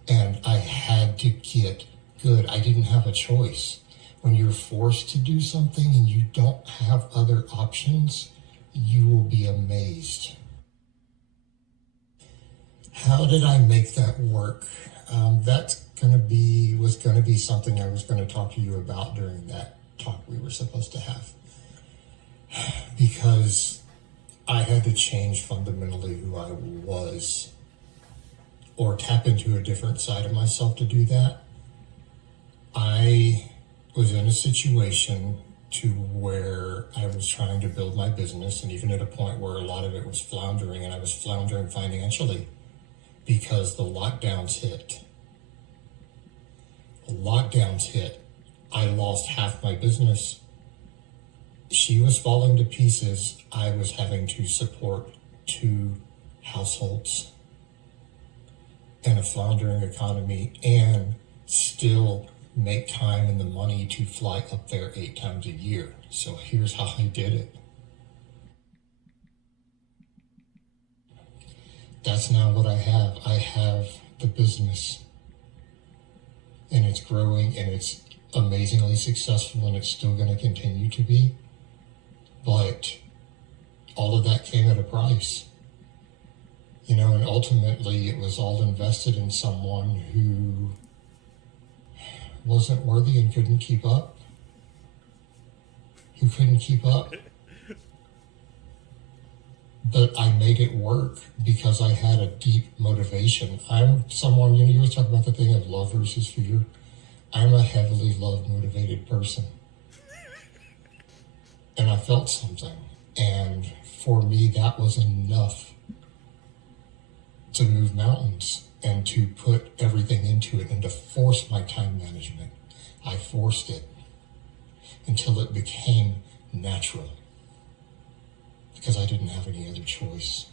And I had to get good. I didn't have a choice. When you're forced to do something and you don't have other options, you will be amazed. How did I make that work? That's was going to be something I was going to talk to you about during that talk we were supposed to have. Because I had to change fundamentally who I was, or tap into a different side of myself to do that. I was in a situation to where I was trying to build my business, and even at a point where a lot of it was floundering, and I was floundering financially because the lockdowns hit. The lockdowns hit. I lost half my business. She was falling to pieces. I was having to support 2 households in a floundering economy and still make time and the money to fly up there 8 times a year. So here's how I did it. That's now what I have. I have the business, and it's growing, and it's amazingly successful, and it's still going to continue to be. But all of that came at a price, you know, and ultimately it was all invested in someone who wasn't worthy and couldn't keep up. Who couldn't keep up. But I made it work because I had a deep motivation. I'm someone, you know, you always talk about the thing of love versus fear. I'm a heavily love-motivated person. And I felt something. And for me, that was enough to move mountains and to put everything into it and to force my time management. I forced it until it became natural because I didn't have any other choice.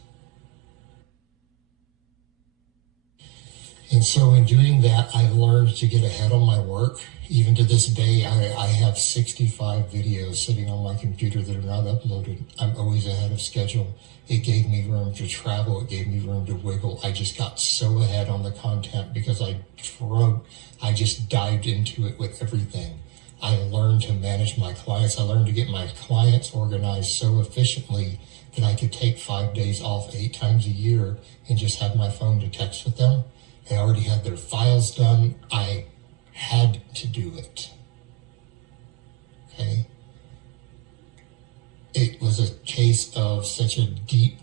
And so in doing that, I learned to get ahead on my work. Even to this day, I have 65 videos sitting on my computer that are not uploaded. I'm always ahead of schedule. It gave me room to travel. It gave me room to wiggle. I just got so ahead on the content because I just dived into it with everything. I learned to manage my clients. I learned to get my clients organized so efficiently that I could take 5 days off 8 times a year and just have my phone to text with them. They already had their files done. I had to do it. Okay? It was a case of such a deep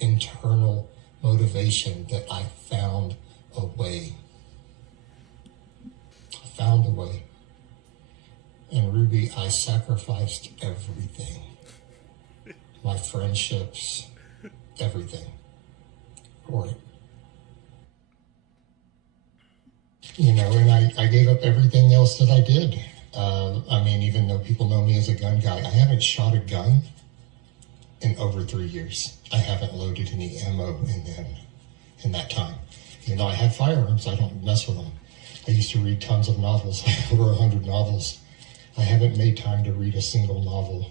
internal motivation that I found a way. I found a way. And Ruby, I sacrificed everything. My friendships, everything for it. You know, and I gave up everything else that I did. I mean, even though people know me as a gun guy, I haven't shot a gun in over 3 years. I haven't loaded any ammo in that time. You know, I have firearms. I don't mess with them. I used to read tons of novels, over 100 novels. I haven't made time to read a single novel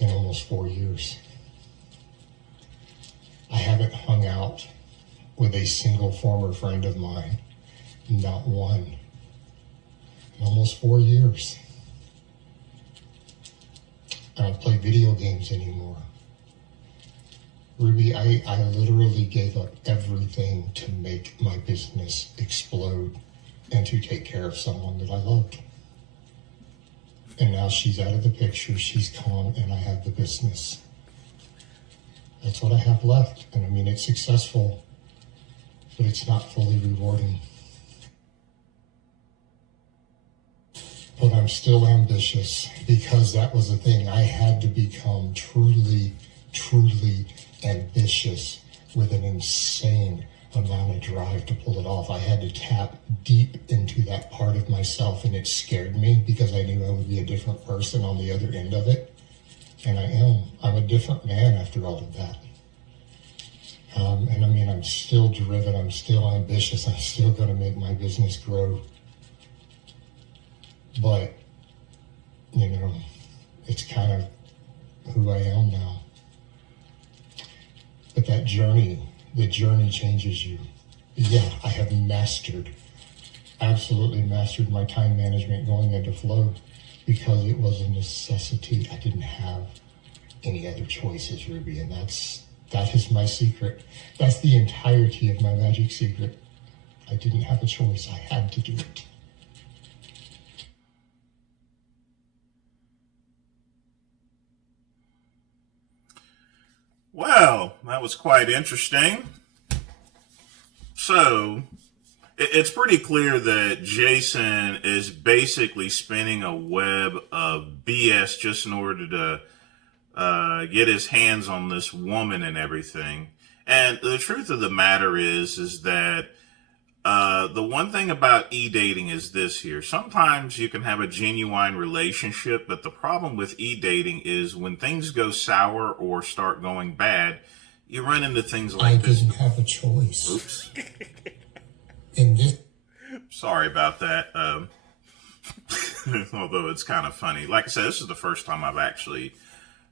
in almost 4 years. I haven't hung out with a single former friend of mine, not one, in almost 4 years. I don't play video games anymore. Ruby, I literally gave up everything to make my business explode and to take care of someone that I loved. And now she's out of the picture, she's gone, and I have the business. That's what I have left. And I mean, it's successful, but it's not fully rewarding. But I'm still ambitious because that was the thing. I had to become truly, truly ambitious with an insane amount of drive to pull it off. I had to tap deep into that part of myself, and it scared me because I knew I would be a different person on the other end of it. And I am. I'm a different man after all of that. And I mean, I'm still driven. I'm still ambitious. I'm still going to make my business grow. But, you know, it's kind of who I am now. But that journey, the journey changes you. Yeah, I have absolutely mastered my time management going into flow because it was a necessity. I didn't have any other choices, Ruby, and that is my secret. That's the entirety of my magic secret. I didn't have a choice. I had to do it. Well, that was quite interesting. So, it's pretty clear that Jason is basically spinning a web of BS just in order to get his hands on this woman and everything. And the truth of the matter is that the one thing about e-dating is this here. Sometimes you can have a genuine relationship, but the problem with e-dating is when things go sour or start going bad, you run into things like this. I didn't have a choice. Oops. In this. Sorry about that. Although it's kind of funny. Like I said, this is the first time I've actually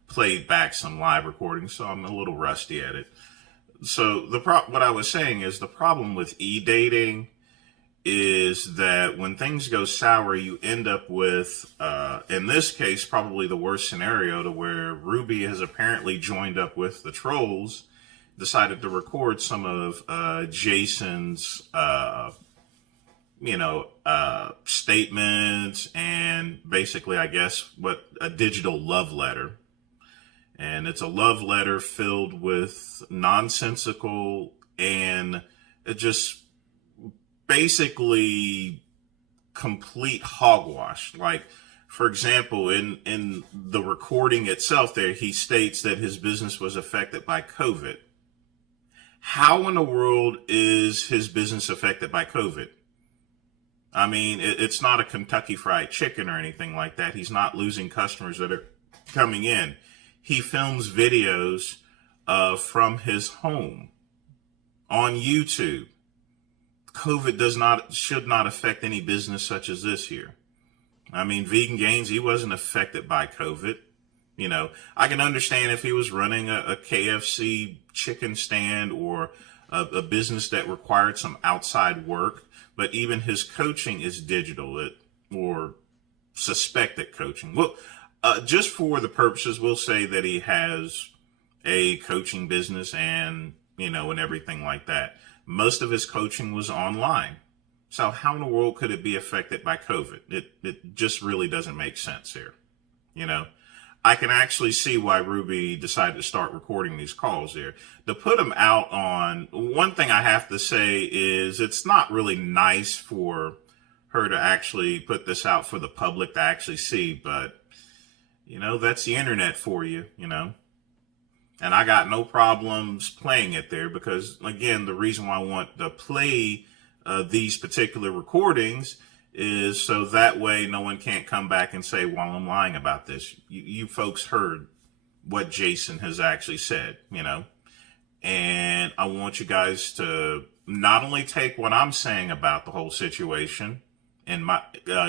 played back some live recordings, so I'm a little rusty at it. So what I was saying is the problem with e-dating is that when things go sour, you end up with, in this case, probably the worst scenario to where Ruby has apparently joined up with the trolls, decided to record some of Jason's, statements and basically, I guess, a digital love letter. And it's a love letter filled with nonsensical and just basically complete hogwash. Like, for example, in the recording itself there, he states that his business was affected by COVID. How in the world is his business affected by COVID? I mean, it's not a Kentucky Fried Chicken or anything like that. He's not losing customers that are coming in. He films videos from his home on YouTube. COVID should not affect any business such as this here. I mean, Vegan Gains, he wasn't affected by COVID. You know, I can understand if he was running a KFC chicken stand or a business that required some outside work, but even his coaching is digital or suspected coaching. Well, just for the purposes, we'll say that he has a coaching business and everything like that. Most of his coaching was online. So how in the world could it be affected by COVID? It just really doesn't make sense here. I can actually see why Ruby decided to start recording these calls here. To put them out on, one thing I have to say is it's not really nice for her to actually put this out for the public to actually see, but that's the internet for you, And I got no problems playing it there because, again, the reason why I want to play these particular recordings is so that way no one can't come back and say, well, I'm lying about this. You folks heard what Jason has actually said, you know, and I want you guys to not only take what I'm saying about the whole situation and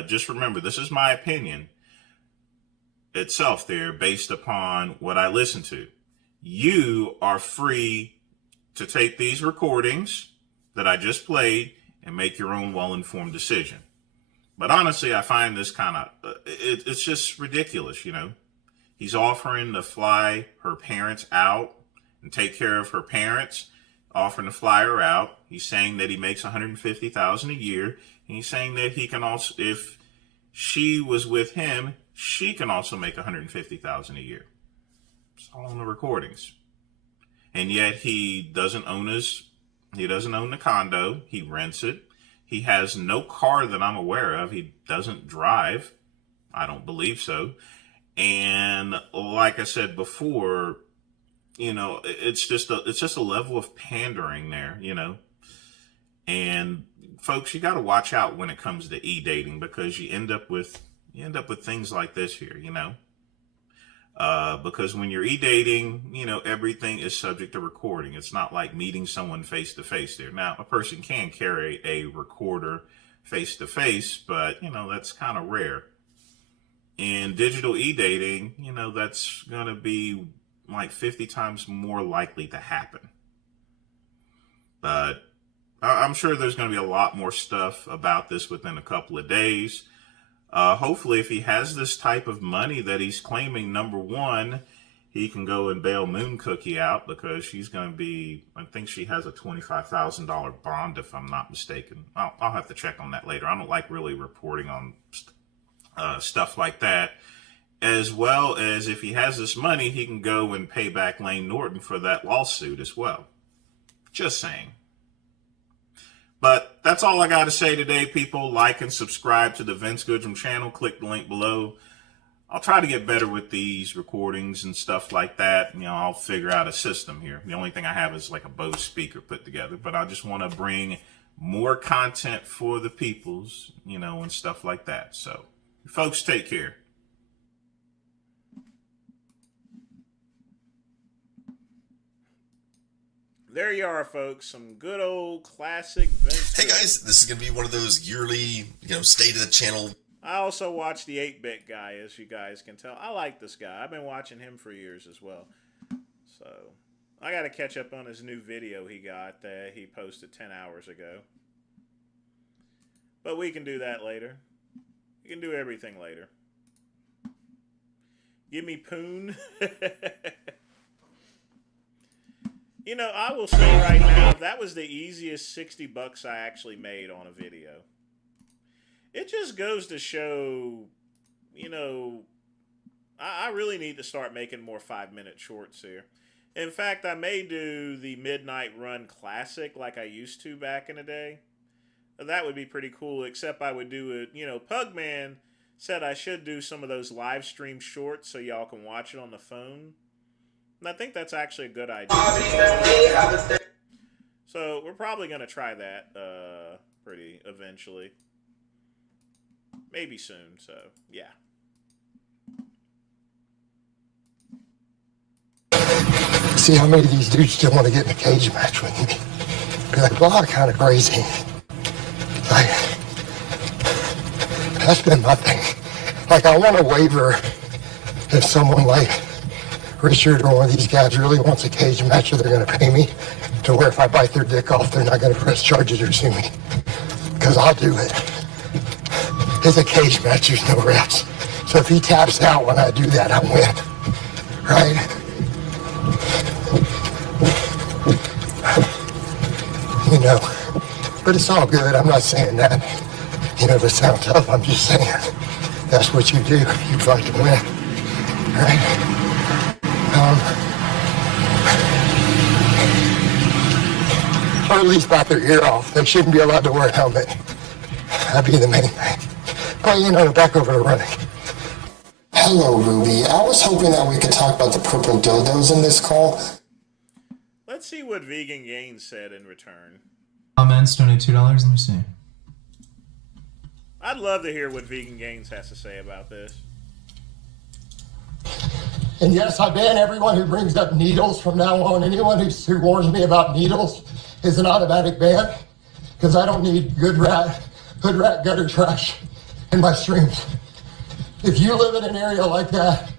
just remember, this is my opinion itself there based upon what I listen to. You are free to take these recordings that I just played and make your own well-informed decision. But honestly, I find this kind of, it's just ridiculous, you know. He's offering to fly her parents out and take care of her parents, offering to fly her out. He's saying that he makes $150,000 a year. And he's saying that he can also, if she was with him, she can also make $150,000 a year. It's all in the recordings. And yet he doesn't own the condo. He rents it. He has no car that I'm aware of. He doesn't drive. I don't believe so. And like I said before, you know, it's just a level of pandering there, you know. And folks, you got to watch out when it comes to e-dating because you end up with things like this here, you know. Because when you're e-dating, you know, everything is subject to recording. It's not like meeting someone face to face there. Now, a person can carry a recorder face to face, but, you know, that's kind of rare. In digital e-dating, you know, that's going to be like 50 times more likely to happen. But I'm sure there's going to be a lot more stuff about this within a couple of days. Hopefully, if he has this type of money that he's claiming, number one, he can go and bail Moon Cookie out because she's going to be, I think she has a $25,000 bond, if I'm not mistaken. I'll have to check on that later. I don't like really reporting on stuff like that. As well as if he has this money, he can go and pay back Lane Norton for that lawsuit as well. Just saying. But that's all I got to say today, people. Like and subscribe to the Vince Goodrum channel. Click the link below. I'll try to get better with these recordings and stuff like that. You know, I'll figure out a system here. The only thing I have is like a Bose speaker put together. But I just want to bring more content for the peoples, you know, and stuff like that. So, folks, take care. There you are, folks. Some good old classic Vince. Hey guys, this is going to be one of those yearly, state of the channel. I also watch the 8-Bit guy, as you guys can tell. I like this guy. I've been watching him for years as well. So, I got to catch up on his new video he got that he posted 10 hours ago. But we can do that later. We can do everything later. Give me Poon. You know, I will say right now, that was the easiest $60 I actually made on a video. It just goes to show, you know, I really need to start making more 5-minute shorts here. In fact, I may do the Midnight Run Classic like I used to back in the day. That would be pretty cool, except I would do it, you know, Pugman said I should do some of those live stream shorts so y'all can watch it on the phone. And I think that's actually a good idea. So we're probably going to try that pretty eventually. Maybe soon, so yeah. See how many of these dudes still want to get in a cage match with me. Be like, well, I'm kind of crazy. Like, that's been my thing. Like, I want a waiver if someone like Richard or one of these guys really wants a cage match, or they're going to pay me to where if I bite their dick off, they're not going to press charges or sue me. Because I'll do it. It's a cage match, there's no refs. So if he taps out when I do that, I win. Right? You know, but it's all good. I'm not saying that, to sound tough. I'm just saying that's what you do. You fight to win. Right? Or at least bite their ear off. They shouldn't be allowed to wear a helmet. That'd be the main thing. But, back over to running. Hello, Ruby. I was hoping that we could talk about the purple dildos in this call. Let's see what Vegan Gains said in return. Comments, donate $2. Let me see. I'd love to hear what Vegan Gains has to say about this. And yes, I ban everyone who brings up needles from now on. Anyone who warns me about needles is an automatic ban, because I don't need hood rat gutter trash in my streams. If you live in an area like that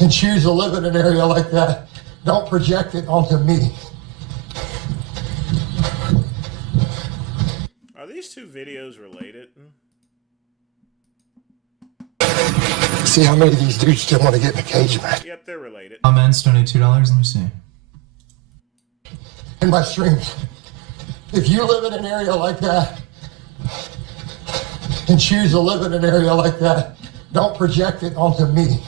and choose to live in an area like that, don't project it onto me. Are these two videos related? See how many of these dudes still want to get in the cage match. Yep, they're related. Comments, donate $2. Let me see. In my streams. If you live in an area like that and choose to live in an area like that, don't project it onto me.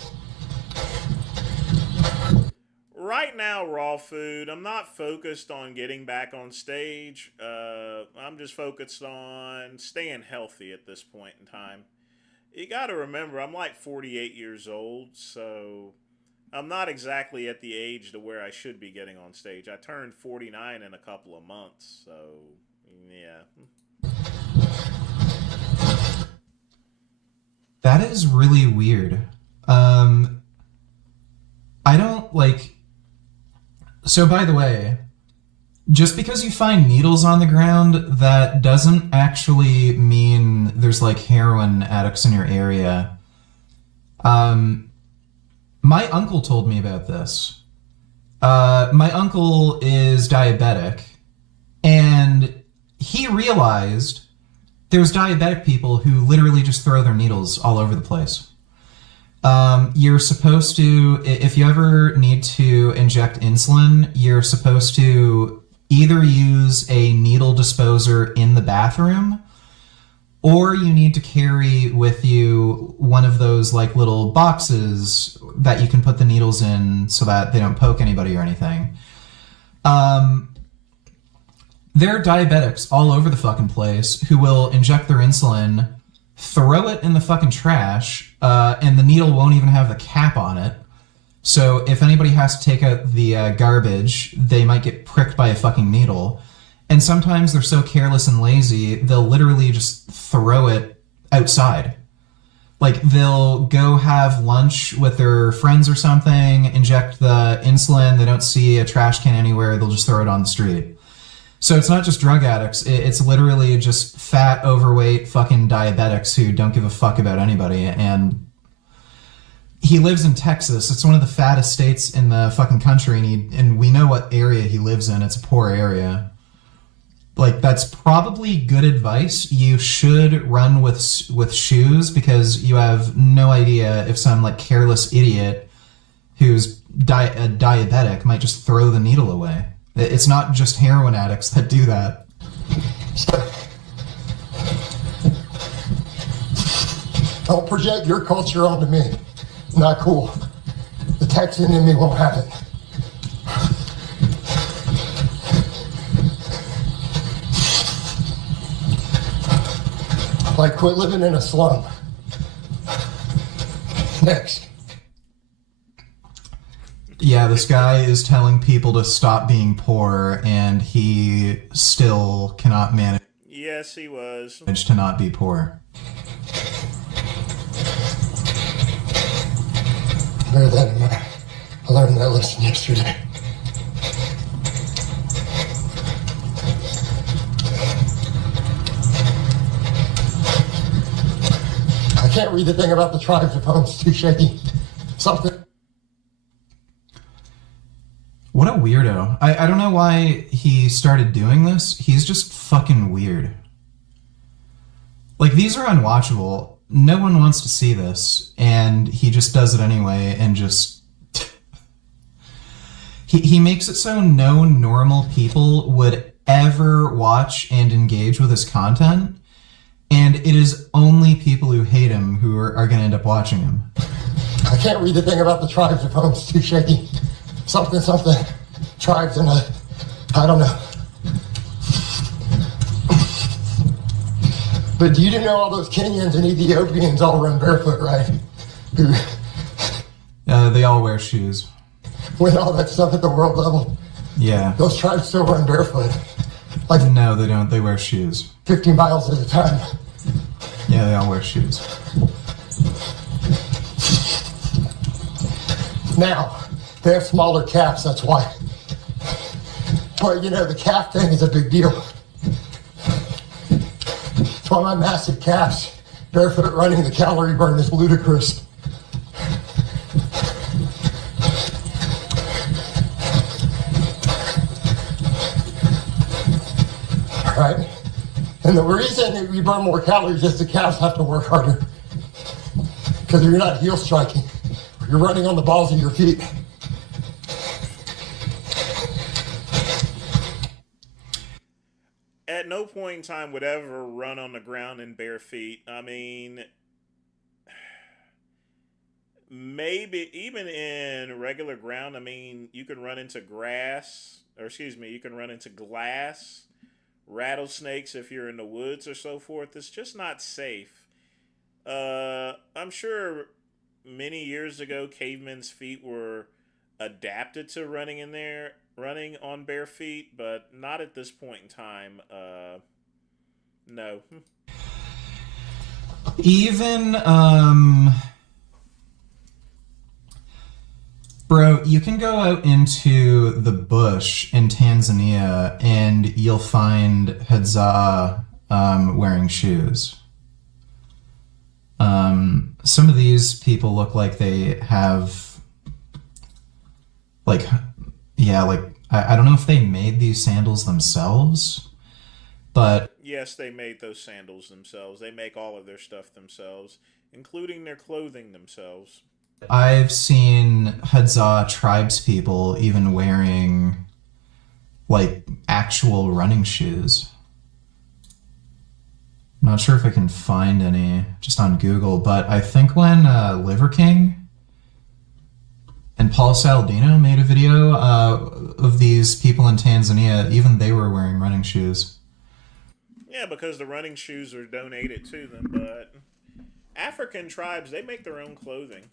Right now, Raw Food, I'm not focused on getting back on stage. I'm just focused on staying healthy at this point in time. You got to remember, I'm like 48 years old, so I'm not exactly at the age to where I should be getting on stage. I turned 49 in a couple of months, so yeah. That is really weird. I don't like... So by the way, just because you find needles on the ground, that doesn't actually mean there's like heroin addicts in your area. My uncle told me about this. My uncle is diabetic, and he realized there's diabetic people who literally just throw their needles all over the place. You're supposed to, if you ever need to inject insulin, you're supposed to either use a needle disposer in the bathroom, or you need to carry with you one of those like little boxes that you can put the needles in so that they don't poke anybody or anything. There are diabetics all over the fucking place who will inject their insulin, throw it in the fucking trash, and the needle won't even have the cap on it. So if anybody has to take out the garbage, they might get pricked by a fucking needle. And sometimes they're so careless and lazy, they'll literally just throw it outside. Like, they'll go have lunch with their friends or something, inject the insulin, they don't see a trash can anywhere, they'll just throw it on the street. So it's not just drug addicts, it's literally just fat, overweight, fucking diabetics who don't give a fuck about anybody. And he lives in Texas. It's one of the fattest states in the fucking country, and we know what area he lives in. It's a poor area. Like, that's probably good advice. You should run with shoes, because you have no idea if some like careless idiot who's diabetic might just throw the needle away. It's not just heroin addicts that do that. Don't project your culture onto me. Not cool. The Texan in me won't have it. Like, quit living in a slum. Next. Yeah, this guy is telling people to stop being poor, and he still cannot manage. Yes, he was. To not be poor. Bear that in mind. I learned that lesson yesterday. I can't read the thing about the tribes of homes, too shaky. Something. What a weirdo. I don't know why he started doing this. He's just fucking weird. Like, these are unwatchable. No one wants to see this, and he just does it anyway, and just... he makes it so no normal people would ever watch and engage with his content, and it is only people who hate him who are going to end up watching him. I can't read the thing about the tribes of homes, too shaky. Something, tribes and I don't know. But you do know all those Kenyans and Ethiopians all run barefoot, right? They all wear shoes. When all that stuff at the world level, Yeah. those tribes still run barefoot. Like No, they don't. They wear shoes. 50 miles at a time. Yeah, they all wear shoes. Now, they have smaller calves, that's why. But you know, the calf thing is a big deal. That's why my massive calves, barefoot running, the calorie burn is ludicrous. Right? And the reason that we burn more calories is the calves have to work harder. Because you're not heel striking. You're running on the balls of your feet. At no point in time would ever run on the ground in bare feet. I mean, maybe even in regular ground, I mean, you can run into grass, or excuse me, you can run into glass, rattlesnakes if you're in the woods or so forth. It's just not safe. I'm sure many years ago, cavemen's feet were adapted to running on bare feet, but not at this point in time. No. Even, bro, you can go out into the bush in Tanzania and you'll find Hadza wearing shoes. Some of these people look like they have, like, yeah, like, I don't know if they made these sandals themselves, but... Yes, they made those sandals themselves. They make all of their stuff themselves, including their clothing themselves. I've seen Hadza tribes people even wearing, like, actual running shoes. I'm not sure if I can find any just on Google, but I think when Liver King and Paul Saladino made a video of these people in Tanzania, even they were wearing running shoes. Yeah, because the running shoes are donated to them, but African tribes, they make their own clothing.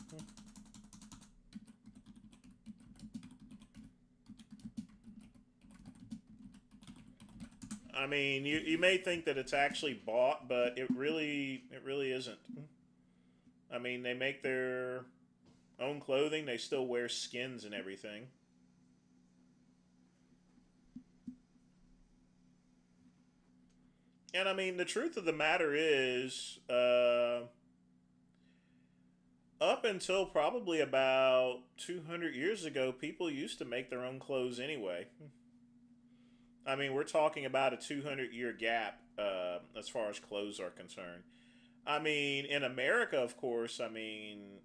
I mean, you may think that it's actually bought, but it really isn't. I mean, they make their own clothing. They still wear skins and everything. And I mean, the truth of the matter is, up until probably about 200 years ago, people used to make their own clothes anyway. I mean, we're talking about a 200-year gap as far as clothes are concerned. I mean, in America, of course, I mean,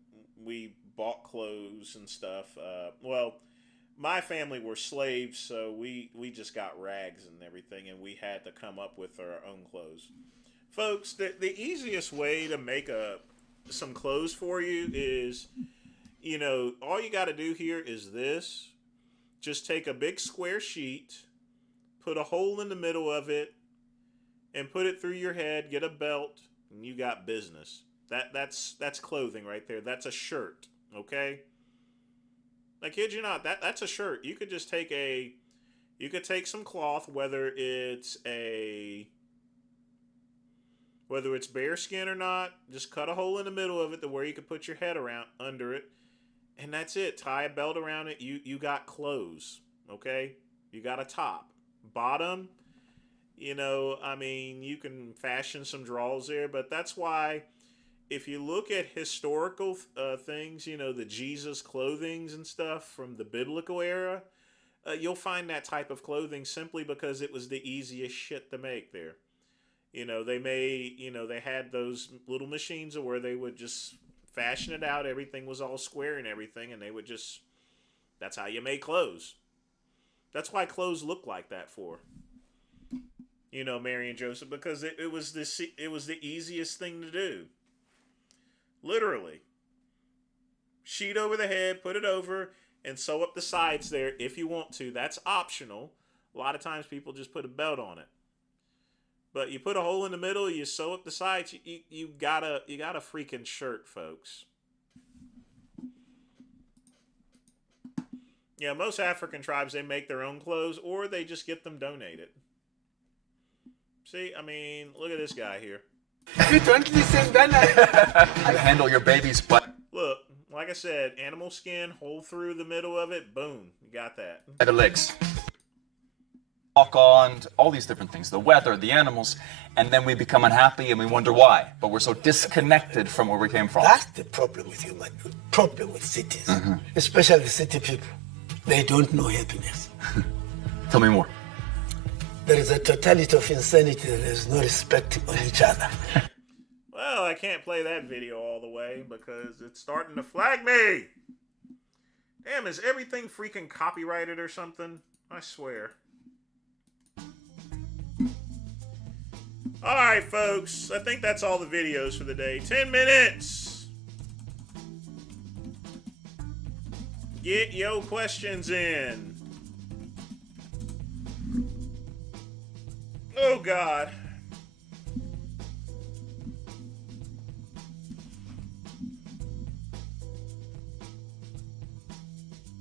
we bought clothes and stuff. Well, my family were slaves, so we just got rags and everything, and we had to come up with our own clothes. Folks, the easiest way to make some clothes for you is, you know, all you got to do here is this. Just take a big square sheet, put a hole in the middle of it, and put it through your head, get a belt, and you got business. That's clothing right there. That's a shirt, okay? I kid you not, that's a shirt. You could just take some cloth, whether it's bare skin or not, just cut a hole in the middle of it to where you could put your head around under it, and that's it. Tie a belt around it. You got clothes, okay? You got a top. Bottom, you know, I mean, you can fashion some drawers there, but that's why if you look at historical things, you know, the Jesus clothings and stuff from the biblical era, you'll find that type of clothing simply because it was the easiest shit to make there. You know, they had those little machines where they would just fashion it out. Everything was all square and everything, and that's how you made clothes. That's why clothes look like that for, you know, Mary and Joseph, because it was the easiest thing to do. Literally. Sheet over the head, put it over, and sew up the sides there if you want to. That's optional. A lot of times people just put a belt on it. But you put a hole in the middle, you sew up the sides. You got a freaking shirt, folks. Yeah, most African tribes, they make their own clothes or they just get them donated. See, I mean, look at this guy here. You handle your baby's butt. Look, like I said, animal skin, hole through the middle of it, boom, you got that. By the legs. Walk on, all these different things, the weather, the animals, and then we become unhappy and we wonder why. But we're so disconnected from where we came from. That's the problem with human, problem with cities, especially city people. They don't know happiness. Tell me more. There is a totality of insanity. There is no respect on each other. Well, I can't play that video all the way because it's starting to flag me. Damn, is everything freaking copyrighted or something? I swear. Alright, folks. I think that's all the videos for the day. 10 minutes. Get your questions in. Oh, God.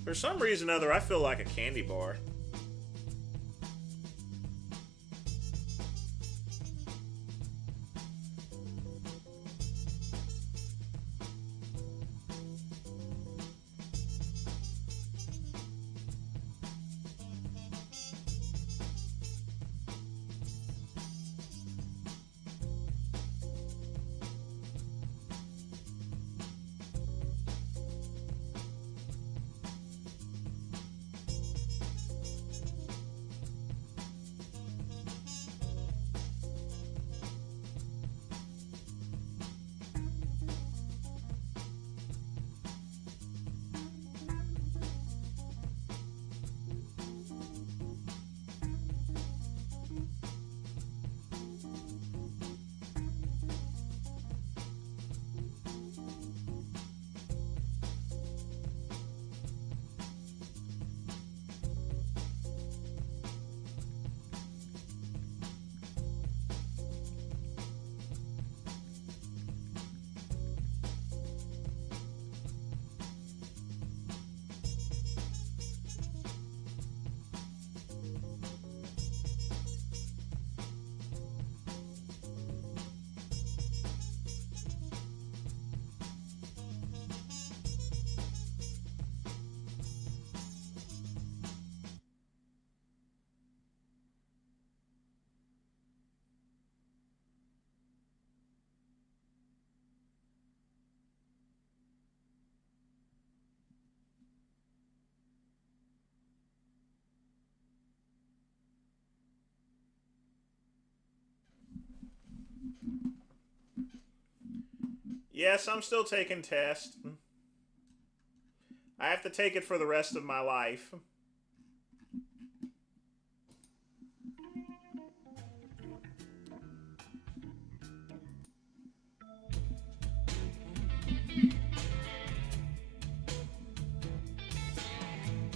For some reason or other, I feel like a candy bar. Yes, I'm still taking tests. I have to take it for the rest of my life.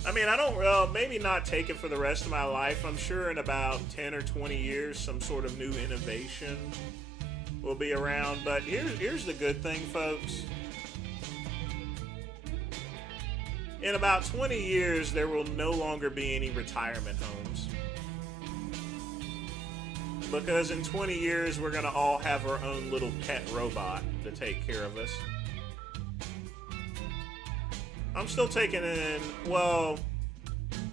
I mean, I don't, maybe not take it for the rest of my life. I'm sure in about 10 or 20 years, some sort of new innovation will be around. But here's the good thing, folks. In about 20 years, there will no longer be any retirement homes. Because in 20 years, we're going to all have our own little pet robot to take care of us. I'm still taking in, well,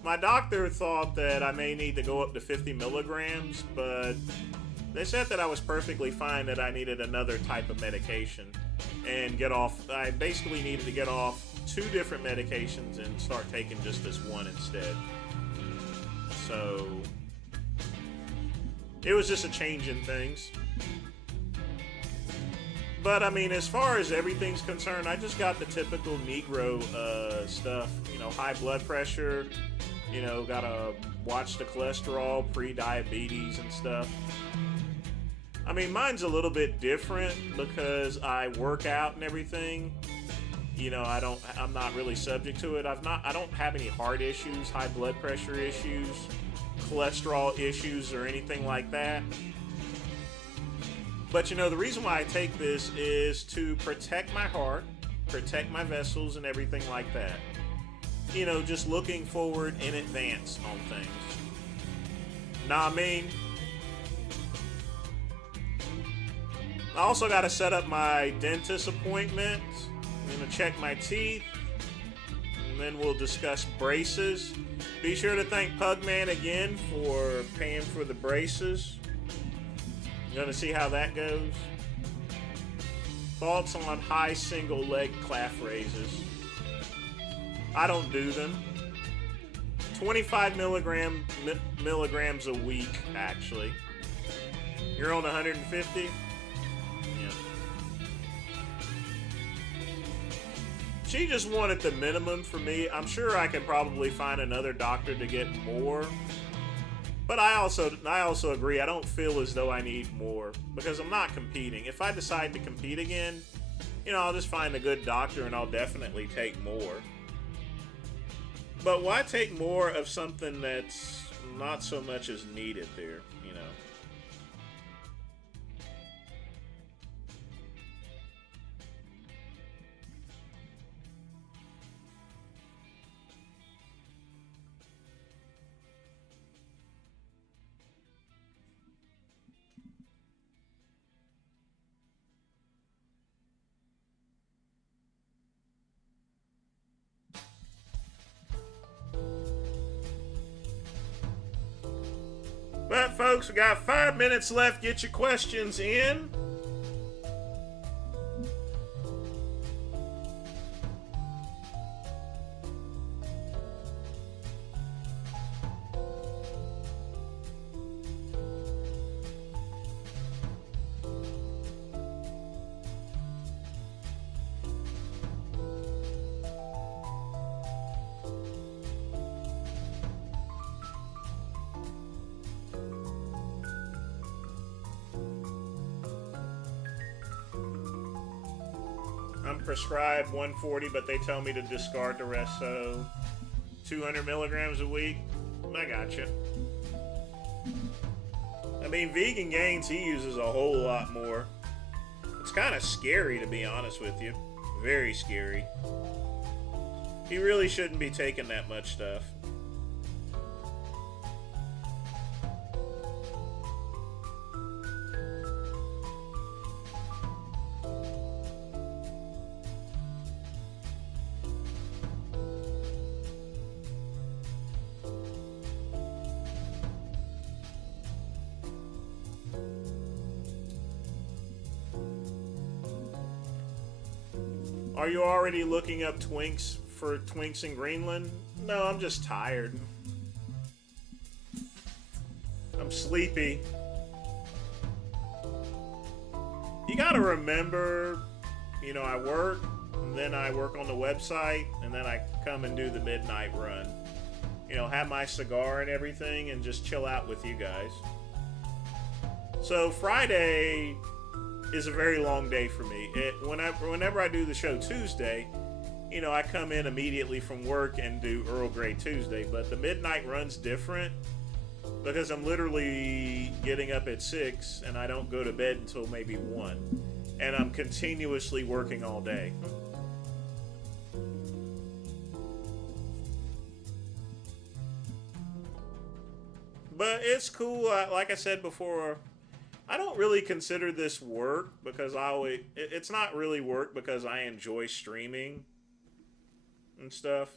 my doctor thought that I may need to go up to 50 milligrams, but they said that I was perfectly fine, that I needed another type of medication and get off. I basically needed to get off 2 different medications and start taking just this one instead. So it was just a change in things. But I mean, as far as everything's concerned, I just got the typical Negro stuff. You know, high blood pressure. You know, gotta watch the cholesterol, pre-diabetes and stuff. I mean, mine's a little bit different because I work out and everything. You know, I'm not really subject to it. I don't have any heart issues, high blood pressure issues, cholesterol issues, or anything like that. But you know, the reason why I take this is to protect my heart, protect my vessels, and everything like that. You know, just looking forward in advance on things. Nah, I mean, I also got to set up my dentist appointment. I'm going to check my teeth. And then we'll discuss braces. Be sure to thank Pugman again for paying for the braces. I'm going to see how that goes. Thoughts on high single leg calf raises. I don't do them. 25 milligrams a week, actually. You're on 150? Yeah. She just wanted the minimum for me. I'm sure I can probably find another doctor to get more. But I also agree, I don't feel as though I need more because I'm not competing. If I decide to compete again, you know, I'll just find a good doctor and I'll definitely take more. But why take more of something that's not so much as needed there, you know? But folks, we got 5 minutes left. Get your questions in. I'm prescribed 140, but they tell me to discard the rest, so 200 milligrams a week. I gotcha. I mean, Vegan Gains, he uses a whole lot more. It's kind of scary, to be honest with you. Very scary. He really shouldn't be taking that much stuff. Are you already looking up twinks for twinks in Greenland? No, I'm just tired. I'm sleepy. You gotta remember, you know, I work, and then I work on the website, and then I come and do the midnight run. You know, have my cigar and everything, and just chill out with you guys. So Friday is a very long day for me. Whenever I do the show Tuesday, you know, I come in immediately from work and do Earl Grey Tuesday, but the midnight run's different because I'm literally getting up at 6 and I don't go to bed until maybe 1, and I'm continuously working all day. But it's cool. Like I said before, I don't really consider this work because it's not really work because I enjoy streaming and stuff.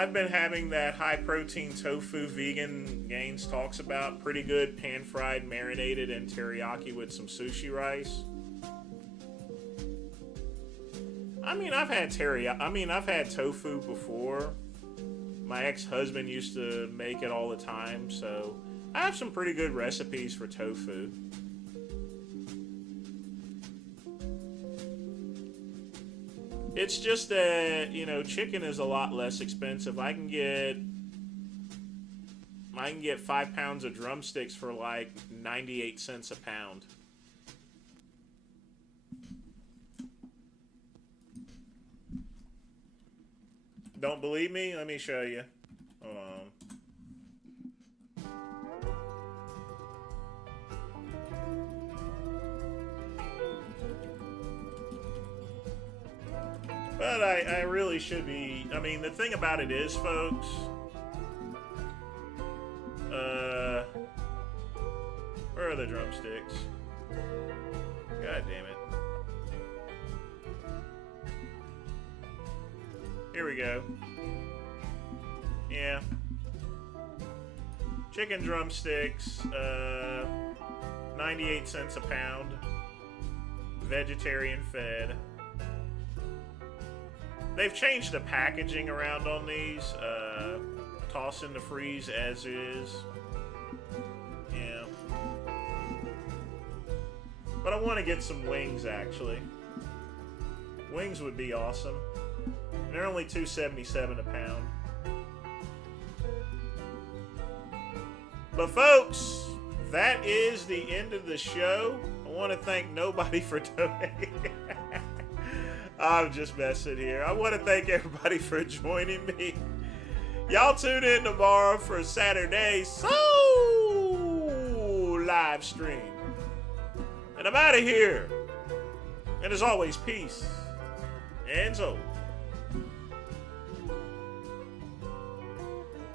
I've been having that high protein tofu vegan Gaines talks about. Pretty good, pan fried, marinated, and teriyaki with some sushi rice. I mean, I've had tofu before. My ex-husband used to make it all the time, so I have some pretty good recipes for tofu. It's just that, you know, chicken is a lot less expensive. I can get 5 pounds of drumsticks for like 98 cents a pound. Don't believe me? Let me show you. Hold on. But I really should be. I mean, the thing about it is, folks, where are the drumsticks? God damn it. Here we go. Yeah. Chicken drumsticks, 98 cents a pound. Vegetarian fed. They've changed the packaging around on these. Toss in the freeze as is. Yeah. But I want to get some wings, actually. Wings would be awesome. They're only $2.77 a pound. But folks, that is the end of the show. I want to thank nobody for donating. I'm just messing here. I want to thank everybody for joining me. Y'all tune in tomorrow for Saturday live stream. And I'm out of here. And as always, peace and soul.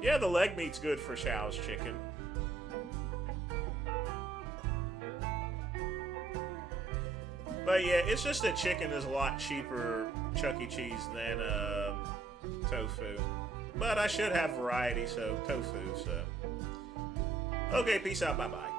Yeah, the leg meat's good for Shao's chicken. But yeah, it's just that chicken is a lot cheaper, Chuck E. Cheese, than tofu. But I should have variety, so tofu, so. Okay, peace out, bye-bye.